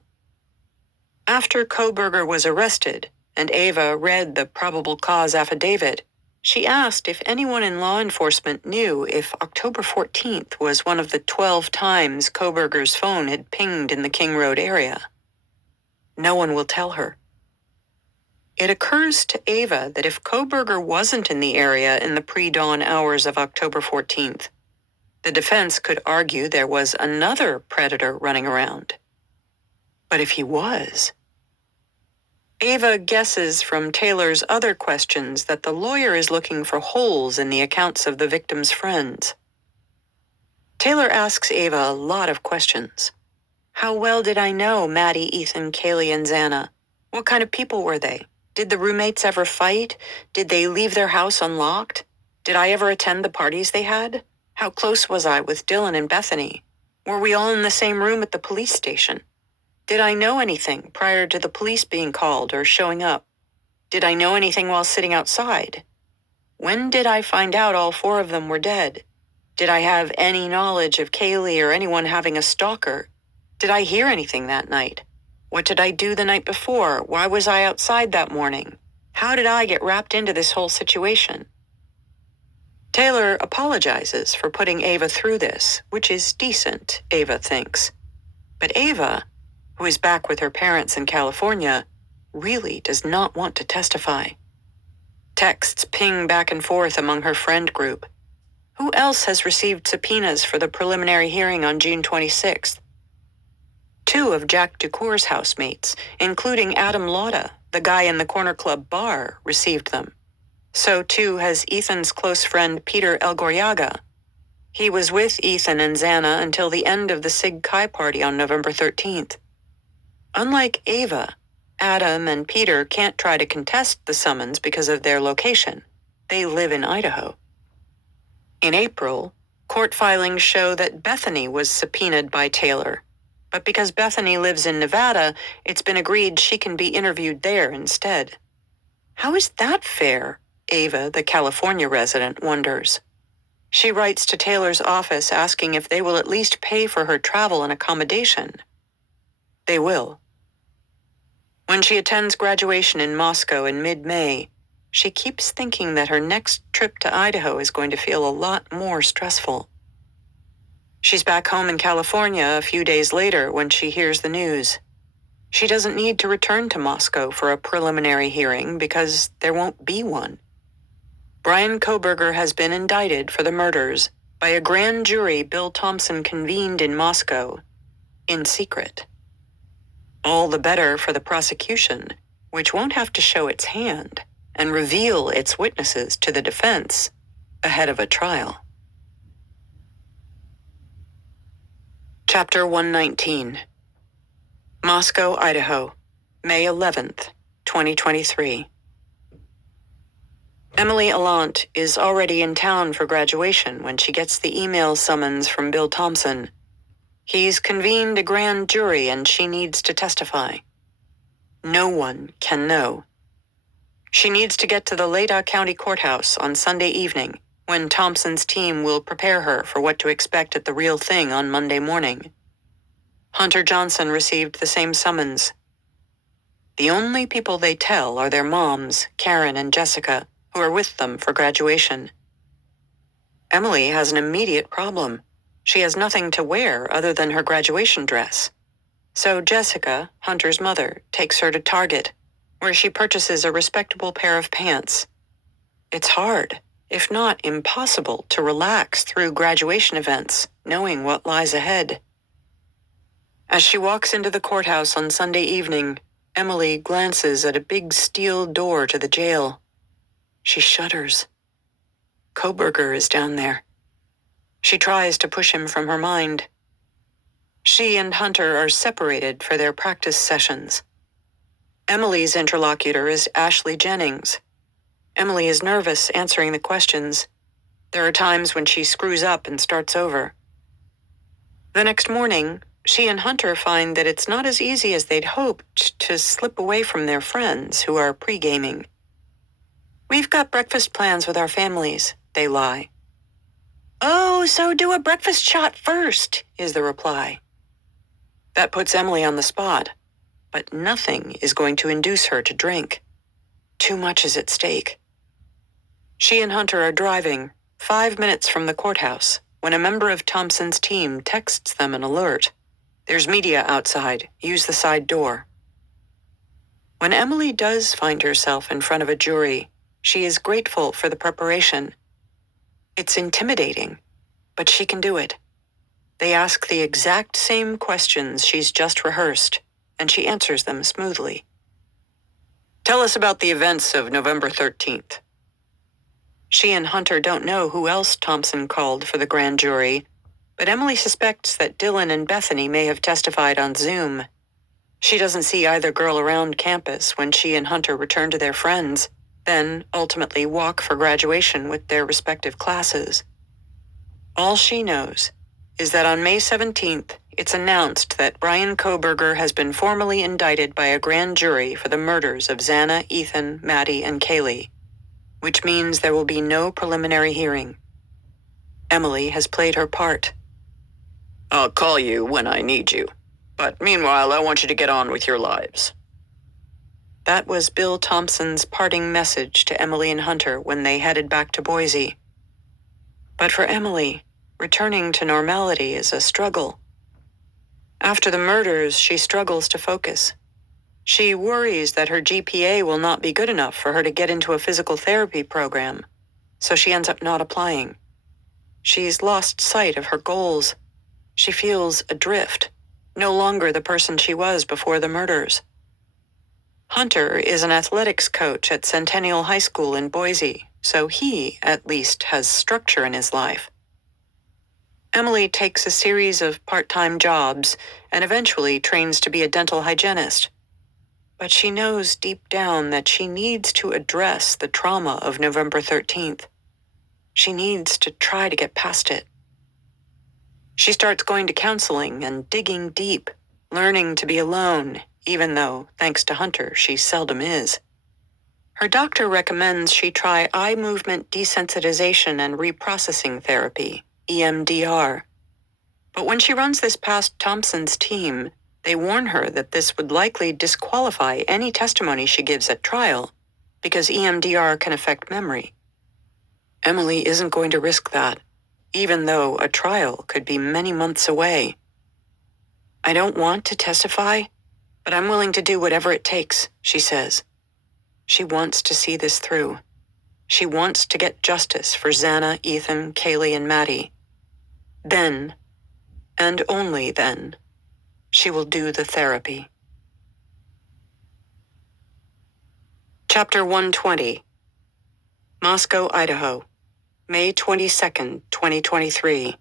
After Kohberger was arrested and Ava read the probable cause affidavit, she asked if anyone in law enforcement knew if October 14th was one of the 12 times Kohberger's phone had pinged in the King Road area. No one will tell her. It occurs to Ava that if Kohberger wasn't in the area in the pre-dawn hours of October 14th, the defense could argue there was another predator running around. But if he was... Ava guesses from Taylor's other questions that the lawyer is looking for holes in the accounts of the victim's friends. Taylor asks Ava a lot of questions. How well did I know Maddie, Ethan, Kaylee, and Xana? What kind of people were they? Did the roommates ever fight? Did they leave their house unlocked? Did I ever attend the parties they had? How close was I with Dylan and Bethany? Were we all in the same room at the police station? Did I know anything prior to the police being called or showing up? Did I know anything while sitting outside? When did I find out all 4 of them were dead? Did I have any knowledge of Kaylee or anyone having a stalker? Did I hear anything that night? What did I do the night before? Why was I outside that morning? How did I get wrapped into this whole situation? Taylor apologizes for putting Ava through this, which is decent, Ava thinks. But Ava, who is back with her parents in California, really does not want to testify. Texts ping back and forth among her friend group. Who else has received subpoenas for the preliminary hearing on June 26th? 2 of Jack Ducour's housemates, including Adam Lauda, the guy in the Corner Club bar, received them. So too has Ethan's close friend Peter Elgoryaga. He was with Ethan and Xana until the end of the Sig Chi party on November 13th. Unlike Ava, Adam and Peter can't try to contest the summons because of their location. They live in Idaho. In April, court filings show that Bethany was subpoenaed by Taylor. But because Bethany lives in Nevada, it's been agreed she can be interviewed there instead. How is that fair? Ava, the California resident, wonders. She writes to Taylor's office asking if they will at least pay for her travel and accommodation. They will. When she attends graduation in Moscow in mid-May, she keeps thinking that her next trip to Idaho is going to feel a lot more stressful. She's back home in California a few days later when she hears the news. She doesn't need to return to Moscow for a preliminary hearing because there won't be one. Brian Kohberger has been indicted for the murders by a grand jury Bill Thompson convened in Moscow, in secret. All the better for the prosecution, which won't have to show its hand and reveal its witnesses to the defense ahead of a trial. Chapter 119. Moscow, Idaho, May 11th, 2023. Emily Allant is already in town for graduation when she gets the email summons from Bill Thompson. He's convened a grand jury and she needs to testify. No one can know. She needs to get to the Idaho County Courthouse on Sunday evening, when Thompson's team will prepare her for what to expect at the real thing on Monday morning. Hunter Johnson received the same summons. The only people they tell are their moms, Karen and Jessica, who are with them for graduation. Emily has an immediate problem. She has nothing to wear other than her graduation dress. So Jessica, Hunter's mother, takes her to Target, where she purchases a respectable pair of pants. It's hard, if not impossible, to relax through graduation events, knowing what lies ahead. As she walks into the courthouse on Sunday evening, Emily glances at a big steel door to the jail. She shudders. Koberger is down there. She tries to push him from her mind. She and Hunter are separated for their practice sessions. Emily's interlocutor is Ashley Jennings. Emily is nervous answering the questions. There are times when she screws up and starts over. The next morning, she and Hunter find that it's not as easy as they'd hoped to slip away from their friends who are pre-gaming. "We've got breakfast plans with our families," they lie. "Oh, so do a breakfast shot first," is the reply. That puts Emily on the spot, but nothing is going to induce her to drink. Too much is at stake. She and Hunter are driving 5 minutes from the courthouse when a member of Thompson's team texts them an alert. "There's media outside. Use the side door." When Emily does find herself in front of a jury, she is grateful for the preparation. It's intimidating, but she can do it. They ask the exact same questions she's just rehearsed, and she answers them smoothly. "Tell us about the events of November 13th. She and Hunter don't know who else Thompson called for the grand jury, but Emily suspects that Dylan and Bethany may have testified on Zoom. She doesn't see either girl around campus when she and Hunter return to their friends, then ultimately walk for graduation with their respective classes. All she knows is that on May 17th, it's announced that Brian Koberger has been formally indicted by a grand jury for the murders of Xana, Ethan, Maddie, and Kaylee, which means there will be no preliminary hearing. Emily has played her part. "I'll call you when I need you. But meanwhile, I want you to get on with your lives." That was Bill Thompson's parting message to Emily and Hunter when they headed back to Boise. But for Emily, returning to normality is a struggle. After the murders, she struggles to focus. She worries that her GPA will not be good enough for her to get into a physical therapy program, so she ends up not applying. She's lost sight of her goals. She feels adrift, no longer the person she was before the murders. Hunter is an athletics coach at Centennial High School in Boise, so he, at least, has structure in his life. Emily takes a series of part-time jobs and eventually trains to be a dental hygienist. But she knows deep down that she needs to address the trauma of November 13th. She needs to try to get past it. She starts going to counseling and digging deep, learning to be alone, even though, thanks to Hunter, she seldom is. Her doctor recommends she try eye movement desensitization and reprocessing therapy, EMDR. But when she runs this past Thompson's team, they warn her that this would likely disqualify any testimony she gives at trial, because EMDR can affect memory. Emily isn't going to risk that, even though a trial could be many months away. "I don't want to testify, but I'm willing to do whatever it takes," she says. She wants to see this through. She wants to get justice for Xana, Ethan, Kaylee, and Maddie. Then, and only then, she will do the therapy. Chapter 120. Moscow, Idaho, May 22nd, 2023.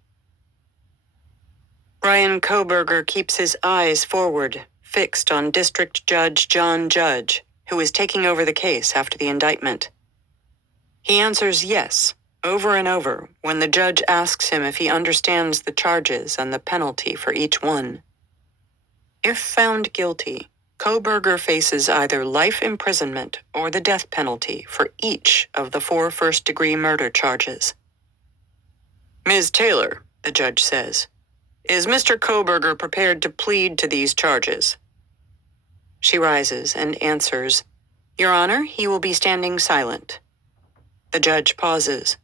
Brian Kohberger keeps his eyes forward, fixed on District Judge John Judge, who is taking over the case after the indictment. He answers yes, over and over, when the judge asks him if he understands the charges and the penalty for each one. If found guilty, Kohberger faces either life imprisonment or the death penalty for each of the 4 first-degree murder charges. Ms. Taylor, the judge says, is Mr. Kohberger prepared to plead to these charges? She rises and answers, Your Honor, he will be standing silent. The judge pauses.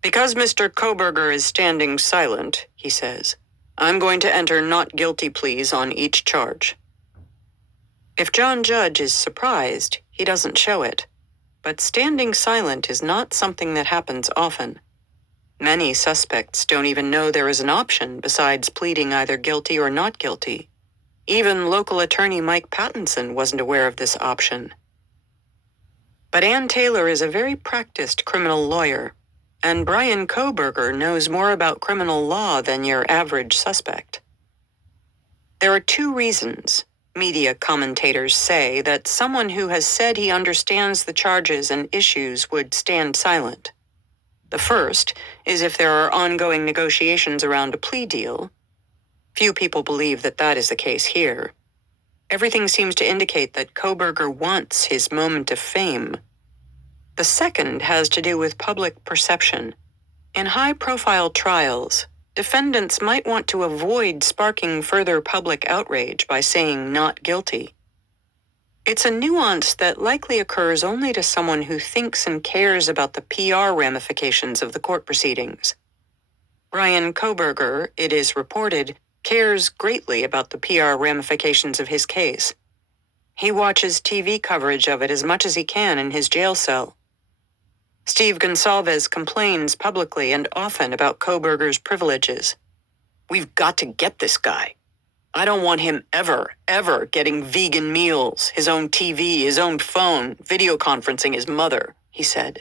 Because Mr. Kohberger is standing silent, he says, I'm going to enter not guilty pleas on each charge. If John Judge is surprised, he doesn't show it. But standing silent is not something that happens often. Many suspects don't even know there is an option besides pleading either guilty or not guilty. Even local attorney Mike Pattinson wasn't aware of this option. But Ann Taylor is a very practiced criminal lawyer, and Brian Kohberger knows more about criminal law than your average suspect. There are 2 reasons media commentators say that someone who has said he understands the charges and issues would stand silent. The first is if there are ongoing negotiations around a plea deal. Few people believe that that is the case here. Everything seems to indicate that Kohberger wants his moment of fame. The second has to do with public perception. In high-profile trials, defendants might want to avoid sparking further public outrage by saying not guilty. It's a nuance that likely occurs only to someone who thinks and cares about the PR ramifications of the court proceedings. Brian Kohberger, it is reported, cares greatly about the PR ramifications of his case. He watches TV coverage of it as much as he can in his jail cell. Steve Gonsalves complains publicly and often about Kohberger's privileges. We've got to get this guy. I don't want him ever getting vegan meals, his own TV, his own phone, video conferencing his mother, he said.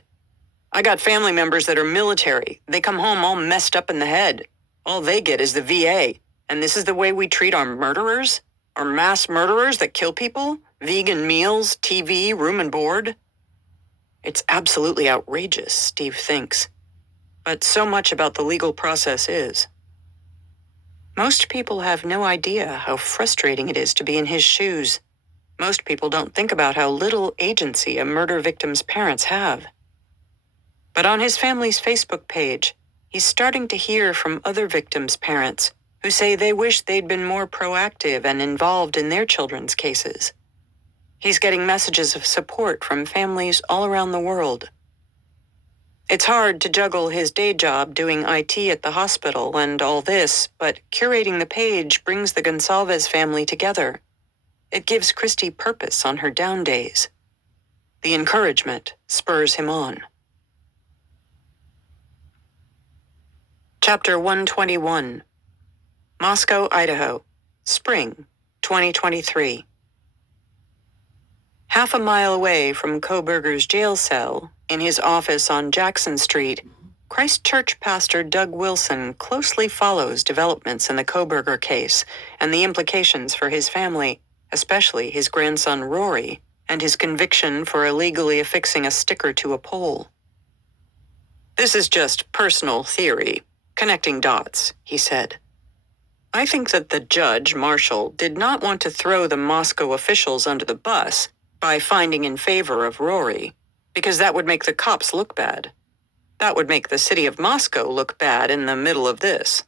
I got family members that are military. They come home all messed up in the head. All they get is the VA. And this is the way we treat our murderers? Our mass murderers that kill people? Vegan meals, TV, room and board? It's absolutely outrageous, Steve thinks. But so much about the legal process is. Most people have no idea how frustrating it is to be in his shoes. Most people don't think about how little agency a murder victim's parents have. But on his family's Facebook page, he's starting to hear from other victims' parents who say they wish they'd been more proactive and involved in their children's cases. He's getting messages of support from families all around the world. It's hard to juggle his day job doing IT at the hospital and all this, but curating the page brings the Gonsalves family together. It gives Christy purpose on her down days. The encouragement spurs him on. Chapter 121. Moscow, Idaho. Spring, 2023. Half a mile away from Kohberger's jail cell, in his office on Jackson Street, Christ Church pastor Doug Wilson closely follows developments in the Kohberger case and the implications for his family, especially his grandson Rory, and his conviction for illegally affixing a sticker to a pole. This is just personal theory, connecting dots, he said. I think that the judge, Marshall, did not want to throw the Moscow officials under the bus by finding in favor of Rory, because that would make the cops look bad. That would make the city of Moscow look bad in the middle of this.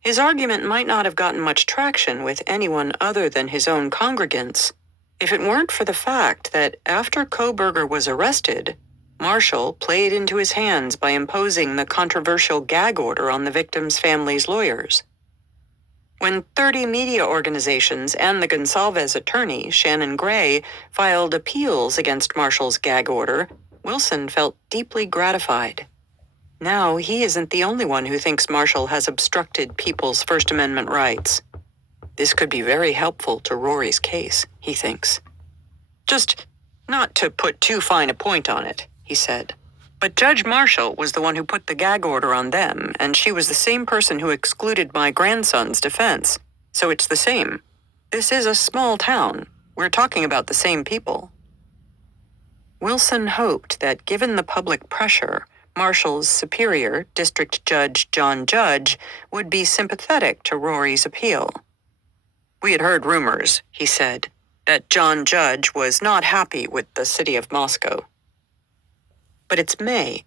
His argument might not have gotten much traction with anyone other than his own congregants if it weren't for the fact that after Kohberger was arrested, Marshall played into his hands by imposing the controversial gag order on the victim's family's lawyers. When 30 media organizations and the Gonsalves attorney, Shannon Gray, filed appeals against Marshall's gag order, Wilson felt deeply gratified. Now he isn't the only one who thinks Marshall has obstructed people's First Amendment rights. This could be very helpful to Rory's case, he thinks. Just not to put too fine a point on it, he said, But Judge Marshall was the one who put the gag order on them, and she was the same person who excluded my grandson's defense. So it's the same. This is a small town. We're talking about the same people. Wilson hoped that given the public pressure, Marshall's superior, District Judge John Judge, would be sympathetic to Rory's appeal. We had heard rumors, he said, that John Judge was not happy with the city of Moscow. But it's May,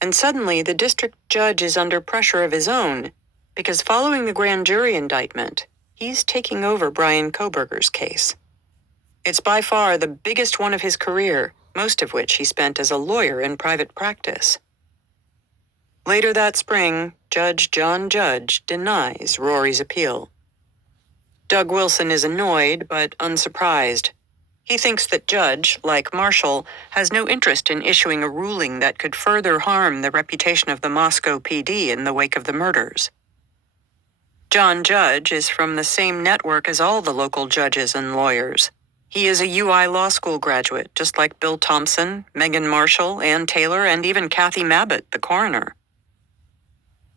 and suddenly the district judge is under pressure of his own, because following the grand jury indictment, he's taking over Brian Kohberger's case. It's by far the biggest one of his career, most of which he spent as a lawyer in private practice. Later that spring, Judge John Judge denies Rory's appeal. Doug Wilson is annoyed but unsurprised. He thinks that Judge, like Marshall, has no interest in issuing a ruling that could further harm the reputation of the Moscow PD in the wake of the murders. John Judge is from the same network as all the local judges and lawyers. He is a UI Law School graduate, just like Bill Thompson, Megan Marshall, Ann Taylor, and even Kathy Mabbitt, the coroner.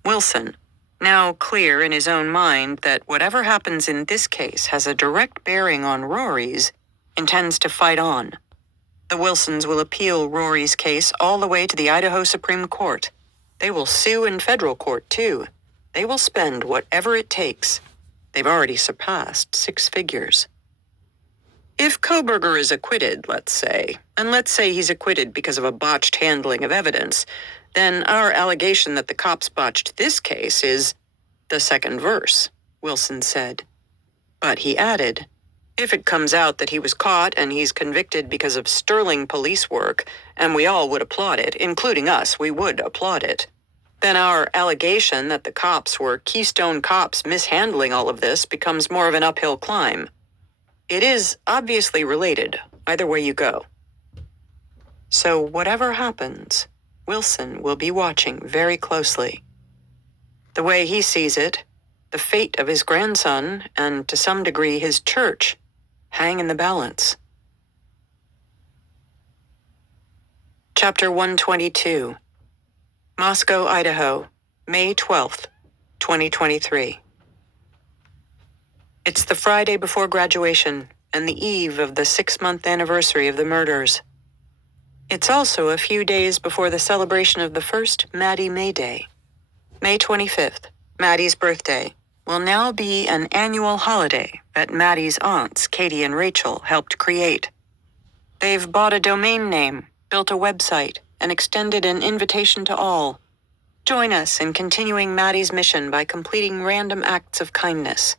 Wilson, now clear in his own mind that whatever happens in this case has a direct bearing on Rory's, intends to fight on. The Wilsons will appeal Rory's case all the way to the Idaho Supreme Court. They will sue in federal court, too. They will spend whatever it takes. They've already surpassed 6 figures. If Kohberger is acquitted, let's say, and let's say he's acquitted because of a botched handling of evidence, then our allegation that the cops botched this case is the second verse, Wilson said. But he added, if it comes out that he was caught and he's convicted because of sterling police work, and we all would applaud it, including us, we would applaud it, then our allegation that the cops were Keystone cops mishandling all of this becomes more of an uphill climb. It is obviously related, either way you go. So whatever happens, Wilson will be watching very closely. The way he sees it, the fate of his grandson, and to some degree his church, hang in the balance. Chapter 122. Moscow, Idaho, May 12th, 2023. It's the Friday before graduation and the eve of the 6-month anniversary of the murders. It's also a few days before the celebration of the first Maddie May Day. May 25th, Maddie's birthday, will now be an annual holiday that Maddie's aunts, Katie and Rachel, helped create. They've bought a domain name, built a website, and extended an invitation to all. Join us in continuing Maddie's mission by completing random acts of kindness.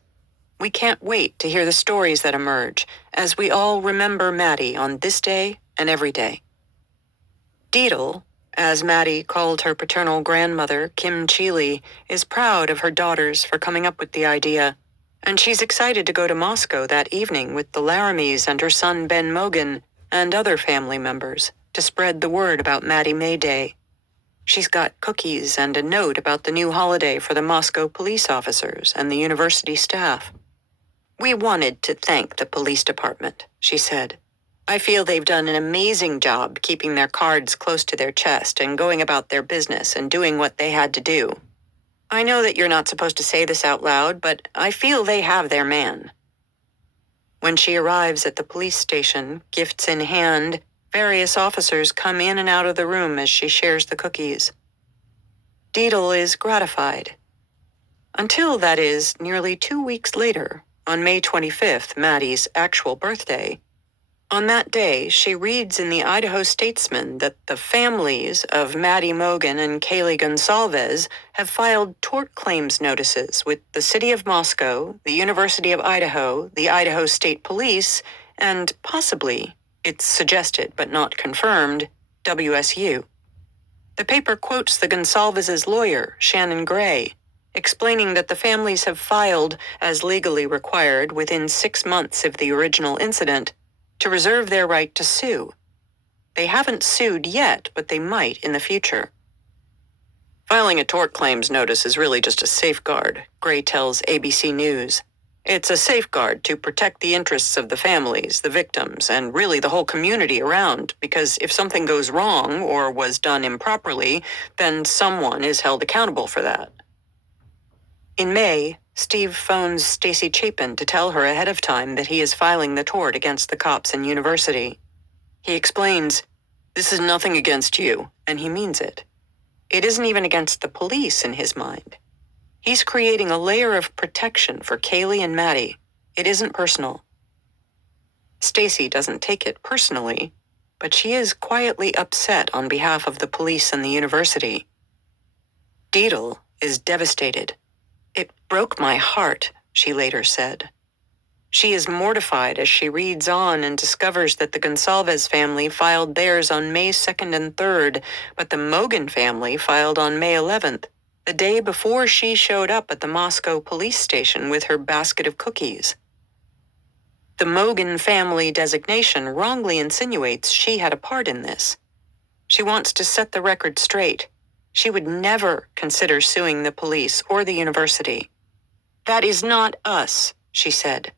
We can't wait to hear the stories that emerge as we all remember Maddie on this day and every day. Deedle, as Maddie called her paternal grandmother, Kim Cheeley, is proud of her daughters for coming up with the idea, and she's excited to go to Moscow that evening with the Laramies and her son Ben Mogan and other family members to spread the word about Maddie May Day. She's got cookies and a note about the new holiday for the Moscow police officers and the university staff. We wanted to thank the police department, she said. I feel they've done an amazing job keeping their cards close to their chest and going about their business and doing what they had to do. I know that you're not supposed to say this out loud, but I feel they have their man. When she arrives at the police station, gifts in hand, various officers come in and out of the room as she shares the cookies. Deedle is gratified. Until, that is, nearly 2 weeks later, on May 25th, Maddie's actual birthday. On that day, she reads in the Idaho Statesman that the families of Maddie Mogan and Kaylee Gonsalves have filed tort claims notices with the City of Moscow, the University of Idaho, the Idaho State Police, and possibly, it's suggested but not confirmed, WSU. The paper quotes the Gonsalves' lawyer, Shannon Gray, explaining that the families have filed, as legally required within 6 months of the original incident, to reserve their right to sue. They haven't sued yet, but they might in the future. Filing a tort claims notice is really just a safeguard, Gray tells ABC News. It's a safeguard to protect the interests of the families, the victims, and really the whole community around, because if something goes wrong or was done improperly, then someone is held accountable for that. In May, Steve phones Stacy Chapin to tell her ahead of time that he is filing the tort against the cops in University. He explains, "This is nothing against you," and he means it. It isn't even against the police in his mind. He's creating a layer of protection for Kaylee and Maddie. It isn't personal. Stacy doesn't take it personally, but she is quietly upset on behalf of the police and the university. Deedle is devastated. "It broke my heart," she later said. She is mortified as she reads on and discovers that the Gonsalves family filed theirs on May 2nd and 3rd, but the Mogan family filed on May 11th, the day before she showed up at the Moscow police station with her basket of cookies. The Mogan family designation wrongly insinuates she had a part in this. She wants to set the record straight. She would never consider suing the police or the university. "That is not us," she said.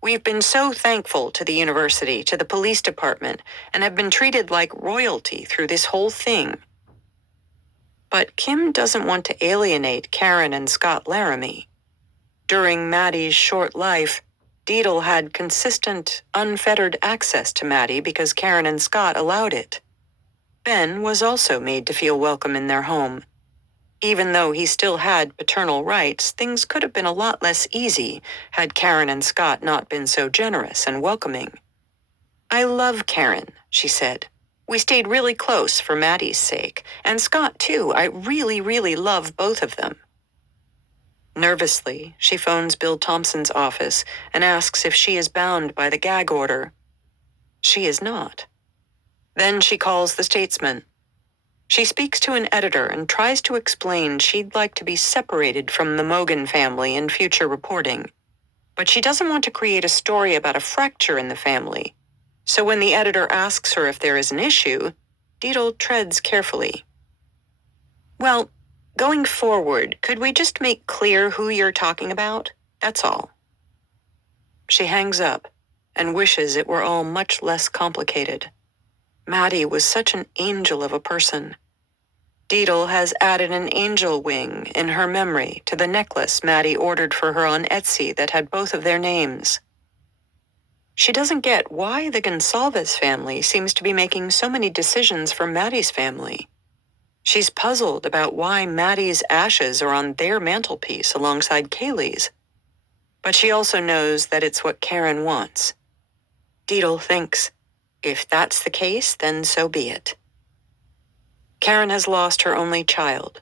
"We've been so thankful to the university, to the police department, and have been treated like royalty through this whole thing." But Kim doesn't want to alienate Karen and Scott Laramie. During Maddie's short life, Deedle had consistent, unfettered access to Maddie because Karen and Scott allowed it. Ben was also made to feel welcome in their home. Even though he still had paternal rights, things could have been a lot less easy had Karen and Scott not been so generous and welcoming. "I love Karen," she said. "We stayed really close for Maddie's sake, and Scott too. I really, really love both of them." Nervously, she phones Bill Thompson's office and asks if she is bound by the gag order. She is not. Then she calls the Statesman. She speaks to an editor and tries to explain she'd like to be separated from the Mogan family in future reporting. But she doesn't want to create a story about a fracture in the family. So when the editor asks her if there is an issue, Deedle treads carefully. "Well, going forward, could we just make clear who you're talking about? That's all." She hangs up and wishes it were all much less complicated. Maddie was such an angel of a person. Deedle has added an angel wing in her memory to the necklace Maddie ordered for her on Etsy that had both of their names. She doesn't get why the Gonsalves family seems to be making so many decisions for Maddie's family. She's puzzled about why Maddie's ashes are on their mantelpiece alongside Kaylee's. But she also knows that it's what Karen wants. Deedle thinks, if that's the case, then so be it. Karen has lost her only child,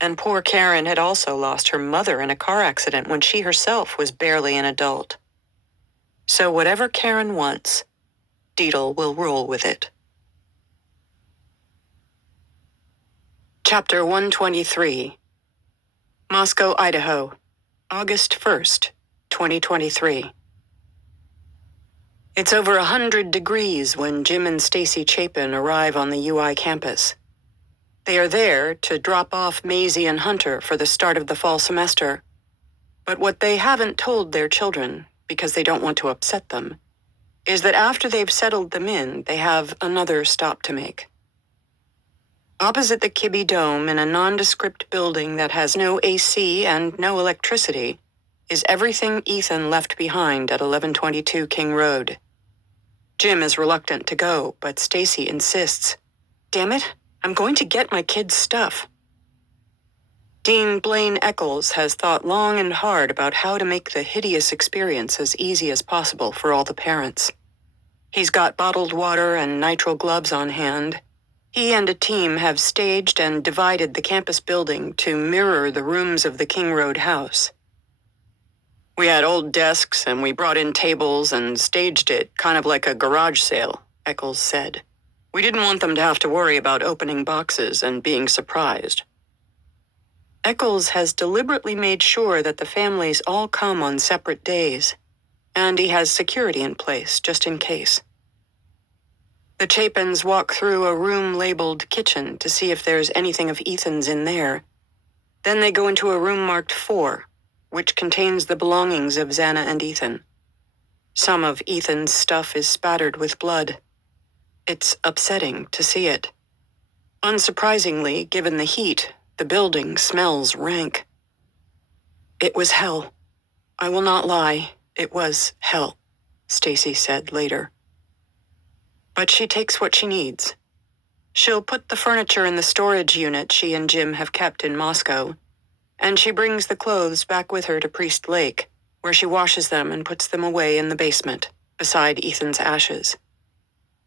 and poor Karen had also lost her mother in a car accident when she herself was barely an adult. So whatever Karen wants, Deedle will roll with it. Chapter 123. Moscow, Idaho, August 1st, 2023. It's over 100 degrees when Jim and Stacy Chapin arrive on the UI campus. They are there to drop off Maisie and Hunter for the start of the fall semester. But what they haven't told their children, because they don't want to upset them, is that after they've settled them in, they have another stop to make. Opposite the Kibbe Dome in a nondescript building that has no AC and no electricity is everything Ethan left behind at 1122 King Road. Jim is reluctant to go, but Stacy insists. "Damn it, I'm going to get my kids' stuff." Dean Blaine Eccles has thought long and hard about how to make the hideous experience as easy as possible for all the parents. He's got bottled water and nitrile gloves on hand. He and a team have staged and divided the campus building to mirror the rooms of the King Road house. "We had old desks and we brought in tables and staged it kind of like a garage sale," Eccles said. "We didn't want them to have to worry about opening boxes and being surprised." Eccles has deliberately made sure that the families all come on separate days, and he has security in place just in case. The Chapins walk through a room labeled kitchen to see if there's anything of Ethan's in there. Then they go into a room marked 4, which contains the belongings of Xana and Ethan. Some of Ethan's stuff is spattered with blood. It's upsetting to see it. Unsurprisingly, given the heat, the building smells rank. It was hell. I will not lie, it was hell, Stacy said later. But she takes what she needs. She'll put the furniture in the storage unit she and Jim have kept in Moscow, and she brings the clothes back with her to Priest Lake, where she washes them and puts them away in the basement, beside Ethan's ashes.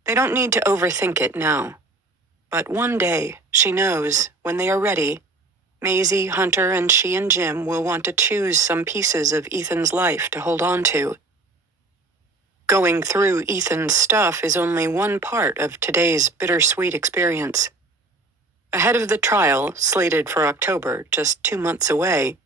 They don't need to overthink it now. But one day, she knows, when they are ready, Maisie, Hunter, and she and Jim will want to choose some pieces of Ethan's life to hold on to. Going through Ethan's stuff is only one part of today's bittersweet experience. Ahead of the trial, slated for October, just 2 months away,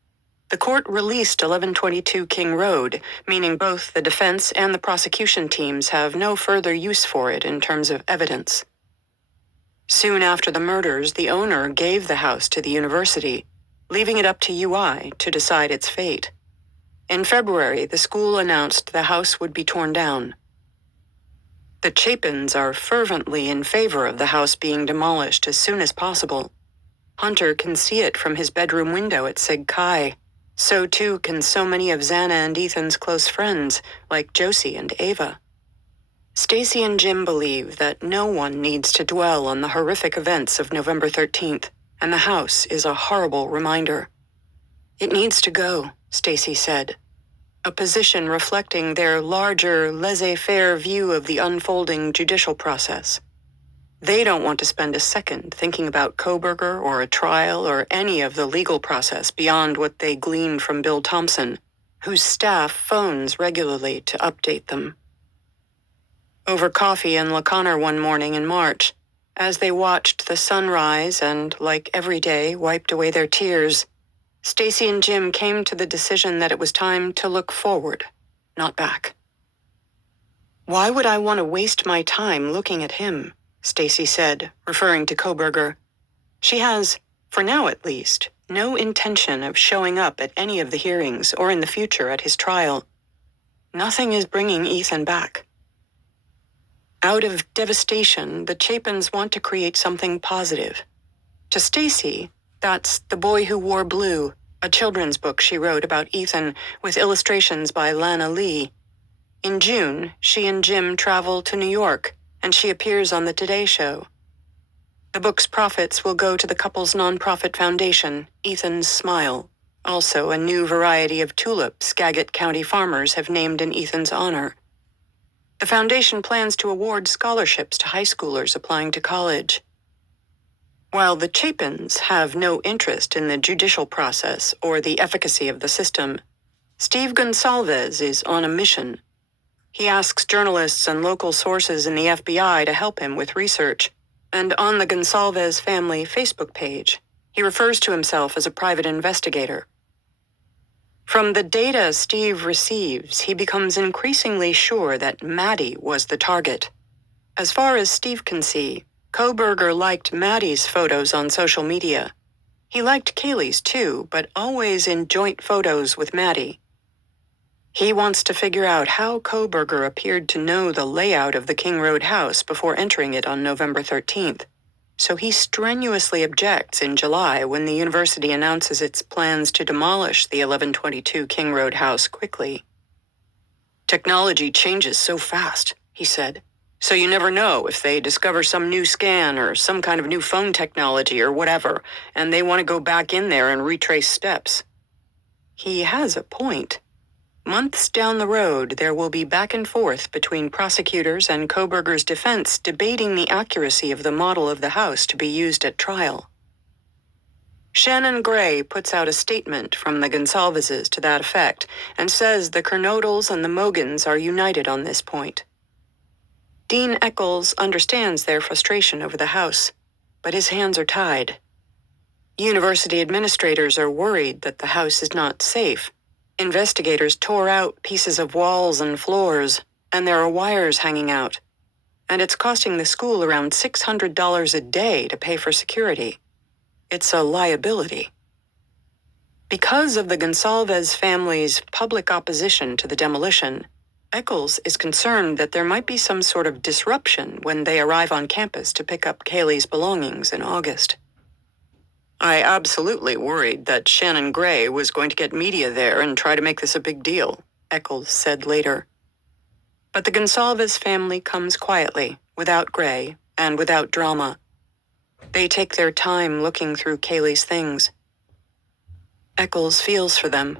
the court released 1122 King Road, meaning both the defense and the prosecution teams have no further use for it in terms of evidence. Soon after the murders, the owner gave the house to the university, leaving it up to UI to decide its fate. In February, the school announced the house would be torn down. The Chapins are fervently in favor of the house being demolished as soon as possible. Hunter can see it from his bedroom window at Sig Kai. So too can so many of Xana and Ethan's close friends, like Josie and Ava. Stacy and Jim believe that no one needs to dwell on the horrific events of November 13th, and the house is a horrible reminder. It needs to go, Stacy said, a position reflecting their larger, laissez-faire view of the unfolding judicial process. They don't want to spend a second thinking about Kohberger or a trial or any of the legal process beyond what they gleaned from Bill Thompson, whose staff phones regularly to update them. Over coffee in La Conner one morning in March, as they watched the sun rise and, like every day, wiped away their tears, Stacy and Jim came to the decision that it was time to look forward, not back. Why would I want to waste my time looking at him? Stacy said, referring to Kohberger. She has, for now at least, no intention of showing up at any of the hearings or in the future at his trial. Nothing is bringing Ethan back. Out of devastation, the Chapins want to create something positive. To Stacy, that's The Boy Who Wore Blue, a children's book she wrote about Ethan with illustrations by Lana Lee. In June, she and Jim travel to New York, and she appears on the Today Show. The book's profits will go to the couple's nonprofit foundation, Ethan's Smile, also a new variety of tulip Skagit County farmers have named in Ethan's honor. The foundation plans to award scholarships to high schoolers applying to college. While the Chapins have no interest in the judicial process or the efficacy of the system, Steve Gonsalves is on a mission. He asks journalists and local sources in the FBI to help him with research, and on the Gonsalves family Facebook page, he refers to himself as a private investigator. From the data Steve receives, he becomes increasingly sure that Maddie was the target. As far as Steve can see, Kohberger liked Maddie's photos on social media. He liked Kaylee's too, but always in joint photos with Maddie. He wants to figure out how Kohberger appeared to know the layout of the King Road house before entering it on November 13th. So he strenuously objects in July when the university announces its plans to demolish the 1122 King Road house quickly. Technology changes so fast, he said. So you never know if they discover some new scan or some kind of new phone technology or whatever, and they want to go back in there and retrace steps. He has a point. Months down the road, there will be back and forth between prosecutors and Kohberger's defense debating the accuracy of the model of the house to be used at trial. Shannon Gray puts out a statement from the Gonsalveses to that effect and says the Kernodles and the Mogans are united on this point. Dean Eccles understands their frustration over the house, but his hands are tied. University administrators are worried that the house is not safe. Investigators tore out pieces of walls and floors, and there are wires hanging out. And it's costing the school around $600 a day to pay for security. It's a liability. Because of the Gonsalves family's public opposition to the demolition, Eccles is concerned that there might be some sort of disruption when they arrive on campus to pick up Kaylee's belongings in August. I absolutely worried that Shannon Gray was going to get media there and try to make this a big deal, Eccles said later. But the Gonsalves family comes quietly, without Gray, and without drama. They take their time looking through Kaylee's things. Eccles feels for them.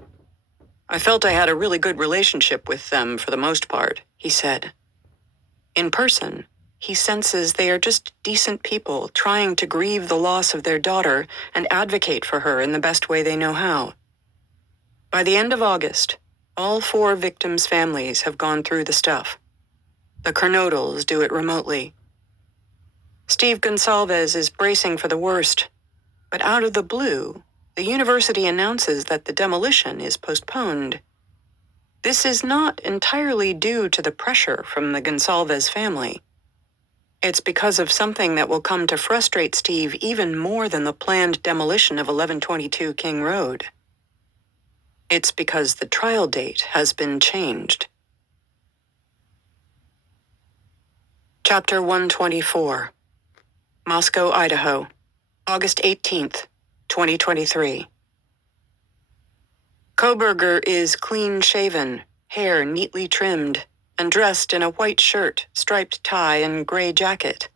I felt I had a really good relationship with them for the most part, he said. In person, he senses they are just decent people trying to grieve the loss of their daughter and advocate for her in the best way they know how. By the end of August, all 4 victims' families have gone through the stuff. The Kernodles do it remotely. Steve Gonsalves is bracing for the worst, but out of the blue, the university announces that the demolition is postponed. This is not entirely due to the pressure from the Gonsalves family. It's because of something that will come to frustrate Steve even more than the planned demolition of 1122 King Road. It's because the trial date has been changed. Chapter 124. Moscow, Idaho, August 18th, 2023. Koberger is clean-shaven, hair neatly trimmed, and dressed in a white shirt, striped tie, and gray jacket.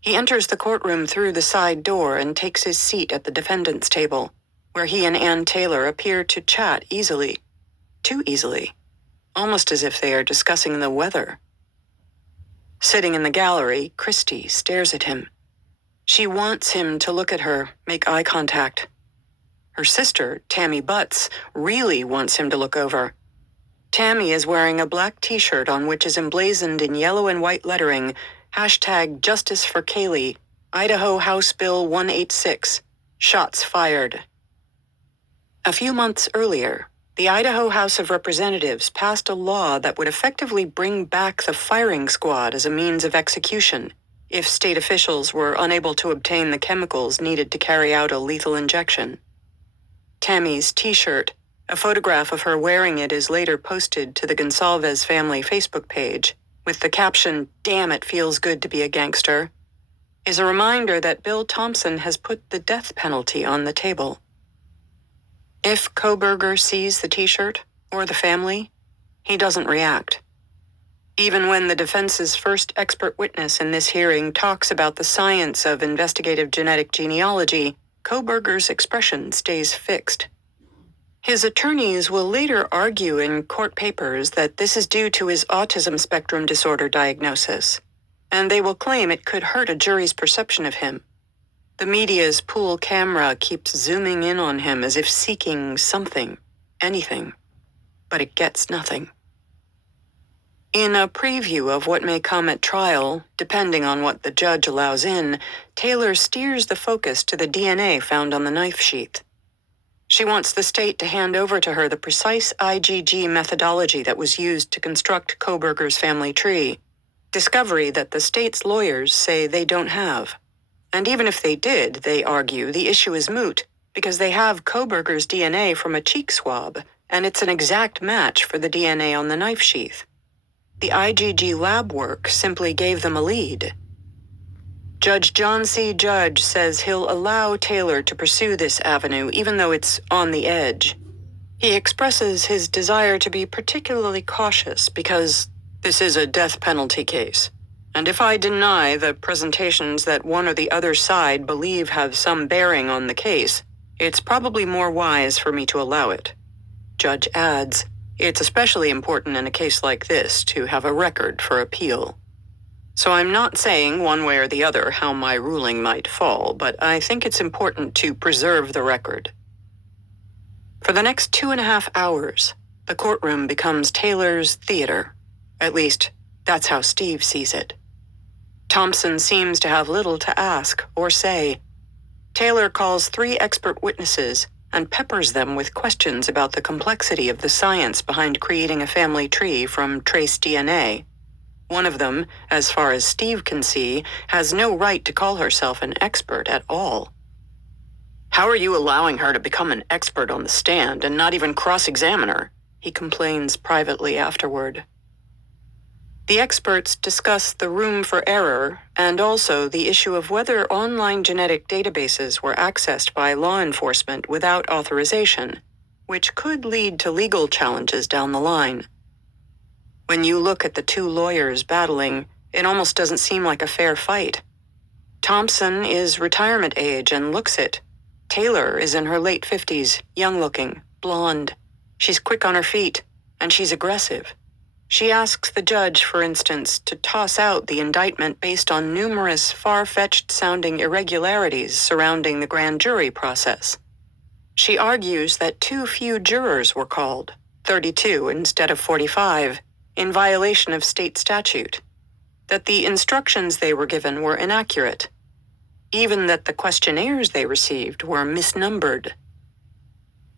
He enters the courtroom through the side door and takes his seat at the defendant's table, where he and Ann Taylor appear to chat easily. Too easily. Almost as if they are discussing the weather. Sitting in the gallery, Christy stares at him. She wants him to look at her, make eye contact. Her sister, Tammy Butts, really wants him to look over. Tammy is wearing a black t-shirt on which is emblazoned in yellow and white lettering, #Justice for Kaylee, Idaho House Bill 186, shots fired. A few months earlier, the Idaho House of Representatives passed a law that would effectively bring back the firing squad as a means of execution if state officials were unable to obtain the chemicals needed to carry out a lethal injection. Tammy's t-shirt, a photograph of her wearing it is later posted to the Gonsalves family Facebook page, with the caption, "Damn, it feels good to be a gangster," is a reminder that Bill Thompson has put the death penalty on the table. If Koberger sees the t-shirt, or the family, he doesn't react. Even when the defense's first expert witness in this hearing talks about the science of investigative genetic genealogy, Koberger's expression stays fixed. His attorneys will later argue in court papers that this is due to his autism spectrum disorder diagnosis, and they will claim it could hurt a jury's perception of him. The media's pool camera keeps zooming in on him as if seeking something, anything, but it gets nothing. In a preview of what may come at trial, depending on what the judge allows in, Taylor steers the focus to the DNA found on the knife sheath. She wants the state to hand over to her the precise IgG methodology that was used to construct Koberger's family tree, discovery that the state's lawyers say they don't have. And even if they did, they argue the issue is moot because they have Koberger's DNA from a cheek swab, and it's an exact match for the DNA on the knife sheath. The IgG lab work simply gave them a lead. Judge John C. Judge says he'll allow Taylor to pursue this avenue even though it's on the edge. He expresses his desire to be particularly cautious because this is a death penalty case. And if I deny the presentations that one or the other side believe have some bearing on the case, it's probably more wise for me to allow it. Judge adds, it's especially important in a case like this to have a record for appeal. So I'm not saying one way or the other how my ruling might fall, but I think it's important to preserve the record. For the next 2.5 hours, the courtroom becomes Taylor's theater. At least, that's how Steve sees it. Thompson seems to have little to ask or say. Taylor calls 3 expert witnesses and peppers them with questions about the complexity of the science behind creating a family tree from trace DNA. One of them, as far as Steve can see, has no right to call herself an expert at all. "How are you allowing her to become an expert on the stand and not even cross-examine her?" he complains privately afterward. The experts discuss the room for error and also the issue of whether online genetic databases were accessed by law enforcement without authorization, which could lead to legal challenges down the line. When you look at the two lawyers battling, it almost doesn't seem like a fair fight. Thompson is retirement age and looks it. Taylor is in her late 50s, young-looking, blonde. She's quick on her feet, and she's aggressive. She asks the judge, for instance, to toss out the indictment based on numerous far-fetched sounding irregularities surrounding the grand jury process. She argues that too few jurors were called, 32 instead of 45, in violation of state statute, that the instructions they were given were inaccurate, even that the questionnaires they received were misnumbered.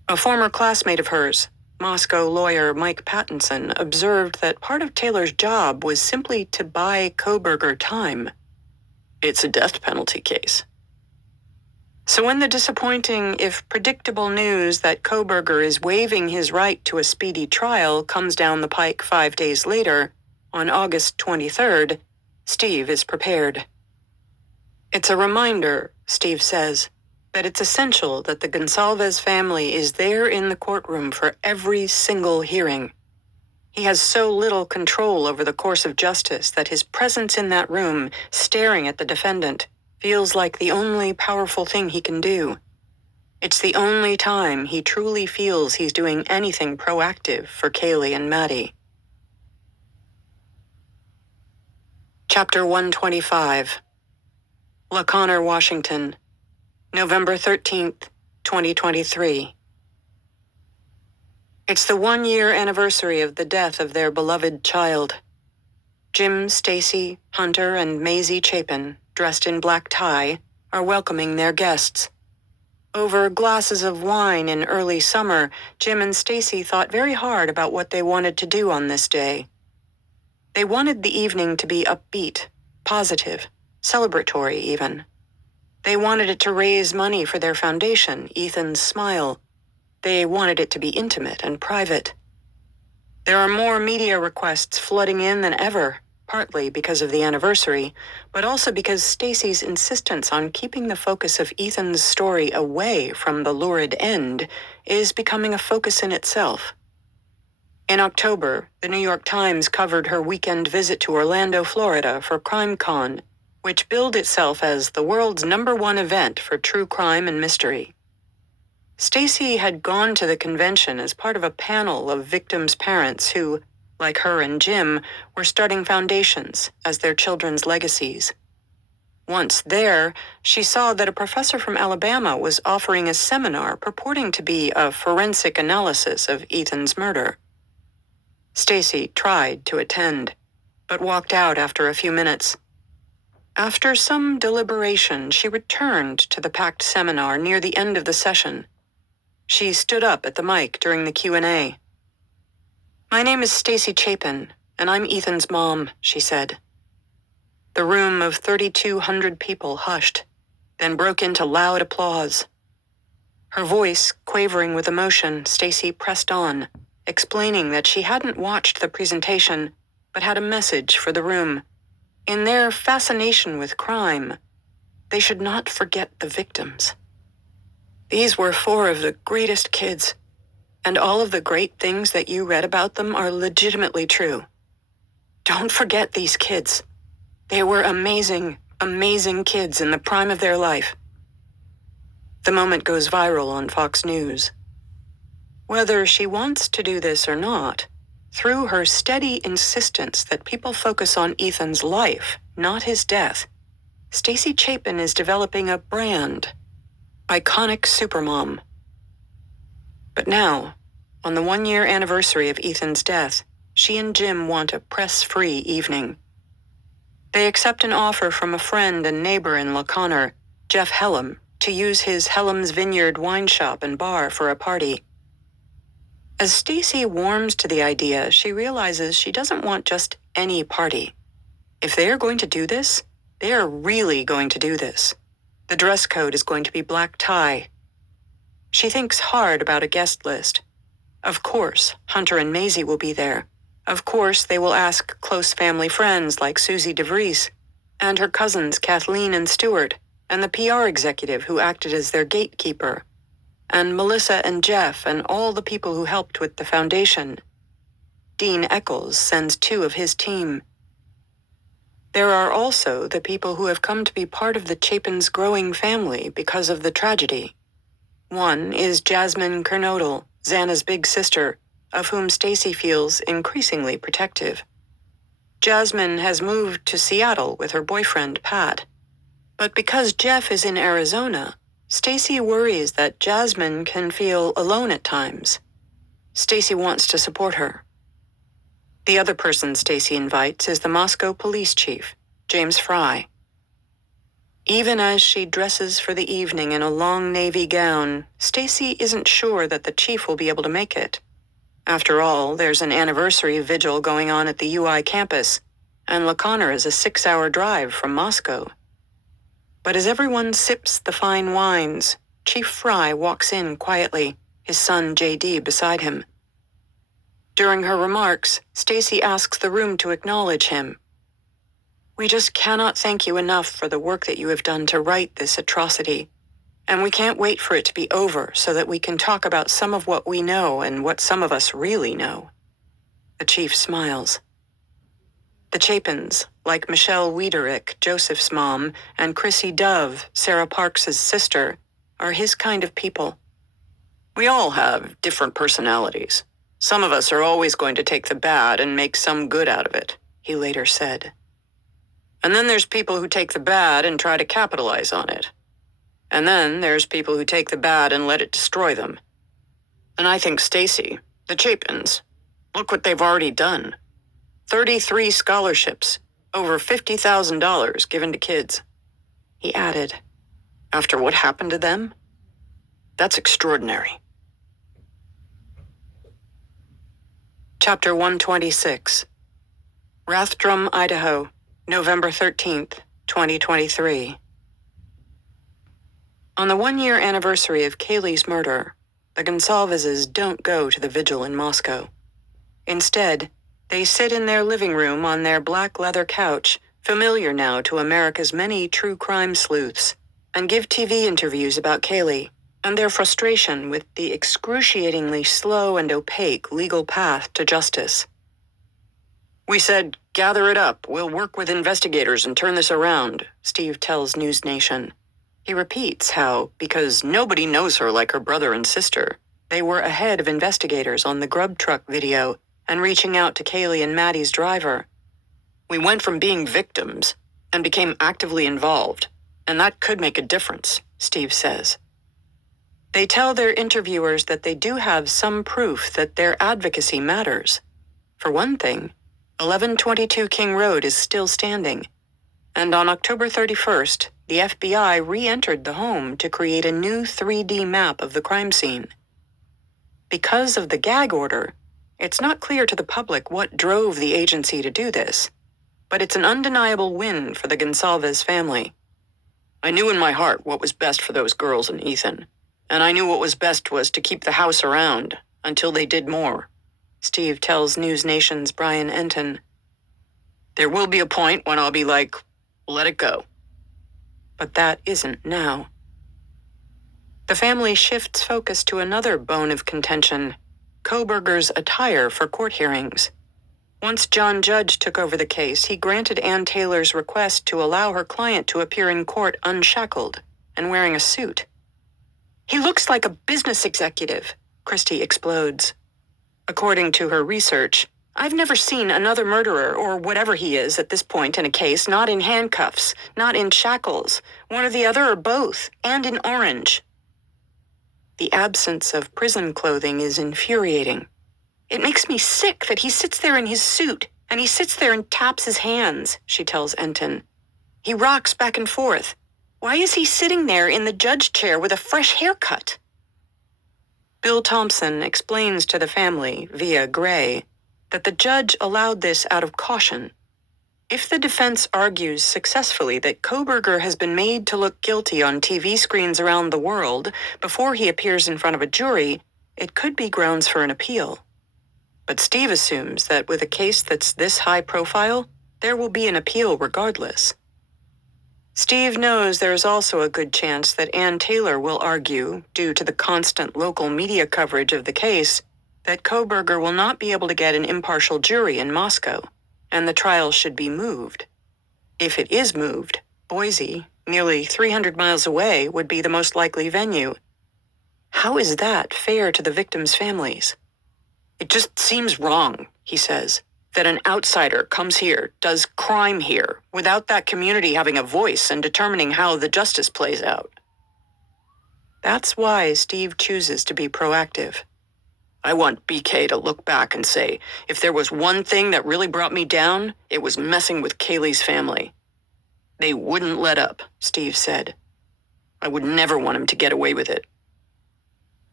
A former classmate of hers, Moscow lawyer Mike Pattinson, observed that part of Taylor's job was simply to buy Kohberger time. It's a death penalty case. So when the disappointing, if predictable news that Kohberger is waiving his right to a speedy trial comes down the pike 5 days later, on August 23rd, Steve is prepared. It's a reminder, Steve says, that it's essential that the Gonsalves family is there in the courtroom for every single hearing. He has so little control over the course of justice that his presence in that room, staring at the defendant, feels like the only powerful thing he can do. It's the only time he truly feels he's doing anything proactive for Kaylee and Maddie. Chapter 125. LaConner, Washington, November 13th, 2023. It's the 1-year anniversary of the death of their beloved child. Jim, Stacy, Hunter, and Maisie Chapin, dressed in black tie, are welcoming their guests. Over glasses of wine in early summer, Jim and Stacy thought very hard about what they wanted to do on this day. They wanted the evening to be upbeat, positive, celebratory even. They wanted it to raise money for their foundation, Ethan's Smile. They wanted it to be intimate and private. There are more media requests flooding in than ever, partly because of the anniversary, but also because Stacy's insistence on keeping the focus of Ethan's story away from the lurid end is becoming a focus in itself. In October, the New York Times covered her weekend visit to Orlando, Florida for CrimeCon, which billed itself as the world's #1 event for true crime and mystery. Stacy had gone to the convention as part of a panel of victims' parents who, like her and Jim, were starting foundations as their children's legacies. Once there, she saw that a professor from Alabama was offering a seminar purporting to be a forensic analysis of Ethan's murder. Stacy tried to attend, but walked out after a few minutes. After some deliberation, she returned to the packed seminar near the end of the session. She stood up at the mic during the Q&A. "My name is Stacy Chapin, and I'm Ethan's mom," she said. The room of 3,200 people hushed, then broke into loud applause. Her voice quavering with emotion, Stacy pressed on, explaining that she hadn't watched the presentation, but had a message for the room. In their fascination with crime, they should not forget the victims. These were 4 of the greatest kids, and all of the great things that you read about them are legitimately true. Don't forget these kids. They were amazing, amazing kids in the prime of their life. The moment goes viral on Fox News. Whether she wants to do this or not, through her steady insistence that people focus on Ethan's life, not his death, Stacy Chapin is developing a brand, iconic supermom. But now, on the 1-year anniversary of Ethan's death, she and Jim want a press-free evening. They accept an offer from a friend and neighbor in LaConner, Jeff Hellam, to use his Hellam's Vineyard wine shop and bar for a party. As Stacy warms to the idea, she realizes she doesn't want just any party. If they are going to do this, they are really going to do this. The dress code is going to be black tie, She thinks hard about a guest list. Of course, Hunter and Maisie will be there. Of course, they will ask close family friends like Susie DeVries, and her cousins Kathleen and Stuart, and the PR executive who acted as their gatekeeper, and Melissa and Jeff and all the people who helped with the foundation. Dean Eccles sends 2 of his team. There are also the people who have come to be part of the Chapins' growing family because of the tragedy. One is Jasmine Kernodle, Xana's big sister, of whom Stacy feels increasingly protective. Jasmine has moved to Seattle with her boyfriend, Pat. But because Jeff is in Arizona, Stacy worries that Jasmine can feel alone at times. Stacy wants to support her. The other person Stacy invites is the Moscow police chief, James Fry. Even as she dresses for the evening in a long navy gown, Stacy isn't sure that the chief will be able to make it. After all, there's an anniversary vigil going on at the UI campus, and LaConner is a 6-hour drive from Moscow. But as everyone sips the fine wines, Chief Fry walks in quietly, his son JD beside him. During her remarks, Stacy asks the room to acknowledge him. "We just cannot thank you enough for the work that you have done to right this atrocity, and we can't wait for it to be over so that we can talk about some of what we know and what some of us really know." The chief smiles. The Chapins, like Michelle Wiederick, Joseph's mom, and Chrissy Dove, Sarah Parks's sister, are his kind of people. "We all have different personalities. Some of us are always going to take the bad and make some good out of it," he later said. "And then there's people who take the bad and try to capitalize on it. And then there's people who take the bad and let it destroy them. And I think Stacy, the Chapins, look what they've already done. 33 scholarships, over $50,000 given to kids." He added, "After what happened to them? That's extraordinary." Chapter 126. Rathdrum, Idaho, November 13th, 2023. On the 1-year anniversary of Kaylee's murder, the Gonsalveses don't go to the vigil in Moscow. Instead, they sit in their living room on their black leather couch, familiar now to America's many true crime sleuths, and give TV interviews about Kaylee and their frustration with the excruciatingly slow and opaque legal path to justice. "We said, gather it up, we'll work with investigators and turn this around," Steve tells News Nation. He repeats how, because nobody knows her like her brother and sister, they were ahead of investigators on the grub truck video and reaching out to Kaylee and Maddie's driver. "We went from being victims and became actively involved, and that could make a difference," Steve says. They tell their interviewers that they do have some proof that their advocacy matters. For one thing, 1122 King Road is still standing, and on October 31st, the FBI re-entered the home to create a new 3D map of the crime scene. Because of the gag order, it's not clear to the public what drove the agency to do this, but it's an undeniable win for the Gonsalves family. "I knew in my heart what was best for those girls and Ethan, and I knew what was best was to keep the house around until they did more," Steve tells News Nation's Brian Enton. "There will be a point when I'll be like, let it go." But that isn't now. The family shifts focus to another bone of contention, Kohberger's attire for court hearings. Once John Judge took over the case, he granted Ann Taylor's request to allow her client to appear in court unshackled and wearing a suit. "He looks like a business executive," Christie explodes. According to her research, "I've never seen another murderer or whatever he is at this point in a case not in handcuffs, not in shackles, one or the other or both, and in orange." The absence of prison clothing is infuriating. "It makes me sick that he sits there in his suit, and he sits there and taps his hands," she tells Enton. "He rocks back and forth. Why is he sitting there in the judge chair with a fresh haircut?" Bill Thompson explains to the family, via Gray, that the judge allowed this out of caution. If the defense argues successfully that Kohberger has been made to look guilty on TV screens around the world before he appears in front of a jury, it could be grounds for an appeal. But Steve assumes that with a case that's this high profile, there will be an appeal regardless. Steve knows there is also a good chance that Ann Taylor will argue, due to the constant local media coverage of the case, that Kohberger will not be able to get an impartial jury in Moscow, and the trial should be moved. If it is moved, Boise, nearly 300 miles away, would be the most likely venue. How is that fair to the victims' families? It just seems wrong, he says, that an outsider comes here, does crime here, without that community having a voice and determining how the justice plays out. That's why Steve chooses to be proactive. I want BK to look back and say, if there was one thing that really brought me down, it was messing with Kaylee's family. They wouldn't let up, Steve said. I would never want him to get away with it.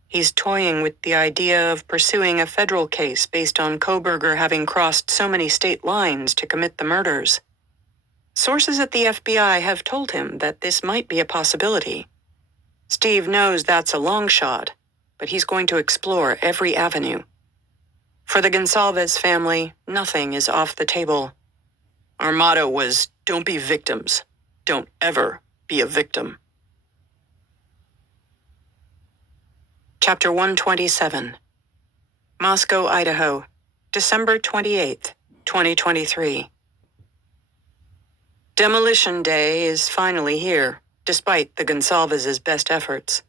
He's toying with the idea of pursuing a federal case based on Kohberger having crossed so many state lines to commit the murders. Sources at the FBI have told him that this might be a possibility. Steve knows that's a long shot, but he's going to explore every avenue. For the Gonsalves family, nothing is off the table. Our motto was, don't be victims. Don't ever be a victim. Chapter 127. Moscow, Idaho, December 28th, 2023. Demolition Day is finally here, despite the Gonsalves' best efforts.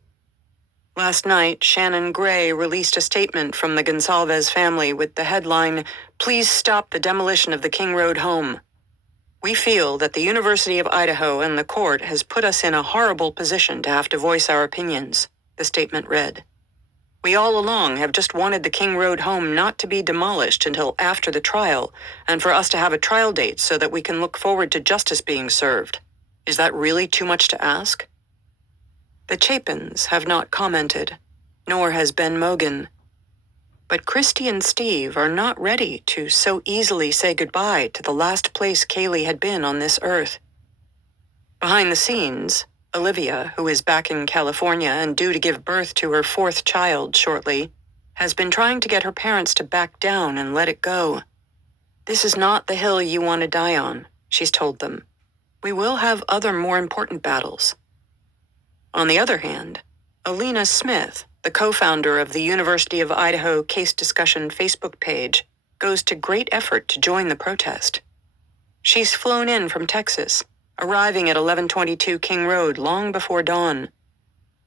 Last night, Shannon Gray released a statement from the Gonsalves family with the headline, "Please stop the demolition of the King Road home. We feel that the University of Idaho and the court has put us in a horrible position to have to voice our opinions," the statement read. We all along have just wanted the King Road home not to be demolished until after the trial, and for us to have a trial date so that we can look forward to justice being served. Is that really too much to ask? The Chapins have not commented, nor has Ben Mogan. But Christy and Steve are not ready to so easily say goodbye to the last place Kaylee had been on this earth. Behind the scenes, Olivia, who is back in California and due to give birth to her fourth child shortly, has been trying to get her parents to back down and let it go. This is not the hill you want to die on, she's told them. We will have other more important battles. On the other hand, Alina Smith, the co-founder of the University of Idaho Case Discussion Facebook page, goes to great effort to join the protest. She's flown in from Texas, arriving at 1122 King Road long before dawn.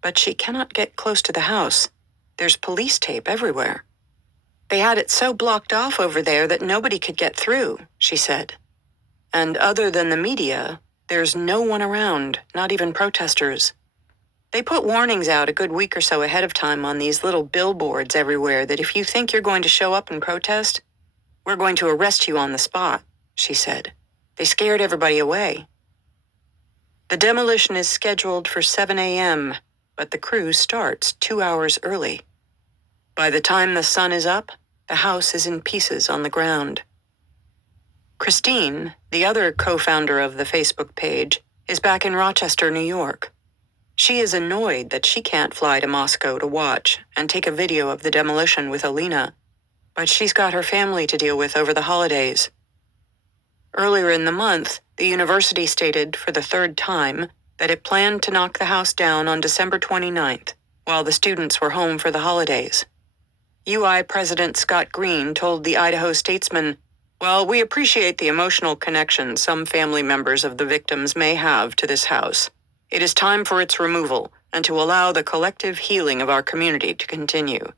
But she cannot get close to the house. There's police tape everywhere. They had it so blocked off over there that nobody could get through, she said. And other than the media, there's no one around, not even protesters. They put warnings out a good week or so ahead of time on these little billboards everywhere that if you think you're going to show up and protest, we're going to arrest you on the spot, she said. They scared everybody away. The demolition is scheduled for 7 a.m., but the crew starts 2 hours early. By the time the sun is up, the house is in pieces on the ground. Christine, the other co-founder of the Facebook page, is back in Rochester, New York. She is annoyed that she can't fly to Moscow to watch and take a video of the demolition with Alina, but she's got her family to deal with over the holidays. Earlier in the month, the university stated for the third time that it planned to knock the house down on December 29th, while the students were home for the holidays. UI President Scott Green told the Idaho Statesman, "Well, we appreciate the emotional connection some family members of the victims may have to this house. It is time for its removal and to allow the collective healing of our community to continue."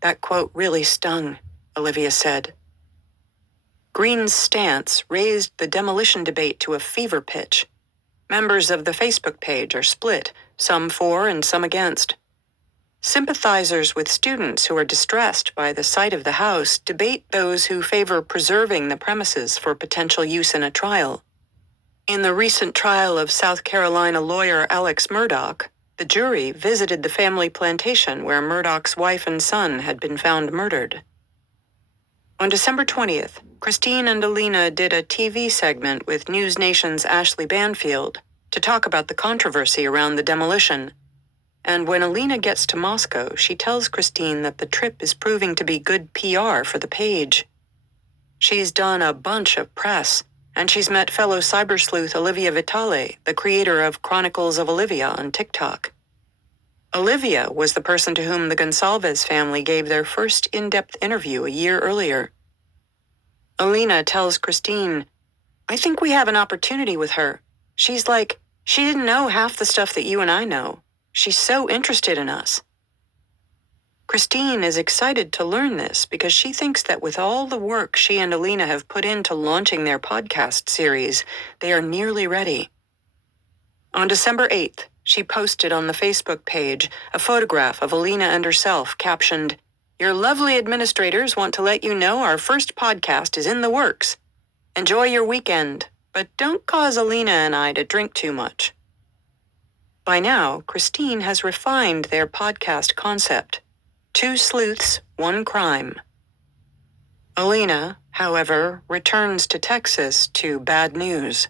That quote really stung, Olivia said. Green's stance raised the demolition debate to a fever pitch. Members of the Facebook page are split, some for and some against. Sympathizers with students who are distressed by the sight of the house debate those who favor preserving the premises for potential use in a trial. In the recent trial of South Carolina lawyer Alex Murdaugh, the jury visited the family plantation where Murdaugh's wife and son had been found murdered. On December 20th, Christine and Alina did a TV segment with News Nation's Ashley Banfield to talk about the controversy around the demolition. And when Alina gets to Moscow, she tells Christine that the trip is proving to be good PR for the page. She's done a bunch of press, and she's met fellow cyber sleuth Olivia Vitale, the creator of Chronicles of Olivia on TikTok. Olivia was the person to whom the Gonsalves family gave their first in-depth interview a year earlier. Alina tells Christine, "I think we have an opportunity with her. She's like, she didn't know half the stuff that you and I know. She's so interested in us." Christine is excited to learn this because she thinks that with all the work she and Alina have put into launching their podcast series, they are nearly ready. On December 8th, she posted on the Facebook page a photograph of Alina and herself captioned, "Your lovely administrators want to let you know our first podcast is in the works. Enjoy your weekend, but don't cause Alina and I to drink too much." By now, Christine has refined their podcast concept. 2 sleuths, 1 crime. Alina, however, returns to Texas to bad news.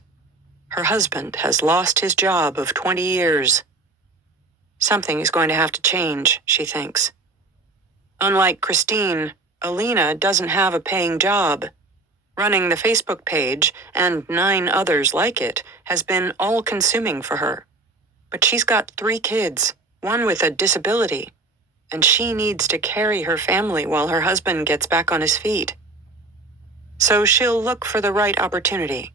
Her husband has lost his job of 20 years. Something is going to have to change, she thinks. Unlike Christine, Alina doesn't have a paying job. Running the Facebook page, and 9 others like it, has been all-consuming for her. But she's got 3 kids, 1 with a disability, and she needs to carry her family while her husband gets back on his feet. So she'll look for the right opportunity.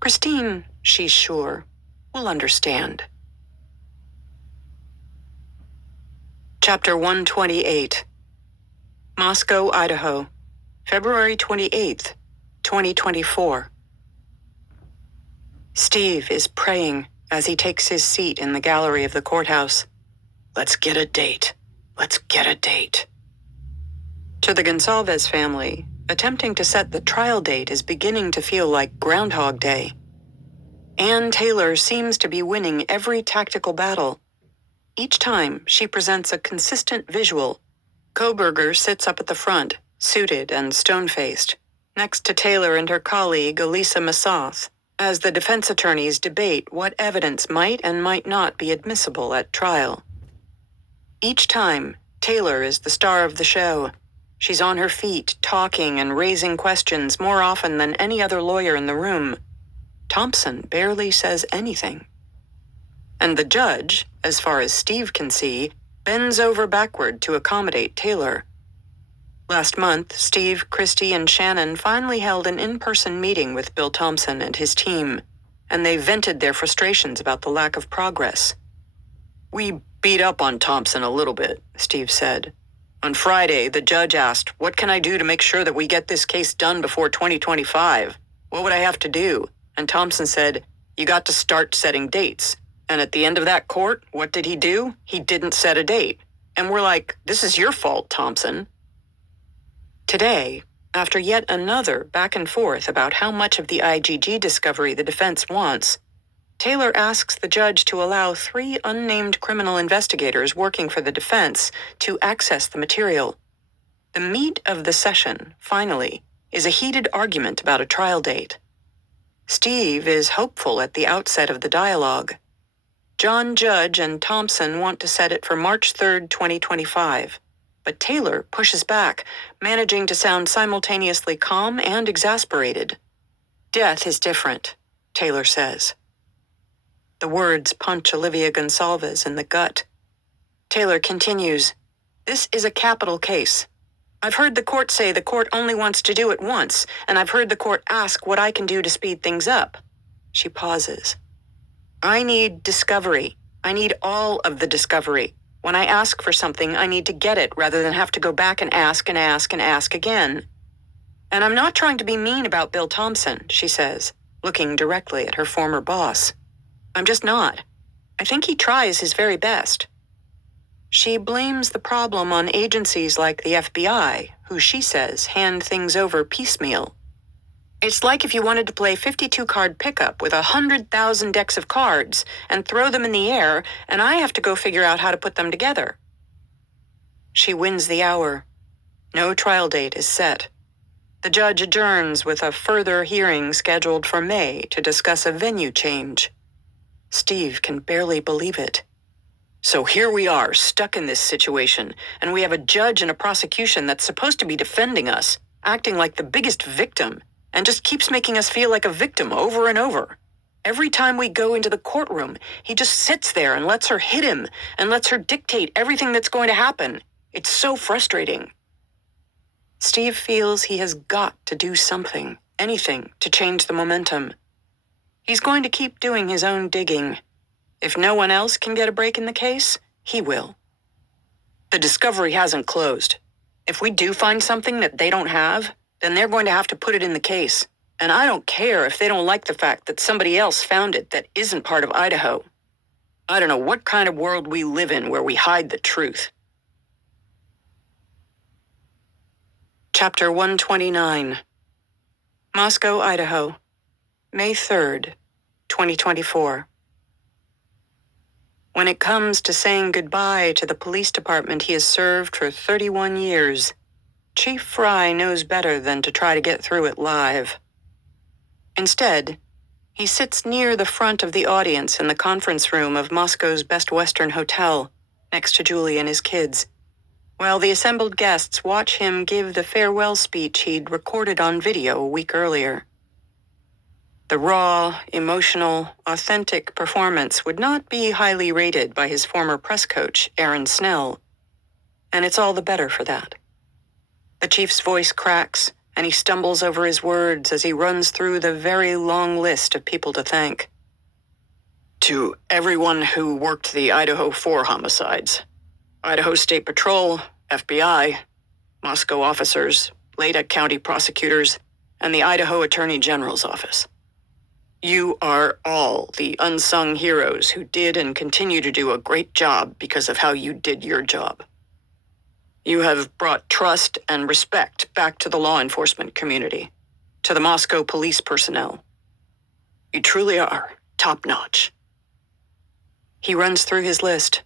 Christine, she's sure, will understand. Chapter 128. Moscow, Idaho, February 28th, 2024. Steve is praying as he takes his seat in the gallery of the courthouse. Let's get a date. Let's get a date. To the Gonsalves family, attempting to set the trial date is beginning to feel like Groundhog Day. Ann Taylor seems to be winning every tactical battle. Each time, she presents a consistent visual. Koberger sits up at the front, suited and stone-faced, next to Taylor and her colleague Elisa Massoth, as the defense attorneys debate what evidence might and might not be admissible at trial. Each time, Taylor is the star of the show. She's on her feet, talking and raising questions more often than any other lawyer in the room. Thompson barely says anything. And the judge, as far as Steve can see, bends over backward to accommodate Taylor. Last month, Steve, Christy, and Shannon finally held an in-person meeting with Bill Thompson and his team, and they vented their frustrations about the lack of progress. "We beat up on Thompson a little bit," Steve said. "On Friday, the judge asked, 'What can I do to make sure that we get this case done before 2025? What would I have to do?' And Thompson said, 'You got to start setting dates.' And at the end of that court, what did he do? He didn't set a date. And we're like, 'This is your fault, Thompson.'" Today, after yet another back and forth about how much of the IGG discovery the defense wants, Taylor asks the judge to allow 3 unnamed criminal investigators working for the defense to access the material. The meat of the session, finally, is a heated argument about a trial date. Steve is hopeful at the outset of the dialogue. John Judge and Thompson want to set it for March 3rd, 2025, but Taylor pushes back, managing to sound simultaneously calm and exasperated. "Death is different," Taylor says. The words punch Olivia Gonsalves in the gut. Taylor continues, "This is a capital case. I've heard the court say the court only wants to do it once, and I've heard the court ask what I can do to speed things up." She pauses. "I need discovery. I need all of the discovery. When I ask for something, I need to get it rather than have to go back and ask and ask and ask again. And I'm not trying to be mean about Bill Thompson," she says, looking directly at her former boss. "I'm just not. I think he tries his very best." She blames the problem on agencies like the FBI, who she says hand things over piecemeal. "It's like if you wanted to play 52-card pickup with 100,000 decks of cards and throw them in the air, and I have to go figure out how to put them together." She wins the hour. No trial date is set. The judge adjourns with a further hearing scheduled for May to discuss a venue change. Steve can barely believe it. So here we are, stuck in this situation, and we have a judge and a prosecution that's supposed to be defending us, acting like the biggest victim, and just keeps making us feel like a victim over and over. Every time we go into the courtroom, he just sits there and lets her hit him, and lets her dictate everything that's going to happen. It's so frustrating. Steve feels he has got to do something, anything, to change the momentum. He's going to keep doing his own digging. If no one else can get a break in the case, he will. The discovery hasn't closed. If we do find something that they don't have, then they're going to have to put it in the case. And I don't care if they don't like the fact that somebody else found it that isn't part of Idaho. I don't know what kind of world we live in where we hide the truth. Chapter 129. Moscow, Idaho, May 3rd, 2024. When it comes to saying goodbye to the police department he has served for 31 years, Chief Fry knows better than to try to get through it live. Instead, he sits near the front of the audience in the conference room of Moscow's Best Western Hotel, next to Julie and his kids, while the assembled guests watch him give the farewell speech he'd recorded on video a week earlier. The raw, emotional, authentic performance would not be highly rated by his former press coach, Aaron Snell, and it's all the better for that. The chief's voice cracks, and he stumbles over his words as he runs through the very long list of people to thank. To everyone who worked the Idaho 4 homicides, Idaho State Patrol, FBI, Moscow officers, Leda County prosecutors, and the Idaho Attorney General's office. You are all the unsung heroes who did and continue to do a great job because of how you did your job. You have brought trust and respect back to the law enforcement community, to the Moscow police personnel. You truly are top-notch. He runs through his list.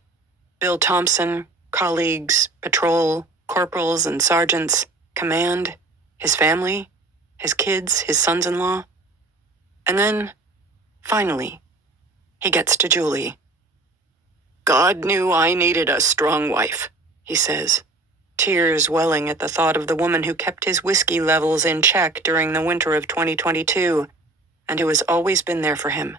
Bill Thompson, colleagues, patrol, corporals and sergeants, command, his family, his kids, his sons-in-law. And then, finally, he gets to Julie. God knew I needed a strong wife, he says, tears welling at the thought of the woman who kept his whiskey levels in check during the winter of 2022, and who has always been there for him.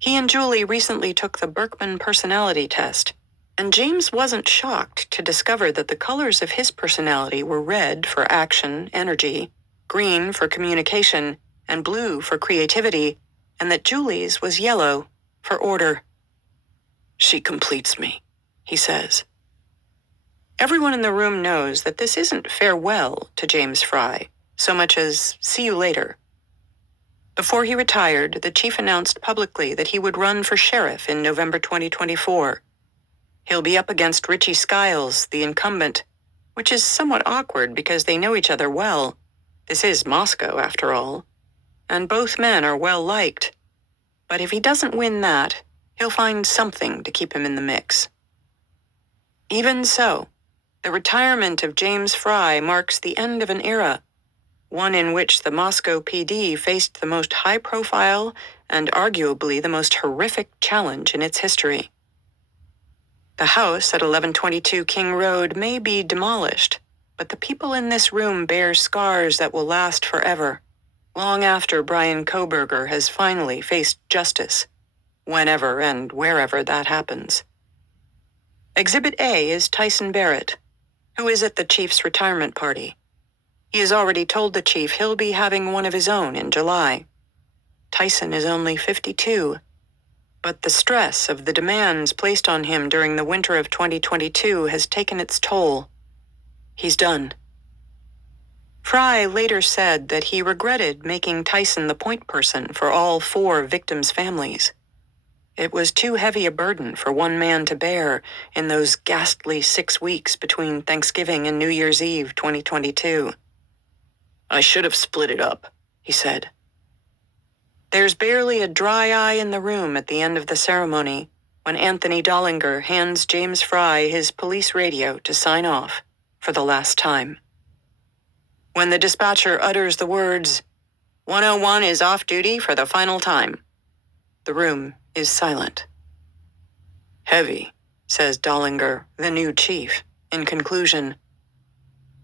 He and Julie recently took the Berkman personality test, and James wasn't shocked to discover that the colors of his personality were red for action, energy, green for communication, and blue for creativity, and that Julie's was yellow for order. She completes me, he says. Everyone in the room knows that this isn't farewell to James Fry, so much as see you later. Before he retired, the chief announced publicly that he would run for sheriff in November 2024. He'll be up against Richie Skiles, the incumbent, which is somewhat awkward because they know each other well. This is Moscow, after all. And both men are well liked. But if he doesn't win that, he'll find something to keep him in the mix. Even so, the retirement of James Fry marks the end of an era, one in which the Moscow PD faced the most high-profile and arguably the most horrific challenge in its history. The house at 1122 King Road may be demolished, but the people in this room bear scars that will last forever, long after Brian Kohberger has finally faced justice, whenever and wherever that happens. Exhibit A is Tyson Barrett, who is at the chief's retirement party. He has already told the chief he'll be having one of his own in July. Tyson is only 52, but the stress of the demands placed on him during the winter of 2022 has taken its toll. He's done. Fry later said that he regretted making Tyson the point person for all 4 victims' families. It was too heavy a burden for one man to bear in those ghastly 6 weeks between Thanksgiving and New Year's Eve 2022. I should have split it up, he said. There's barely a dry eye in the room at the end of the ceremony when Anthony Dollinger hands James Fry his police radio to sign off for the last time. When the dispatcher utters the words, 101 is off duty for the final time, the room is silent. Heavy, says Dollinger, the new chief, in conclusion.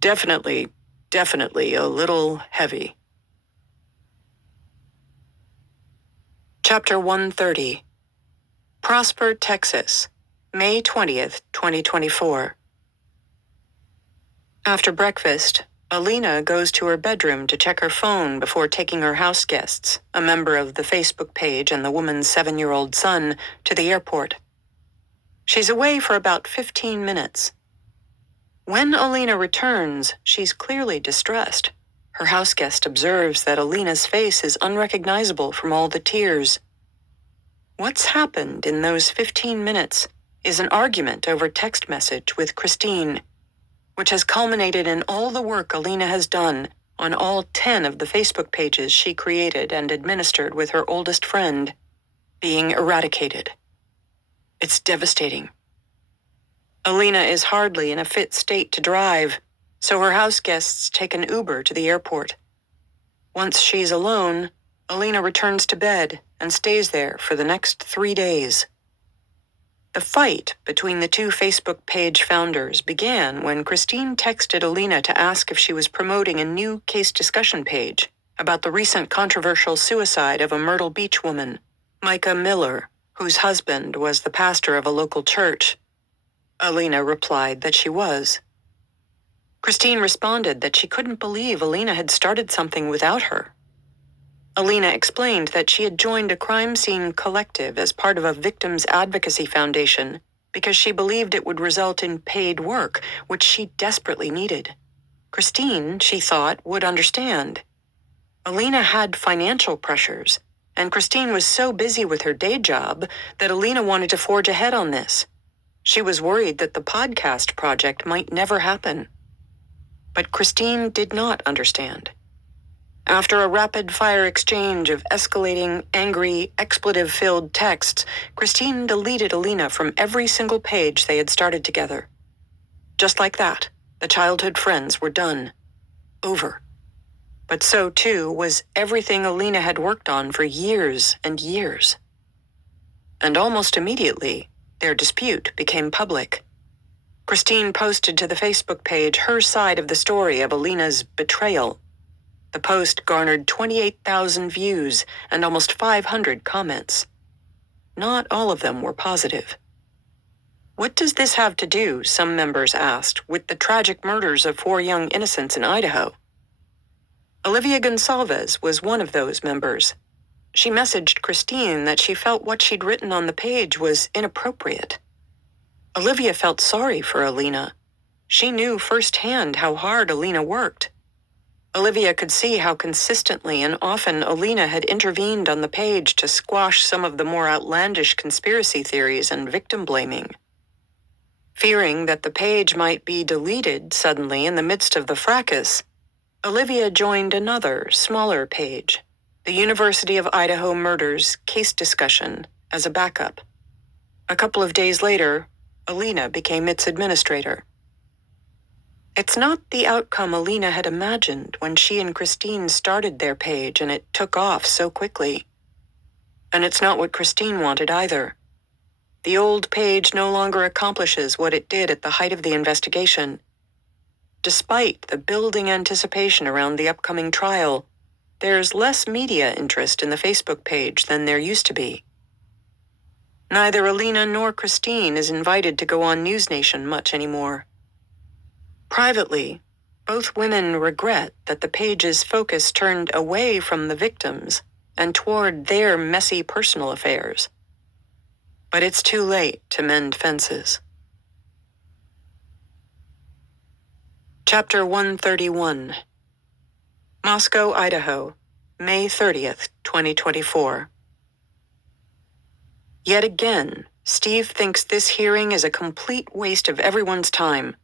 Definitely a little heavy. Chapter 130. Prosper, Texas, May 20th, 2024. After breakfast, Alina goes to her bedroom to check her phone before taking her house guests, a member of the Facebook page and the woman's 7-year-old son, to the airport. She's away for about 15 minutes. When Alina returns, she's clearly distressed. Her houseguest observes that Alina's face is unrecognizable from all the tears. What's happened in those 15 minutes is an argument over text message with Christine, which has culminated in all the work Alina has done on all 10 of the Facebook pages she created and administered with her oldest friend, being eradicated. It's devastating. Alina is hardly in a fit state to drive, so her house guests take an Uber to the airport. Once she's alone, Alina returns to bed and stays there for the next 3 days. The fight between the two Facebook page founders began when Christine texted Alina to ask if she was promoting a new case discussion page about the recent controversial suicide of a Myrtle Beach woman, Micah Miller, whose husband was the pastor of a local church. Alina replied that she was. Christine responded that she couldn't believe Alina had started something without her. Alina explained that she had joined a crime scene collective as part of a victims advocacy foundation because she believed it would result in paid work, which she desperately needed. Christine, she thought, would understand. Alina had financial pressures, and Christine was so busy with her day job that Alina wanted to forge ahead on this. She was worried that the podcast project might never happen. But Christine did not understand. After a rapid-fire exchange of escalating, angry, expletive-filled texts, Christine deleted Alina from every single page they had started together. Just like that, the childhood friends were done. Over. But so, too, was everything Alina had worked on for years and years. And almost immediately, their dispute became public. Christine posted to the Facebook page her side of the story of Alina's betrayal. The post garnered 28,000 views and almost 500 comments. Not all of them were positive. What does this have to do, some members asked, with the tragic murders of 4 young innocents in Idaho? Olivia Gonsalves was one of those members. She messaged Christine that she felt what she'd written on the page was inappropriate. Olivia felt sorry for Alina. She knew firsthand how hard Alina worked. Olivia could see how consistently and often Alina had intervened on the page to squash some of the more outlandish conspiracy theories and victim blaming. Fearing that the page might be deleted suddenly in the midst of the fracas, Olivia joined another, smaller page, the University of Idaho Murders Case Discussion, as a backup. A couple of days later, Alina became its administrator. It's not the outcome Alina had imagined when she and Christine started their page and it took off so quickly. And it's not what Christine wanted either. The old page no longer accomplishes what it did at the height of the investigation. Despite the building anticipation around the upcoming trial, there's less media interest in the Facebook page than there used to be. Neither Alina nor Christine is invited to go on NewsNation much anymore. Privately, both women regret that the page's focus turned away from the victims and toward their messy personal affairs. But it's too late to mend fences. Chapter 131. Moscow, Idaho, May 30th, 2024. Yet again, Steve thinks this hearing is a complete waste of everyone's time.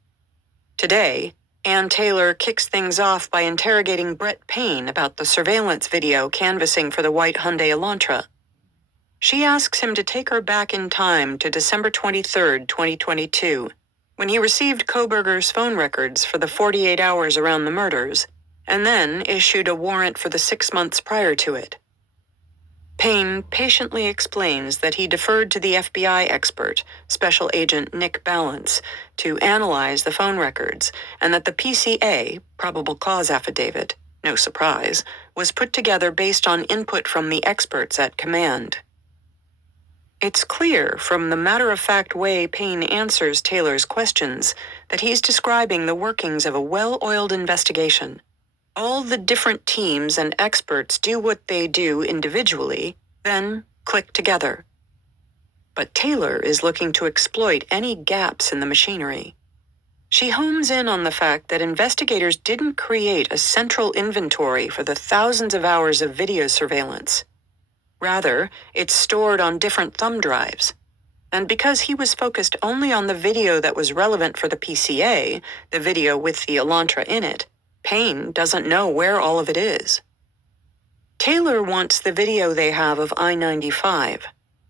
Today, Ann Taylor kicks things off by interrogating Brett Payne about the surveillance video canvassing for the white Hyundai Elantra. She asks him to take her back in time to December 23rd, 2022, when he received Koberger's phone records for the 48 hours around the murders, and then issued a warrant for the 6 months prior to it. Payne patiently explains that he deferred to the FBI expert, Special Agent Nick Balance, to analyze the phone records, and that the PCA, probable cause affidavit, no surprise, was put together based on input from the experts at command. It's clear from the matter-of-fact way Payne answers Taylor's questions that he's describing the workings of a well-oiled investigation. All the different teams and experts do what they do individually, then click together. But Taylor is looking to exploit any gaps in the machinery. She homes in on the fact that investigators didn't create a central inventory for the thousands of hours of video surveillance. Rather, it's stored on different thumb drives. And because he was focused only on the video that was relevant for the PCA, the video with the Elantra in it, Payne doesn't know where all of it is. Taylor wants the video they have of I-95,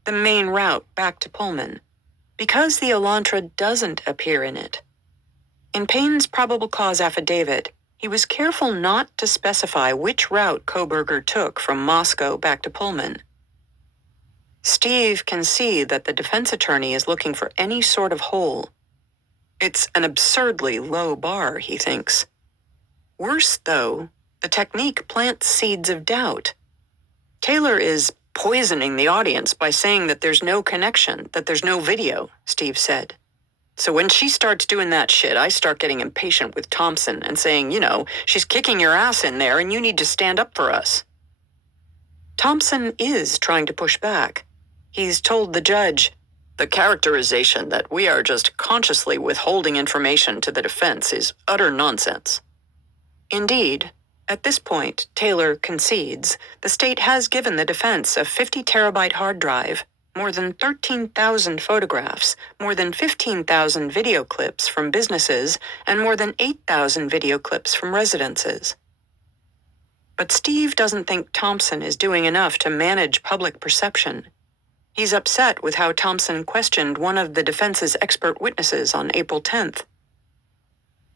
the main route back to Pullman, because the Elantra doesn't appear in it. In Payne's probable cause affidavit, he was careful not to specify which route Kohberger took from Moscow back to Pullman. Steve can see that the defense attorney is looking for any sort of hole. It's an absurdly low bar, he thinks. Worse, though, the technique plants seeds of doubt. Taylor is poisoning the audience by saying that there's no connection, that there's no video, Steve said. So when she starts doing that shit, I start getting impatient with Thompson and saying, she's kicking your ass in there and you need to stand up for us. Thompson is trying to push back. He's told the judge, the characterization that we are just consciously withholding information to the defense is utter nonsense. Indeed, at this point, Taylor concedes, the state has given the defense a 50-terabyte hard drive, more than 13,000 photographs, more than 15,000 video clips from businesses, and more than 8,000 video clips from residences. But Steve doesn't think Thompson is doing enough to manage public perception. He's upset with how Thompson questioned one of the defense's expert witnesses on April 10th.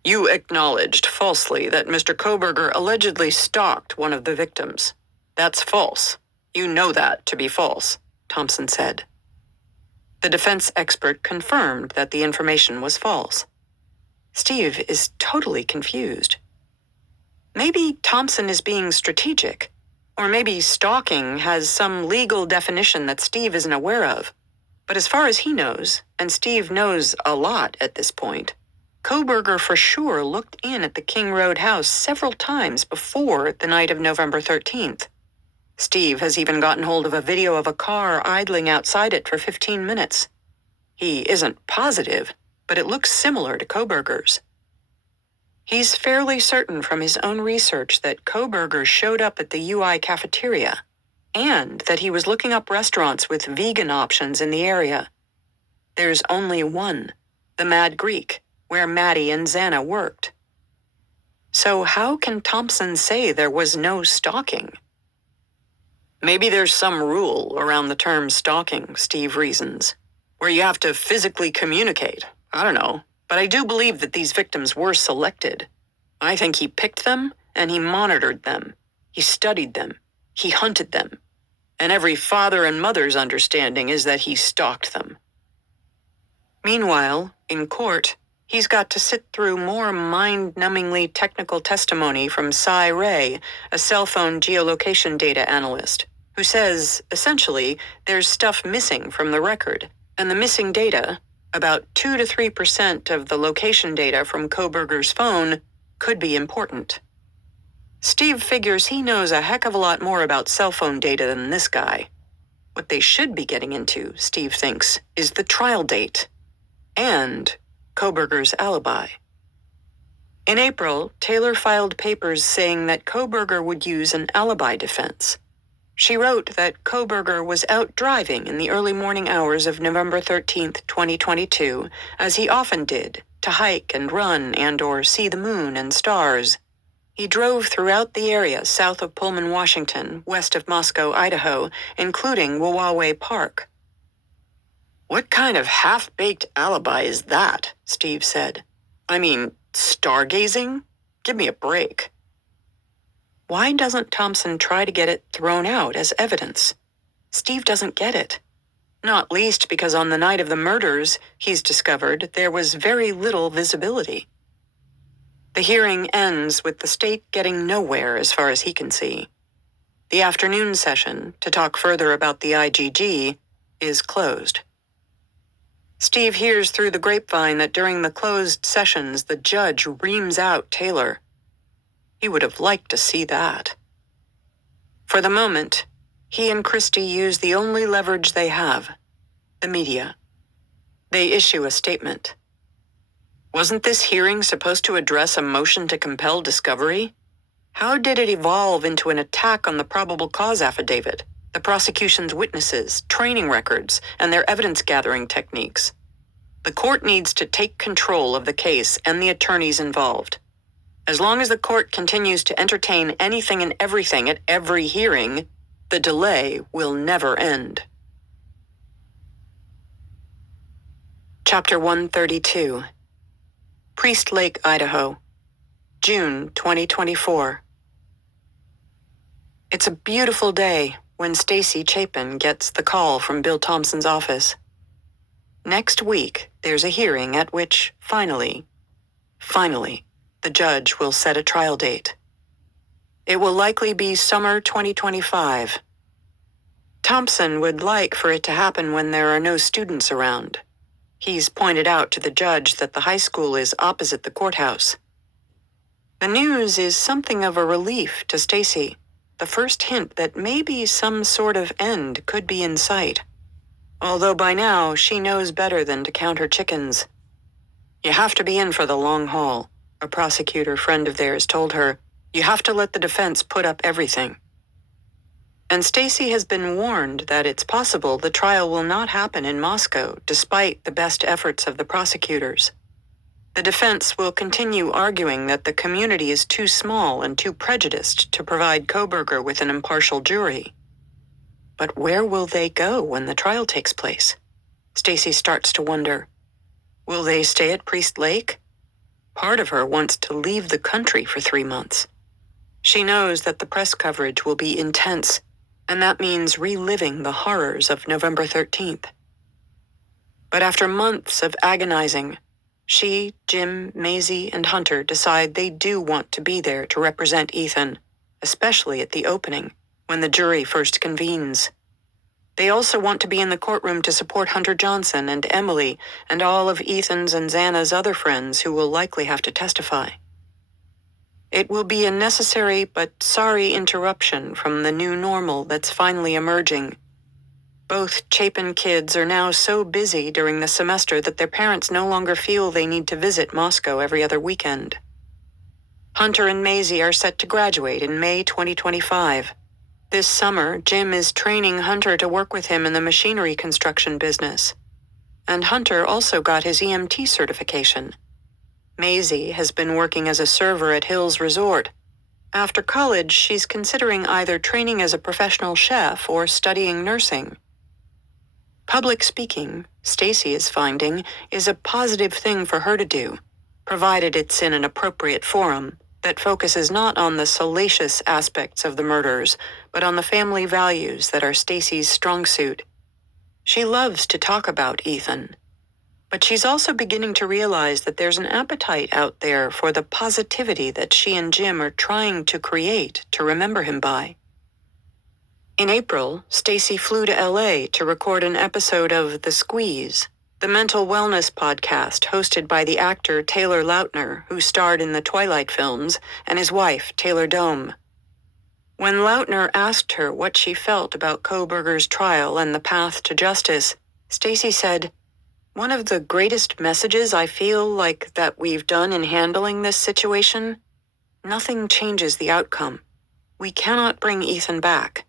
You acknowledged falsely that Mr. Kohberger allegedly stalked one of the victims. That's false. You know that to be false, Thompson said. The defense expert confirmed that the information was false. Steve is totally confused. Maybe Thompson is being strategic, or maybe stalking has some legal definition that Steve isn't aware of. But as far as he knows, and Steve knows a lot at this point, Kohberger for sure looked in at the King Road house several times before the night of November 13th. Steve has even gotten hold of a video of a car idling outside it for 15 minutes. He isn't positive, but it looks similar to Kohberger's. He's fairly certain from his own research that Kohberger showed up at the UI cafeteria, and that he was looking up restaurants with vegan options in the area. There's only one, the Mad Greek, where Maddie and Xana worked. So how can Thompson say there was no stalking? Maybe there's some rule around the term stalking, Steve reasons, where you have to physically communicate. I don't know, but I do believe that these victims were selected. I think he picked them and he monitored them. He studied them. He hunted them. And every father and mother's understanding is that he stalked them. Meanwhile, in court, he's got to sit through more mind-numbingly technical testimony from Cy Ray, a cell phone geolocation data analyst, who says, essentially, there's stuff missing from the record, and the missing data, about 2 to 3% of the location data from Kohberger's phone, could be important. Steve figures he knows a heck of a lot more about cell phone data than this guy. What they should be getting into, Steve thinks, is the trial date, and Kohberger's alibi. In April, Taylor filed papers saying that Kohberger would use an alibi defense. She wrote that Kohberger was out driving in the early morning hours of November 13th, 2022, as he often did, to hike and run and/or see the moon and stars. He drove throughout the area south of Pullman, Washington, west of Moscow, Idaho, including Wawaway Park. What kind of half-baked alibi is that? Steve said. I mean, stargazing? Give me a break. Why doesn't Thompson try to get it thrown out as evidence? Steve doesn't get it. Not least because on the night of the murders, he's discovered there was very little visibility. The hearing ends with the state getting nowhere as far as he can see. The afternoon session, to talk further about the IGG, is closed. Steve hears through the grapevine that during the closed sessions, the judge reams out Taylor. He would have liked to see that. For the moment, he and Christie use the only leverage they have, the media. They issue a statement. Wasn't this hearing supposed to address a motion to compel discovery? How did it evolve into an attack on the probable cause affidavit, the prosecution's witnesses, training records, and their evidence-gathering techniques? The court needs to take control of the case and the attorneys involved. As long as the court continues to entertain anything and everything at every hearing, the delay will never end. Chapter 132. Priest Lake, Idaho, June 2024. It's a beautiful day when Stacy Chapin gets the call from Bill Thompson's office. Next week, there's a hearing at which, finally, the judge will set a trial date. It will likely be summer 2025. Thompson would like for it to happen when there are no students around. He's pointed out to the judge that the high school is opposite the courthouse. The news is something of a relief to Stacy, the first hint that maybe some sort of end could be in sight. Although by now, she knows better than to count her chickens. You have to be in for the long haul, a prosecutor friend of theirs told her. You have to let the defense put up everything. And Stacy has been warned that it's possible the trial will not happen in Moscow, despite the best efforts of the prosecutors. The defense will continue arguing that the community is too small and too prejudiced to provide Kohberger with an impartial jury. But where will they go when the trial takes place? Stacy starts to wonder. Will they stay at Priest Lake? Part of her wants to leave the country for 3 months. She knows that the press coverage will be intense, and that means reliving the horrors of November 13th. But after months of agonizing, she, Jim, Maisie, and Hunter decide they do want to be there to represent Ethan, especially at the opening, when the jury first convenes. They also want to be in the courtroom to support Hunter Johnson and Emily and all of Ethan's and Xana's other friends who will likely have to testify. It will be a necessary but sorry interruption from the new normal that's finally emerging. Both Chapin kids are now so busy during the semester that their parents no longer feel they need to visit Moscow every other weekend. Hunter and Maisie are set to graduate in May 2025. This summer, Jim is training Hunter to work with him in the machinery construction business. And Hunter also got his EMT certification. Maisie has been working as a server at Hills Resort. After college, she's considering either training as a professional chef or studying nursing. Public speaking, Stacy is finding, is a positive thing for her to do, provided it's in an appropriate forum that focuses not on the salacious aspects of the murders, but on the family values that are Stacy's strong suit. She loves to talk about Ethan, but she's also beginning to realize that there's an appetite out there for the positivity that she and Jim are trying to create to remember him by. In April, Stacy flew to LA to record an episode of The Squeeze, the mental wellness podcast hosted by the actor Taylor Lautner, who starred in the Twilight films, and his wife, Taylor Dome. When Lautner asked her what she felt about Kohberger's trial and the path to justice, Stacy said, "One of the greatest messages I feel like that we've done in handling this situation, nothing changes the outcome. We cannot bring Ethan back.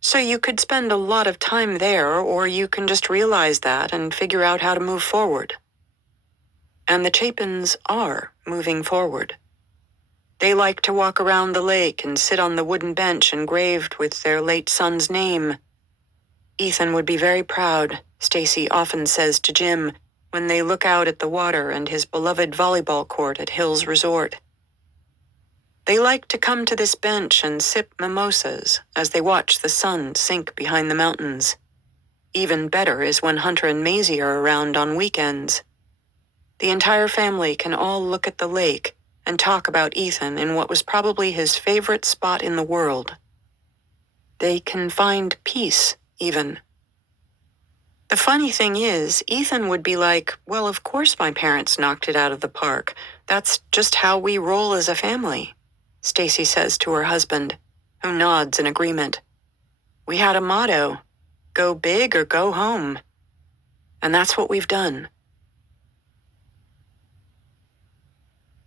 So you could spend a lot of time there, or you can just realize that and figure out how to move forward." And the Chapins are moving forward. They like to walk around the lake and sit on the wooden bench engraved with their late son's name. Ethan would be very proud, Stacy often says to Jim, when they look out at the water and his beloved volleyball court at Hills Resort. They like to come to this bench and sip mimosas as they watch the sun sink behind the mountains. Even better is when Hunter and Maisie are around on weekends. The entire family can all look at the lake and talk about Ethan in what was probably his favorite spot in the world. They can find peace, even. The funny thing is, Ethan would be like, well, of course my parents knocked it out of the park. That's just how we roll as a family, Stacy says to her husband, who nods in agreement. We had a motto, go big or go home. And that's what we've done.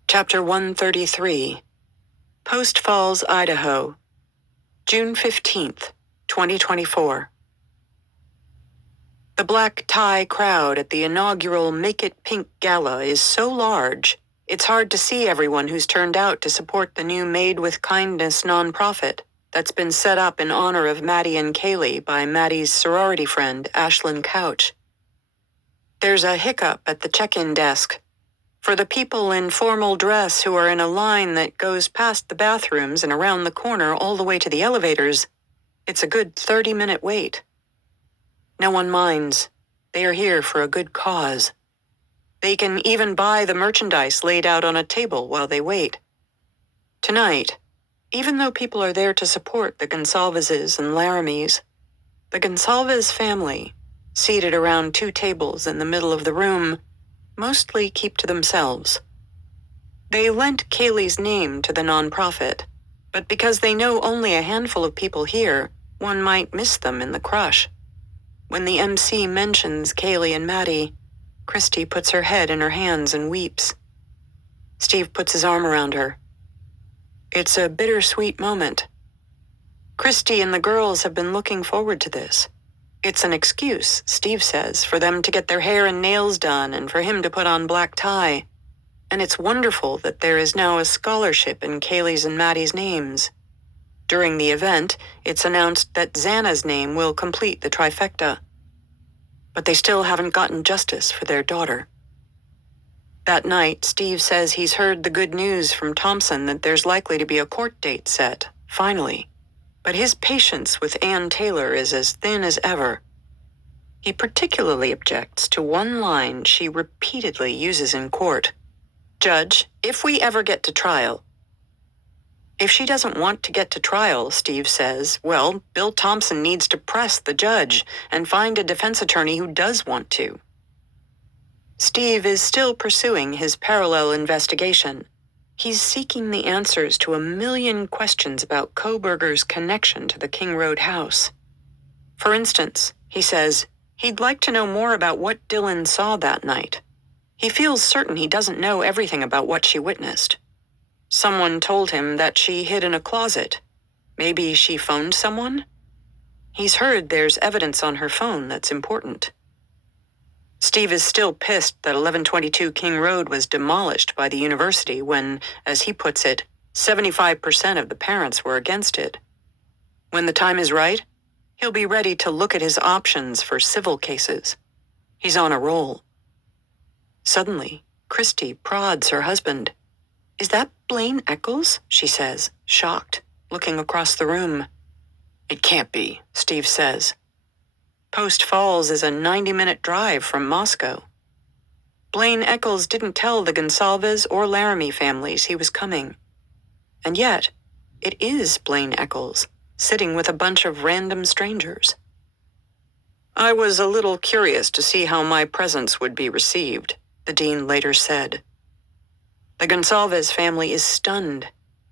Chapter 133, Post Falls, Idaho, June 15th, 2024. The black tie crowd at the inaugural Make It Pink Gala is so large, it's hard to see everyone who's turned out to support the new Made with Kindness nonprofit that's been set up in honor of Maddie and Kaylee by Maddie's sorority friend, Ashlyn Couch. There's a hiccup at the check-in desk. For the people in formal dress who are in a line that goes past the bathrooms and around the corner all the way to the elevators, it's a good 30-minute wait. No one minds. They are here for a good cause. They can even buy the merchandise laid out on a table while they wait. Tonight, even though people are there to support the Gonsalveses and Laramies, the Gonsalves family, seated around two tables in the middle of the room, mostly keep to themselves. They lent Kaylee's name to the nonprofit, but because they know only a handful of people here, one might miss them in the crush. When the MC mentions Kaylee and Maddie, Christy puts her head in her hands and weeps. Steve puts his arm around her. It's a bittersweet moment. Christy and the girls have been looking forward to this. It's an excuse, Steve says, for them to get their hair and nails done and for him to put on black tie. And it's wonderful that there is now a scholarship in Kaylee's and Maddie's names. During the event, it's announced that Xana's name will complete the trifecta. But they still haven't gotten justice for their daughter. That night, Steve says he's heard the good news from Thompson that there's likely to be a court date set, finally. But his patience with Ann Taylor is as thin as ever. He particularly objects to one line she repeatedly uses in court. Judge, if we ever get to trial. If she doesn't want to get to trial, Steve says, well, Bill Thompson needs to press the judge and find a defense attorney who does want to. Steve is still pursuing his parallel investigation. He's seeking the answers to 1,000,000 questions about Koberger's connection to the King Road house. For instance, he says, he'd like to know more about what Dylan saw that night. He feels certain he doesn't know everything about what she witnessed. Someone told him that she hid in a closet. Maybe she phoned someone? He's heard there's evidence on her phone that's important. Steve is still pissed that 1122 King Road was demolished by the university when, as he puts it, 75% of the parents were against it. When the time is right, he'll be ready to look at his options for civil cases. He's on a roll. Suddenly, Christy prods her husband. Is that Blaine Eccles? She says, shocked, looking across the room. It can't be, Steve says. Post Falls is a 90-minute drive from Moscow. Blaine Eccles didn't tell the Gonsalves or Laramie families he was coming. And yet, it is Blaine Eccles, sitting with a bunch of random strangers. I was a little curious to see how my presence would be received, the dean later said. The Gonsalves family is stunned,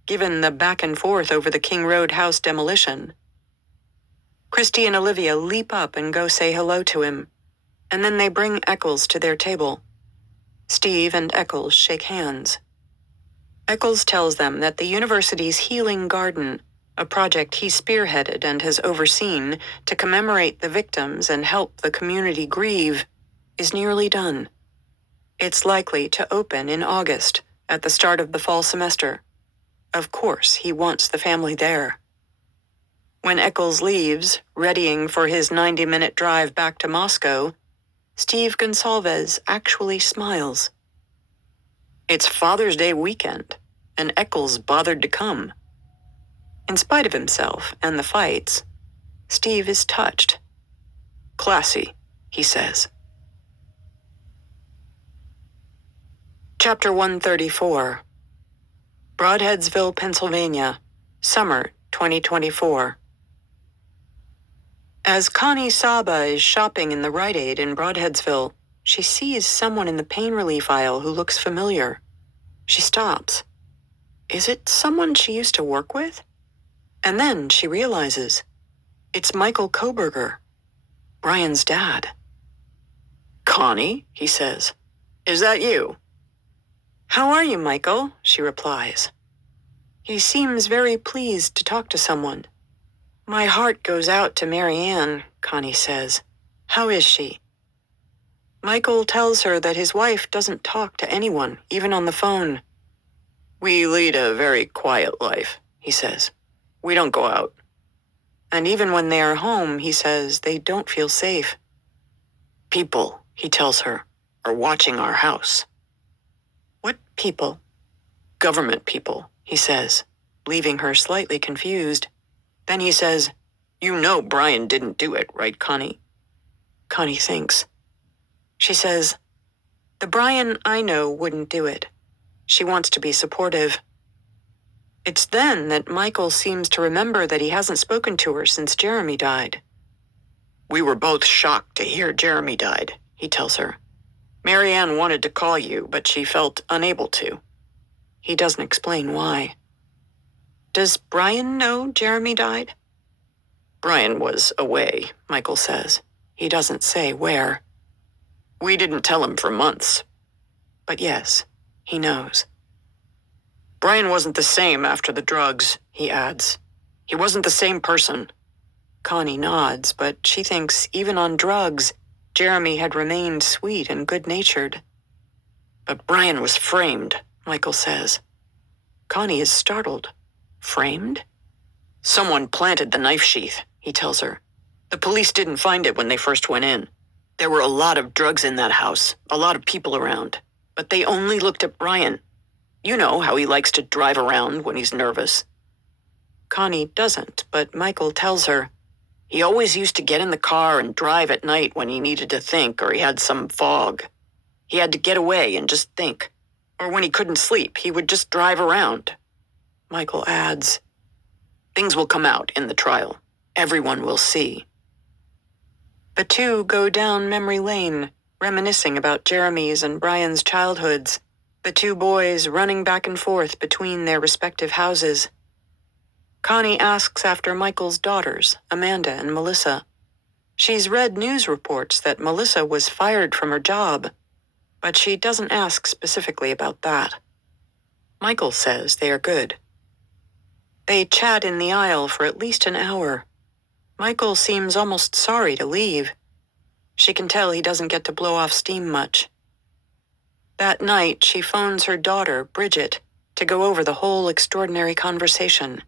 given the back and forth over the King Road house demolition. Christy and Olivia leap up and go say hello to him, and then they bring Eccles to their table. Steve and Eccles shake hands. Eccles tells them that the university's Healing Garden, a project he spearheaded and has overseen to commemorate the victims and help the community grieve, is nearly done. It's likely to open in August, at the start of the fall semester. Of course, he wants the family there. When Eccles leaves, readying for his 90-minute drive back to Moscow, Steve Gonsalves actually smiles. It's Father's Day weekend, and Eccles bothered to come. In spite of himself and the fights, Steve is touched. "Classy," he says. Chapter 134. Broadheadsville, Pennsylvania, summer 2024. As Connie Saba is shopping in the Rite Aid in Broadheadsville, she sees someone in the pain relief aisle who looks familiar. She stops. Is it someone she used to work with? And then she realizes it's Michael Koberger, Brian's dad. "Connie," he says, "is that you?" "How are you, Michael?" she replies. He seems very pleased to talk to someone. "My heart goes out to Marianne," Connie says. "How is she?" Michael tells her that his wife doesn't talk to anyone, even on the phone. "We lead a very quiet life," he says. "We don't go out." And even when they are home, he says they don't feel safe. "People," he tells her, "are watching our house." "What people?" "Government people," he says, leaving her slightly confused. Then he says, "You know Brian didn't do it, right, Connie?" Connie thinks. She says, "The Brian I know wouldn't do it." She wants to be supportive. It's then that Michael seems to remember that he hasn't spoken to her since Jeremy died. "We were both shocked to hear Jeremy died," he tells her. "Marianne wanted to call you, but she felt unable to." He doesn't explain why. Does Brian know Jeremy died? "Brian was away," Michael says. He doesn't say where. "We didn't tell him for months." But yes, he knows. "Brian wasn't the same after the drugs," he adds. "He wasn't the same person." Connie nods, but she thinks even on drugs, Jeremy had remained sweet and good-natured. "But Brian was framed," Michael says. Connie is startled. Framed? "Someone planted the knife sheath," he tells her. "The police didn't find it when they first went in. There were a lot of drugs in that house, a lot of people around, but they only looked at Brian. You know how he likes to drive around when he's nervous." Connie doesn't, but Michael tells her. "He always used to get in the car and drive at night when he needed to think or he had some fog. He had to get away and just think. Or when he couldn't sleep, he would just drive around." Michael adds, "Things will come out in the trial. Everyone will see." The two go down memory lane, reminiscing about Jeremy's and Brian's childhoods, the two boys running back and forth between their respective houses. Connie asks after Michael's daughters, Amanda and Melissa. She's read news reports that Melissa was fired from her job, but she doesn't ask specifically about that. Michael says they are good. They chat in the aisle for at least an hour. Michael seems almost sorry to leave. She can tell he doesn't get to blow off steam much. That night, she phones her daughter, Bridget, to go over the whole extraordinary conversation.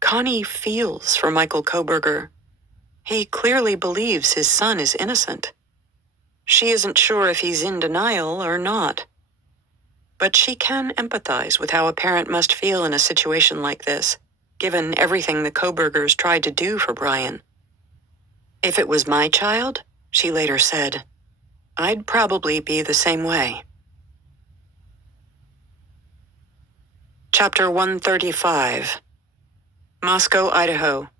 Connie feels for Michael Koberger. He clearly believes his son is innocent. She isn't sure if he's in denial or not. But she can empathize with how a parent must feel in a situation like this, given everything the Kobergers tried to do for Brian. "If it was my child," she later said, "I'd probably be the same way." Chapter 135. Moscow, Idaho,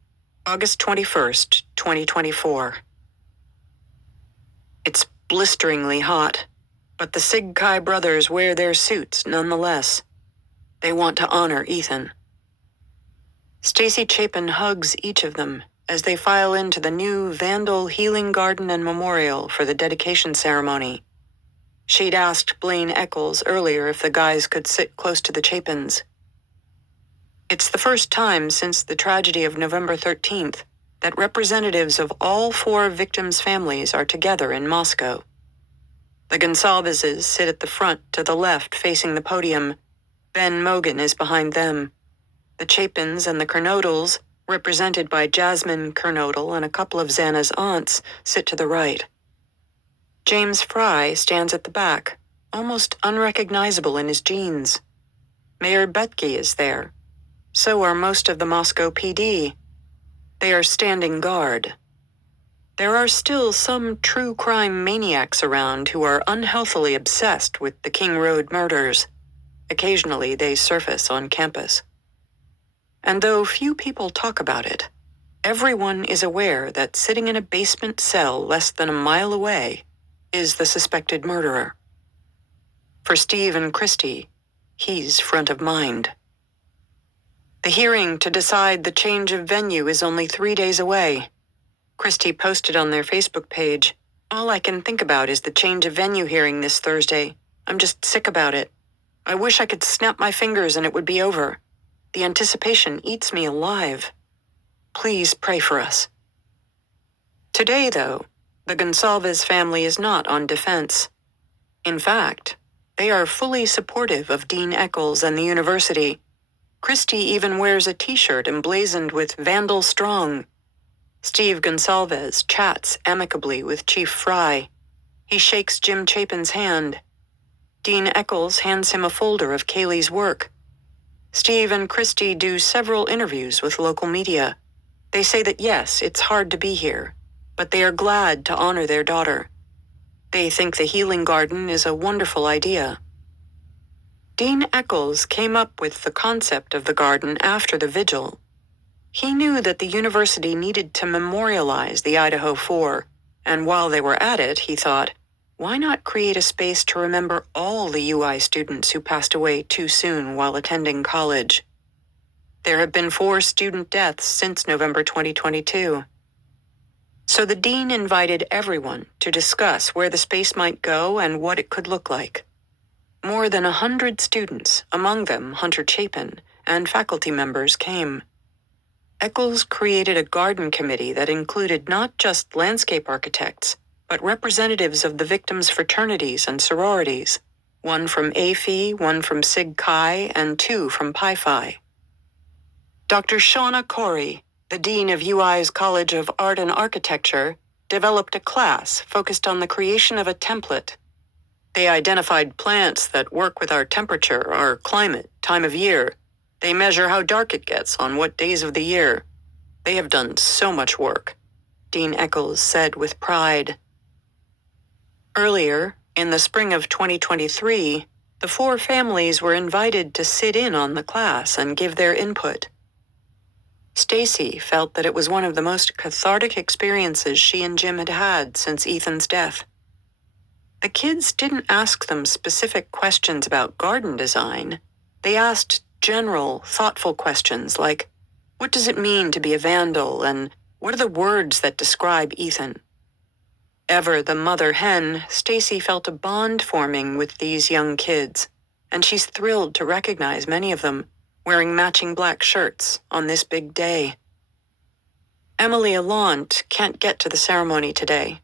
August 21st, 2024. It's blisteringly hot, but the Sig Kai brothers wear their suits nonetheless. They want to honor Ethan. Stacy Chapin hugs each of them as they file into the new Vandal Healing Garden and Memorial for the dedication ceremony. She'd asked Blaine Eccles earlier if the guys could sit close to the Chapins. It's the first time since the tragedy of November 13th that representatives of all four victims' families are together in Moscow. The Gonsalveses sit at the front to the left facing the podium. Ben Mogan is behind them. The Chapins and the Kernodles, represented by Jasmine Kernodle and a couple of Xana's aunts, sit to the right. James Fry stands at the back, almost unrecognizable in his jeans. Mayor Betke is there. So are most of the Moscow PD. They are standing guard. There are still some true crime maniacs around who are unhealthily obsessed with the King Road murders. Occasionally they surface on campus. And though few people talk about it, everyone is aware that sitting in a basement cell less than a mile away is the suspected murderer. For Steve and Christy, he's front of mind. The hearing to decide the change of venue is only 3 days away. Christy posted on their Facebook page, "All I can think about is the change of venue hearing this Thursday. I'm just sick about it. I wish I could snap my fingers and it would be over. The anticipation eats me alive. Please pray for us." Today, though, the Gonsalves family is not on defense. In fact, they are fully supportive of Dean Eccles and the university. Christy even wears a t-shirt emblazoned with Vandal Strong. Steve Gonsalves chats amicably with Chief Fry. He shakes Jim Chapin's hand. Dean Eccles hands him a folder of Kaylee's work. Steve and Christy do several interviews with local media. They say that yes, it's hard to be here, but they are glad to honor their daughter. They think the healing garden is a wonderful idea. Dean Eccles came up with the concept of the garden after the vigil. He knew that the university needed to memorialize the Idaho 4, and while they were at it, he thought, why not create a space to remember all the UI students who passed away too soon while attending college? There have been 4 student deaths since November 2022. So the dean invited everyone to discuss where the space might go and what it could look like. More than 100 students, among them Hunter Chapin, and faculty members came. Eccles created a garden committee that included not just landscape architects, but representatives of the victims' fraternities and sororities, 1 from A-Phi, 1 from Sig Chi, and 2 from Pi Phi. Dr. Shauna Corey, the dean of UI's College of Art and Architecture, developed a class focused on the creation of a template. They identified plants that work with our temperature, our climate, time of year. They measure how dark it gets on what days of the year. They have done so much work, Dean Eccles said with pride. Earlier, in the spring of 2023, the 4 families were invited to sit in on the class and give their input. Stacy felt that it was one of the most cathartic experiences she and Jim had had since Ethan's death. The kids didn't ask them specific questions about garden design. They asked general, thoughtful questions like, what does it mean to be a vandal, and what are the words that describe Ethan? Ever the mother hen, Stacy felt a bond forming with these young kids, and she's thrilled to recognize many of them wearing matching black shirts on this big day. Emily Allant can't get to the ceremony today.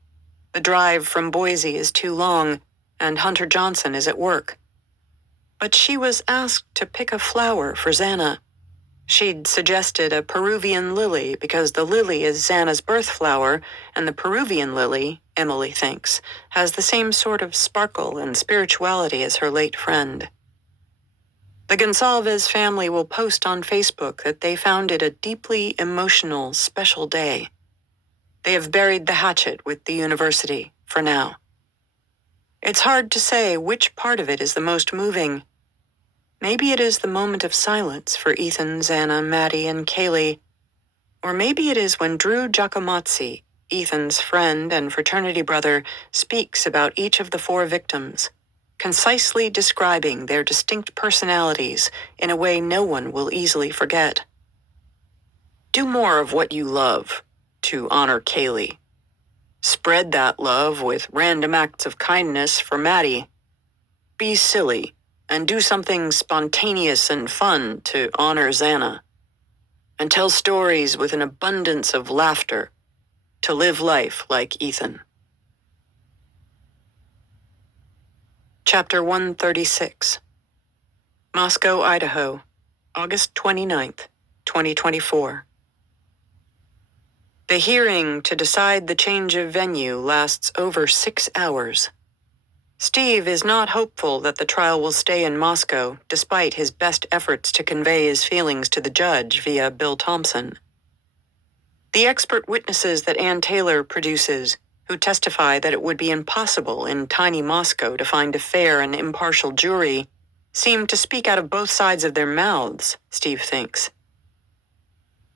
The drive from Boise is too long, and Hunter Johnson is at work. But she was asked to pick a flower for Xana. She'd suggested a Peruvian lily because the lily is Xana's birth flower, and the Peruvian lily, Emily thinks, has the same sort of sparkle and spirituality as her late friend. The Gonsalves family will post on Facebook that they found it a deeply emotional, special day. They have buried the hatchet with the university, for now. It's hard to say which part of it is the most moving. Maybe it is the moment of silence for Ethan, Xana, Maddie, and Kaylee. Or maybe it is when Drew Giacomazzi, Ethan's friend and fraternity brother, speaks about each of the 4 victims, concisely describing their distinct personalities in a way no one will easily forget. Do more of what you love, to honor Kaylee. Spread that love with random acts of kindness for Maddie. Be silly and do something spontaneous and fun to honor Xana. And tell stories with an abundance of laughter to live life like Ethan. Chapter 136. Moscow, Idaho, August 29th, 2024. The hearing to decide the change of venue lasts over 6 hours. Steve is not hopeful that the trial will stay in Moscow, despite his best efforts to convey his feelings to the judge via Bill Thompson. The expert witnesses that Ann Taylor produces, who testify that it would be impossible in tiny Moscow to find a fair and impartial jury, seem to speak out of both sides of their mouths, Steve thinks.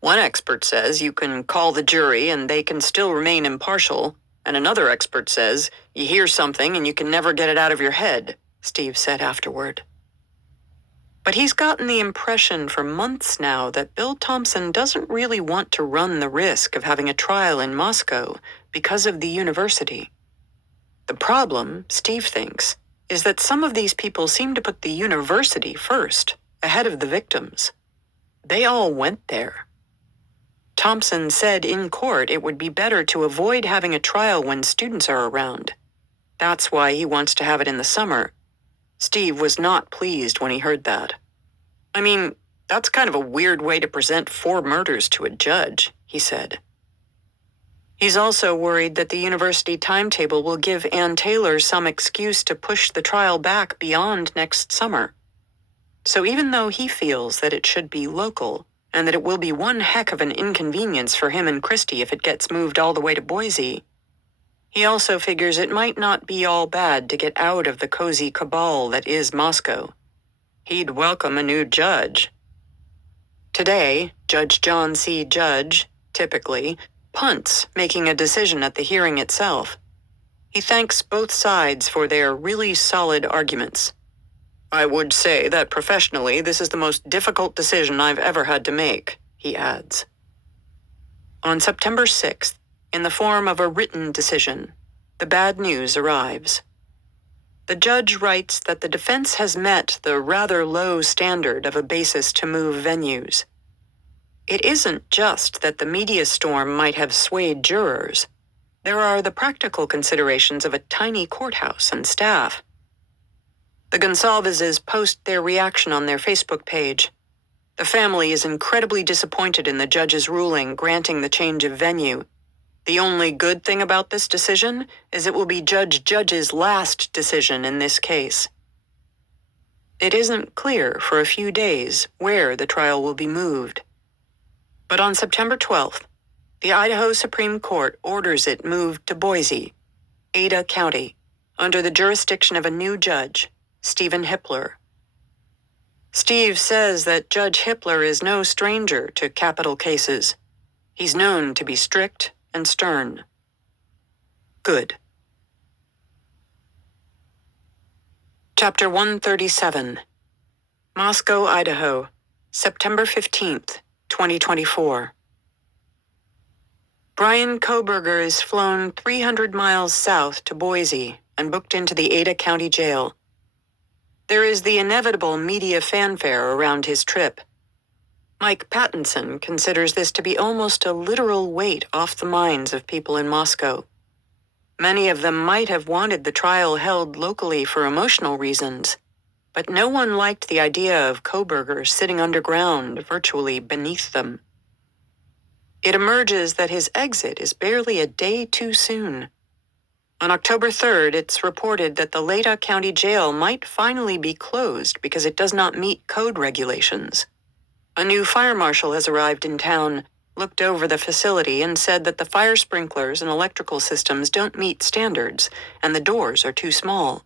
One expert says you can call the jury and they can still remain impartial, and another expert says you hear something and you can never get it out of your head, Steve said afterward. But he's gotten the impression for months now that Bill Thompson doesn't really want to run the risk of having a trial in Moscow because of the university. The problem, Steve thinks, is that some of these people seem to put the university first, ahead of the victims. They all went there. Thompson said in court it would be better to avoid having a trial when students are around. That's why he wants to have it in the summer. Steve was not pleased when he heard that. I mean, that's kind of a weird way to present 4 murders to a judge, he said. He's also worried that the university timetable will give Ann Taylor some excuse to push the trial back beyond next summer. So even though he feels that it should be local, and that it will be one heck of an inconvenience for him and Christy if it gets moved all the way to Boise, he also figures it might not be all bad to get out of the cozy cabal that is Moscow. He'd welcome a new judge. Today, Judge John C. Judge, typically, punts making a decision at the hearing itself. He thanks both sides for their really solid arguments. I would say that professionally, this is the most difficult decision I've ever had to make, he adds. On September 6th, in the form of a written decision, the bad news arrives. The judge writes that the defense has met the rather low standard of a basis to move venues. It isn't just that the media storm might have swayed jurors. There are the practical considerations of a tiny courthouse and staff. The Gonsalveses post their reaction on their Facebook page. The family is incredibly disappointed in the judge's ruling granting the change of venue. The only good thing about this decision is it will be Judge Judge's last decision in this case. It isn't clear for a few days where the trial will be moved. But on September 12th, the Idaho Supreme Court orders it moved to Boise, Ada County, under the jurisdiction of a new judge, Stephen Hippler. Steve says that Judge Hippler is no stranger to capital cases. He's known to be strict and stern. Good. Chapter 137. Moscow, Idaho, September 15th, 2024. Brian Koberger is flown 300 miles south to Boise and booked into the Ada County Jail. There is the inevitable media fanfare around his trip. Mike Pattinson considers this to be almost a literal weight off the minds of people in Moscow. Many of them might have wanted the trial held locally for emotional reasons, but no one liked the idea of Koberger sitting underground, virtually beneath them. It emerges that his exit is barely a day too soon. On October 3rd, it's reported that the Leda County Jail might finally be closed because it does not meet code regulations. A new fire marshal has arrived in town, looked over the facility, and said that the fire sprinklers and electrical systems don't meet standards, and the doors are too small.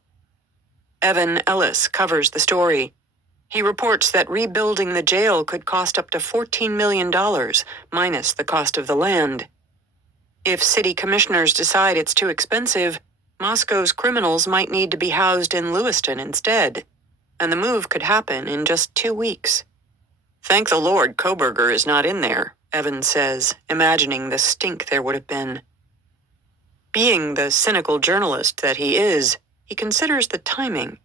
Evan Ellis covers the story. He reports that rebuilding the jail could cost up to $14 million, minus the cost of the land. If city commissioners decide it's too expensive, Moscow's criminals might need to be housed in Lewiston instead, and the move could happen in just 2 weeks. Thank the Lord Koberger is not in there, Evan says, imagining the stink there would have been. Being the cynical journalist that he is, he considers the timing.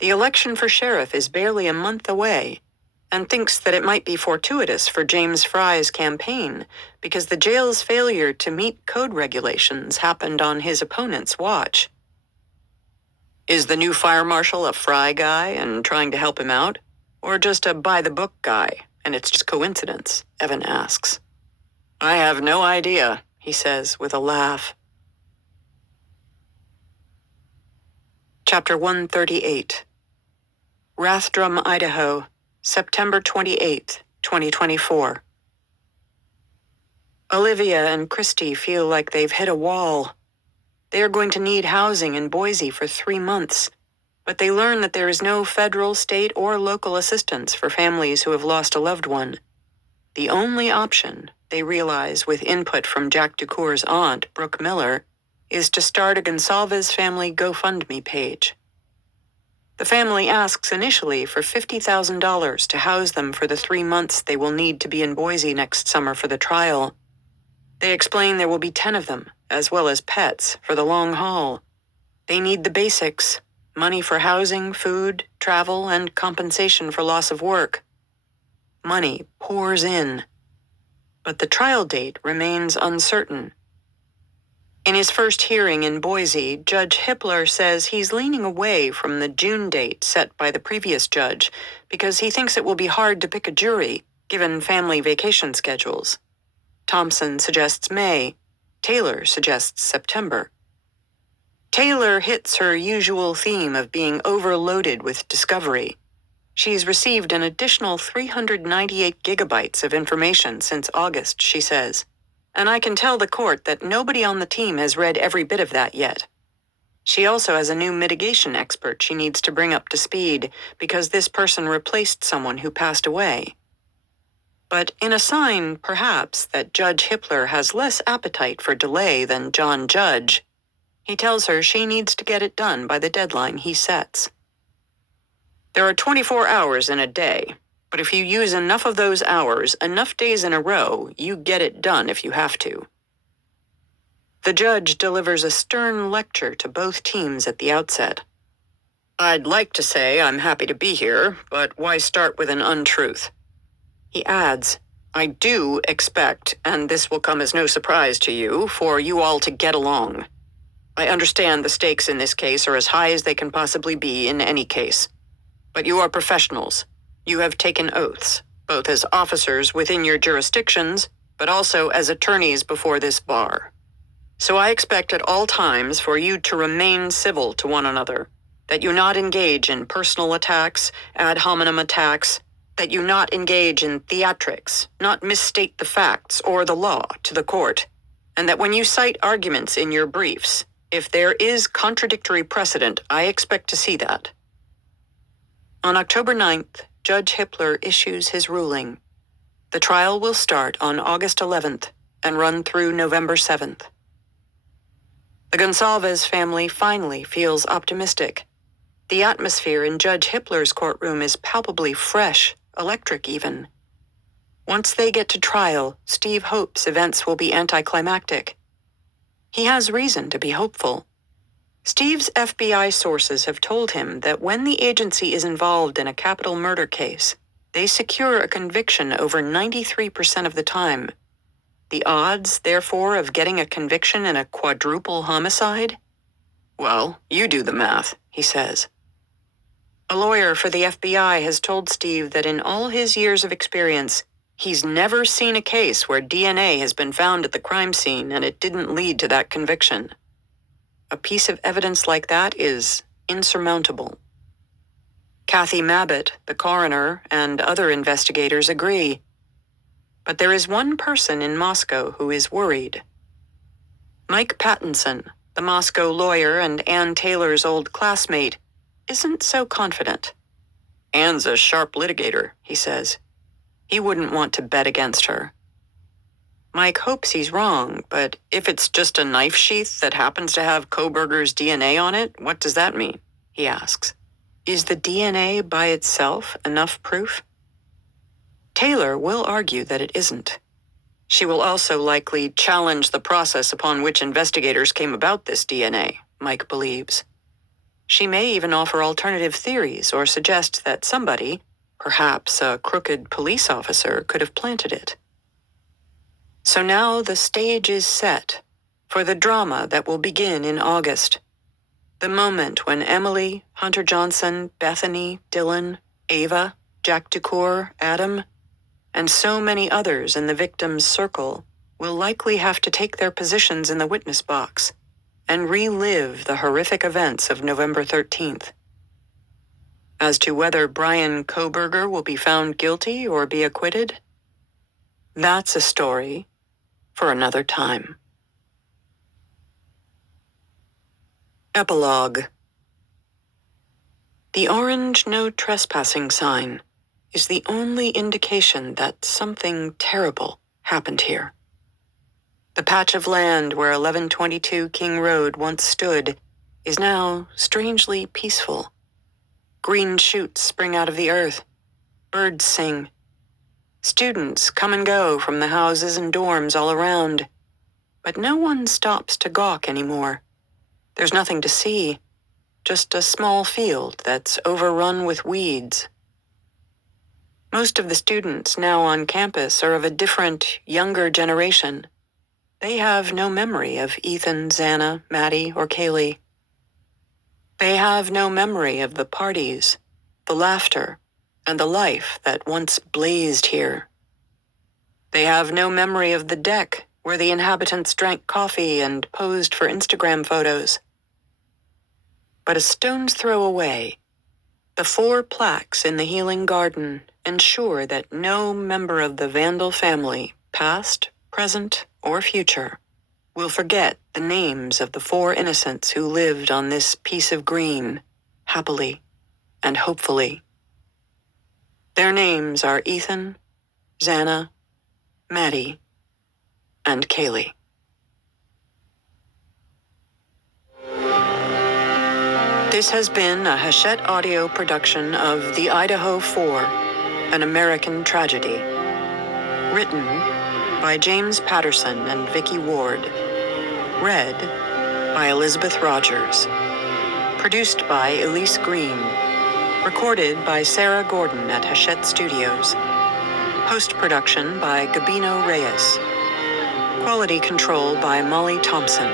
The election for sheriff is barely a month away, and thinks that it might be fortuitous for James Fry's campaign because the jail's failure to meet code regulations happened on his opponent's watch. Is the new fire marshal a Fry guy and trying to help him out, or just a by-the-book guy, and it's just coincidence? Evan asks. I have no idea, he says with a laugh. Chapter 138. Rathdrum, Idaho, September 28, 2024. Olivia and Christy feel like they've hit a wall. They are going to need housing in Boise for 3 months, but they learn that there is no federal, state, or local assistance for families who have lost a loved one. The only option, they realize with input from Jack DeCour's aunt, Brooke Miller, is to start a Gonsalves family GoFundMe page. The family asks initially for $50,000 to house them for the 3 months they will need to be in Boise next summer for the trial. They explain there will be 10 of them, as well as pets, for the long haul. They need the basics: money for housing, food, travel, and compensation for loss of work. Money pours in, but the trial date remains uncertain. In his first hearing in Boise, Judge Hippler says he's leaning away from the June date set by the previous judge because he thinks it will be hard to pick a jury, given family vacation schedules. Thompson suggests May. Taylor suggests September. Taylor hits her usual theme of being overloaded with discovery. She's received an additional 398 gigabytes of information since August, she says. And I can tell the court that nobody on the team has read every bit of that yet. She also has a new mitigation expert she needs to bring up to speed because this person replaced someone who passed away. But in a sign, perhaps, that Judge Hippler has less appetite for delay than John Judge, he tells her she needs to get it done by the deadline he sets. There are 24 hours in a day, but if you use enough of those hours, enough days in a row, you get it done if you have to. The judge delivers a stern lecture to both teams at the outset. I'd like to say I'm happy to be here, but why start with an untruth? He adds, I do expect, and this will come as no surprise to you, for you all to get along. I understand the stakes in this case are as high as they can possibly be in any case. But you are professionals. You have taken oaths, both as officers within your jurisdictions, but also as attorneys before this bar. So I expect at all times for you to remain civil to one another, that you not engage in personal attacks, ad hominem attacks, that you not engage in theatrics, not misstate the facts or the law to the court, and that when you cite arguments in your briefs, if there is contradictory precedent, I expect to see that. On October 9th, Judge Hippler issues his ruling. The trial will start on August 11th and run through November 7th. The Gonsalves family finally feels optimistic. The atmosphere in Judge Hippler's courtroom is palpably fresh, electric even. Once they get to trial, Steve hopes events will be anticlimactic. He has reason to be hopeful. Steve's FBI sources have told him that when the agency is involved in a capital murder case, they secure a conviction over 93% of the time. The odds, therefore, of getting a conviction in a quadruple homicide? Well, you do the math, he says. A lawyer for the FBI has told Steve that in all his years of experience, he's never seen a case where DNA has been found at the crime scene and it didn't lead to that conviction. A piece of evidence like that is insurmountable. Kathy Mabbitt, the coroner, and other investigators agree. But there is one person in Moscow who is worried. Mike Pattinson, the Moscow lawyer and Ann Taylor's old classmate, isn't so confident. Ann's a sharp litigator, he says. He wouldn't want to bet against her. Mike hopes he's wrong, but if it's just a knife sheath that happens to have Kohberger's DNA on it, what does that mean? He asks. Is the DNA by itself enough proof? Taylor will argue that it isn't. She will also likely challenge the process upon which investigators came about this DNA, Mike believes. She may even offer alternative theories or suggest that somebody, perhaps a crooked police officer, could have planted it. So now the stage is set for the drama that will begin in August. The moment when Emily, Hunter Johnson, Bethany, Dylan, Ava, Jack DeCour, Adam, and so many others in the victim's circle will likely have to take their positions in the witness box, and relive the horrific events of November 13th. As to whether Brian Kohberger will be found guilty or be acquitted, that's a story for another time. Epilogue. The orange no trespassing sign is the only indication that something terrible happened here. The patch of land where 1122 King Road once stood is now strangely peaceful. Green shoots spring out of the earth. Birds sing. Students come and go from the houses and dorms all around. But no one stops to gawk anymore. There's nothing to see, just a small field that's overrun with weeds. Most of the students now on campus are of a different, younger generation. They have no memory of Ethan, Xana, Maddie, or Kaylee. They have no memory of the parties, the laughter, and the life that once blazed here. They have no memory of the deck where the inhabitants drank coffee and posed for Instagram photos. But a stone's throw away, the 4 plaques in the healing garden ensure that no member of the Vandal family, past, present, or future, will forget the names of the 4 innocents who lived on this piece of green, happily and hopefully. Their names are Ethan, Xana, Maddie, and Kaylee. This has been a Hachette audio production of The Idaho 4, An American Tragedy. Written by James Patterson and Vicki Ward. Read by Elizabeth Rogers. Produced by Elise Green. Recorded by Sarah Gordon at Hachette Studios. Post-production by Gabino Reyes. Quality control by Molly Thompson.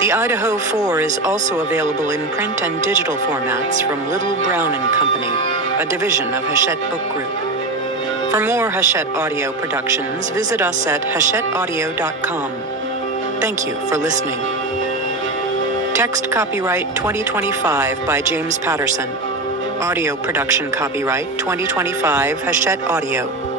The Idaho 4 is also available in print and digital formats from Little Brown and Company, a division of Hachette Book Group. For more Hachette audio productions, visit us at hachetteaudio.com. Thank you for listening. Text copyright 2025 by James Patterson. Audio production copyright 2025 Hachette Audio.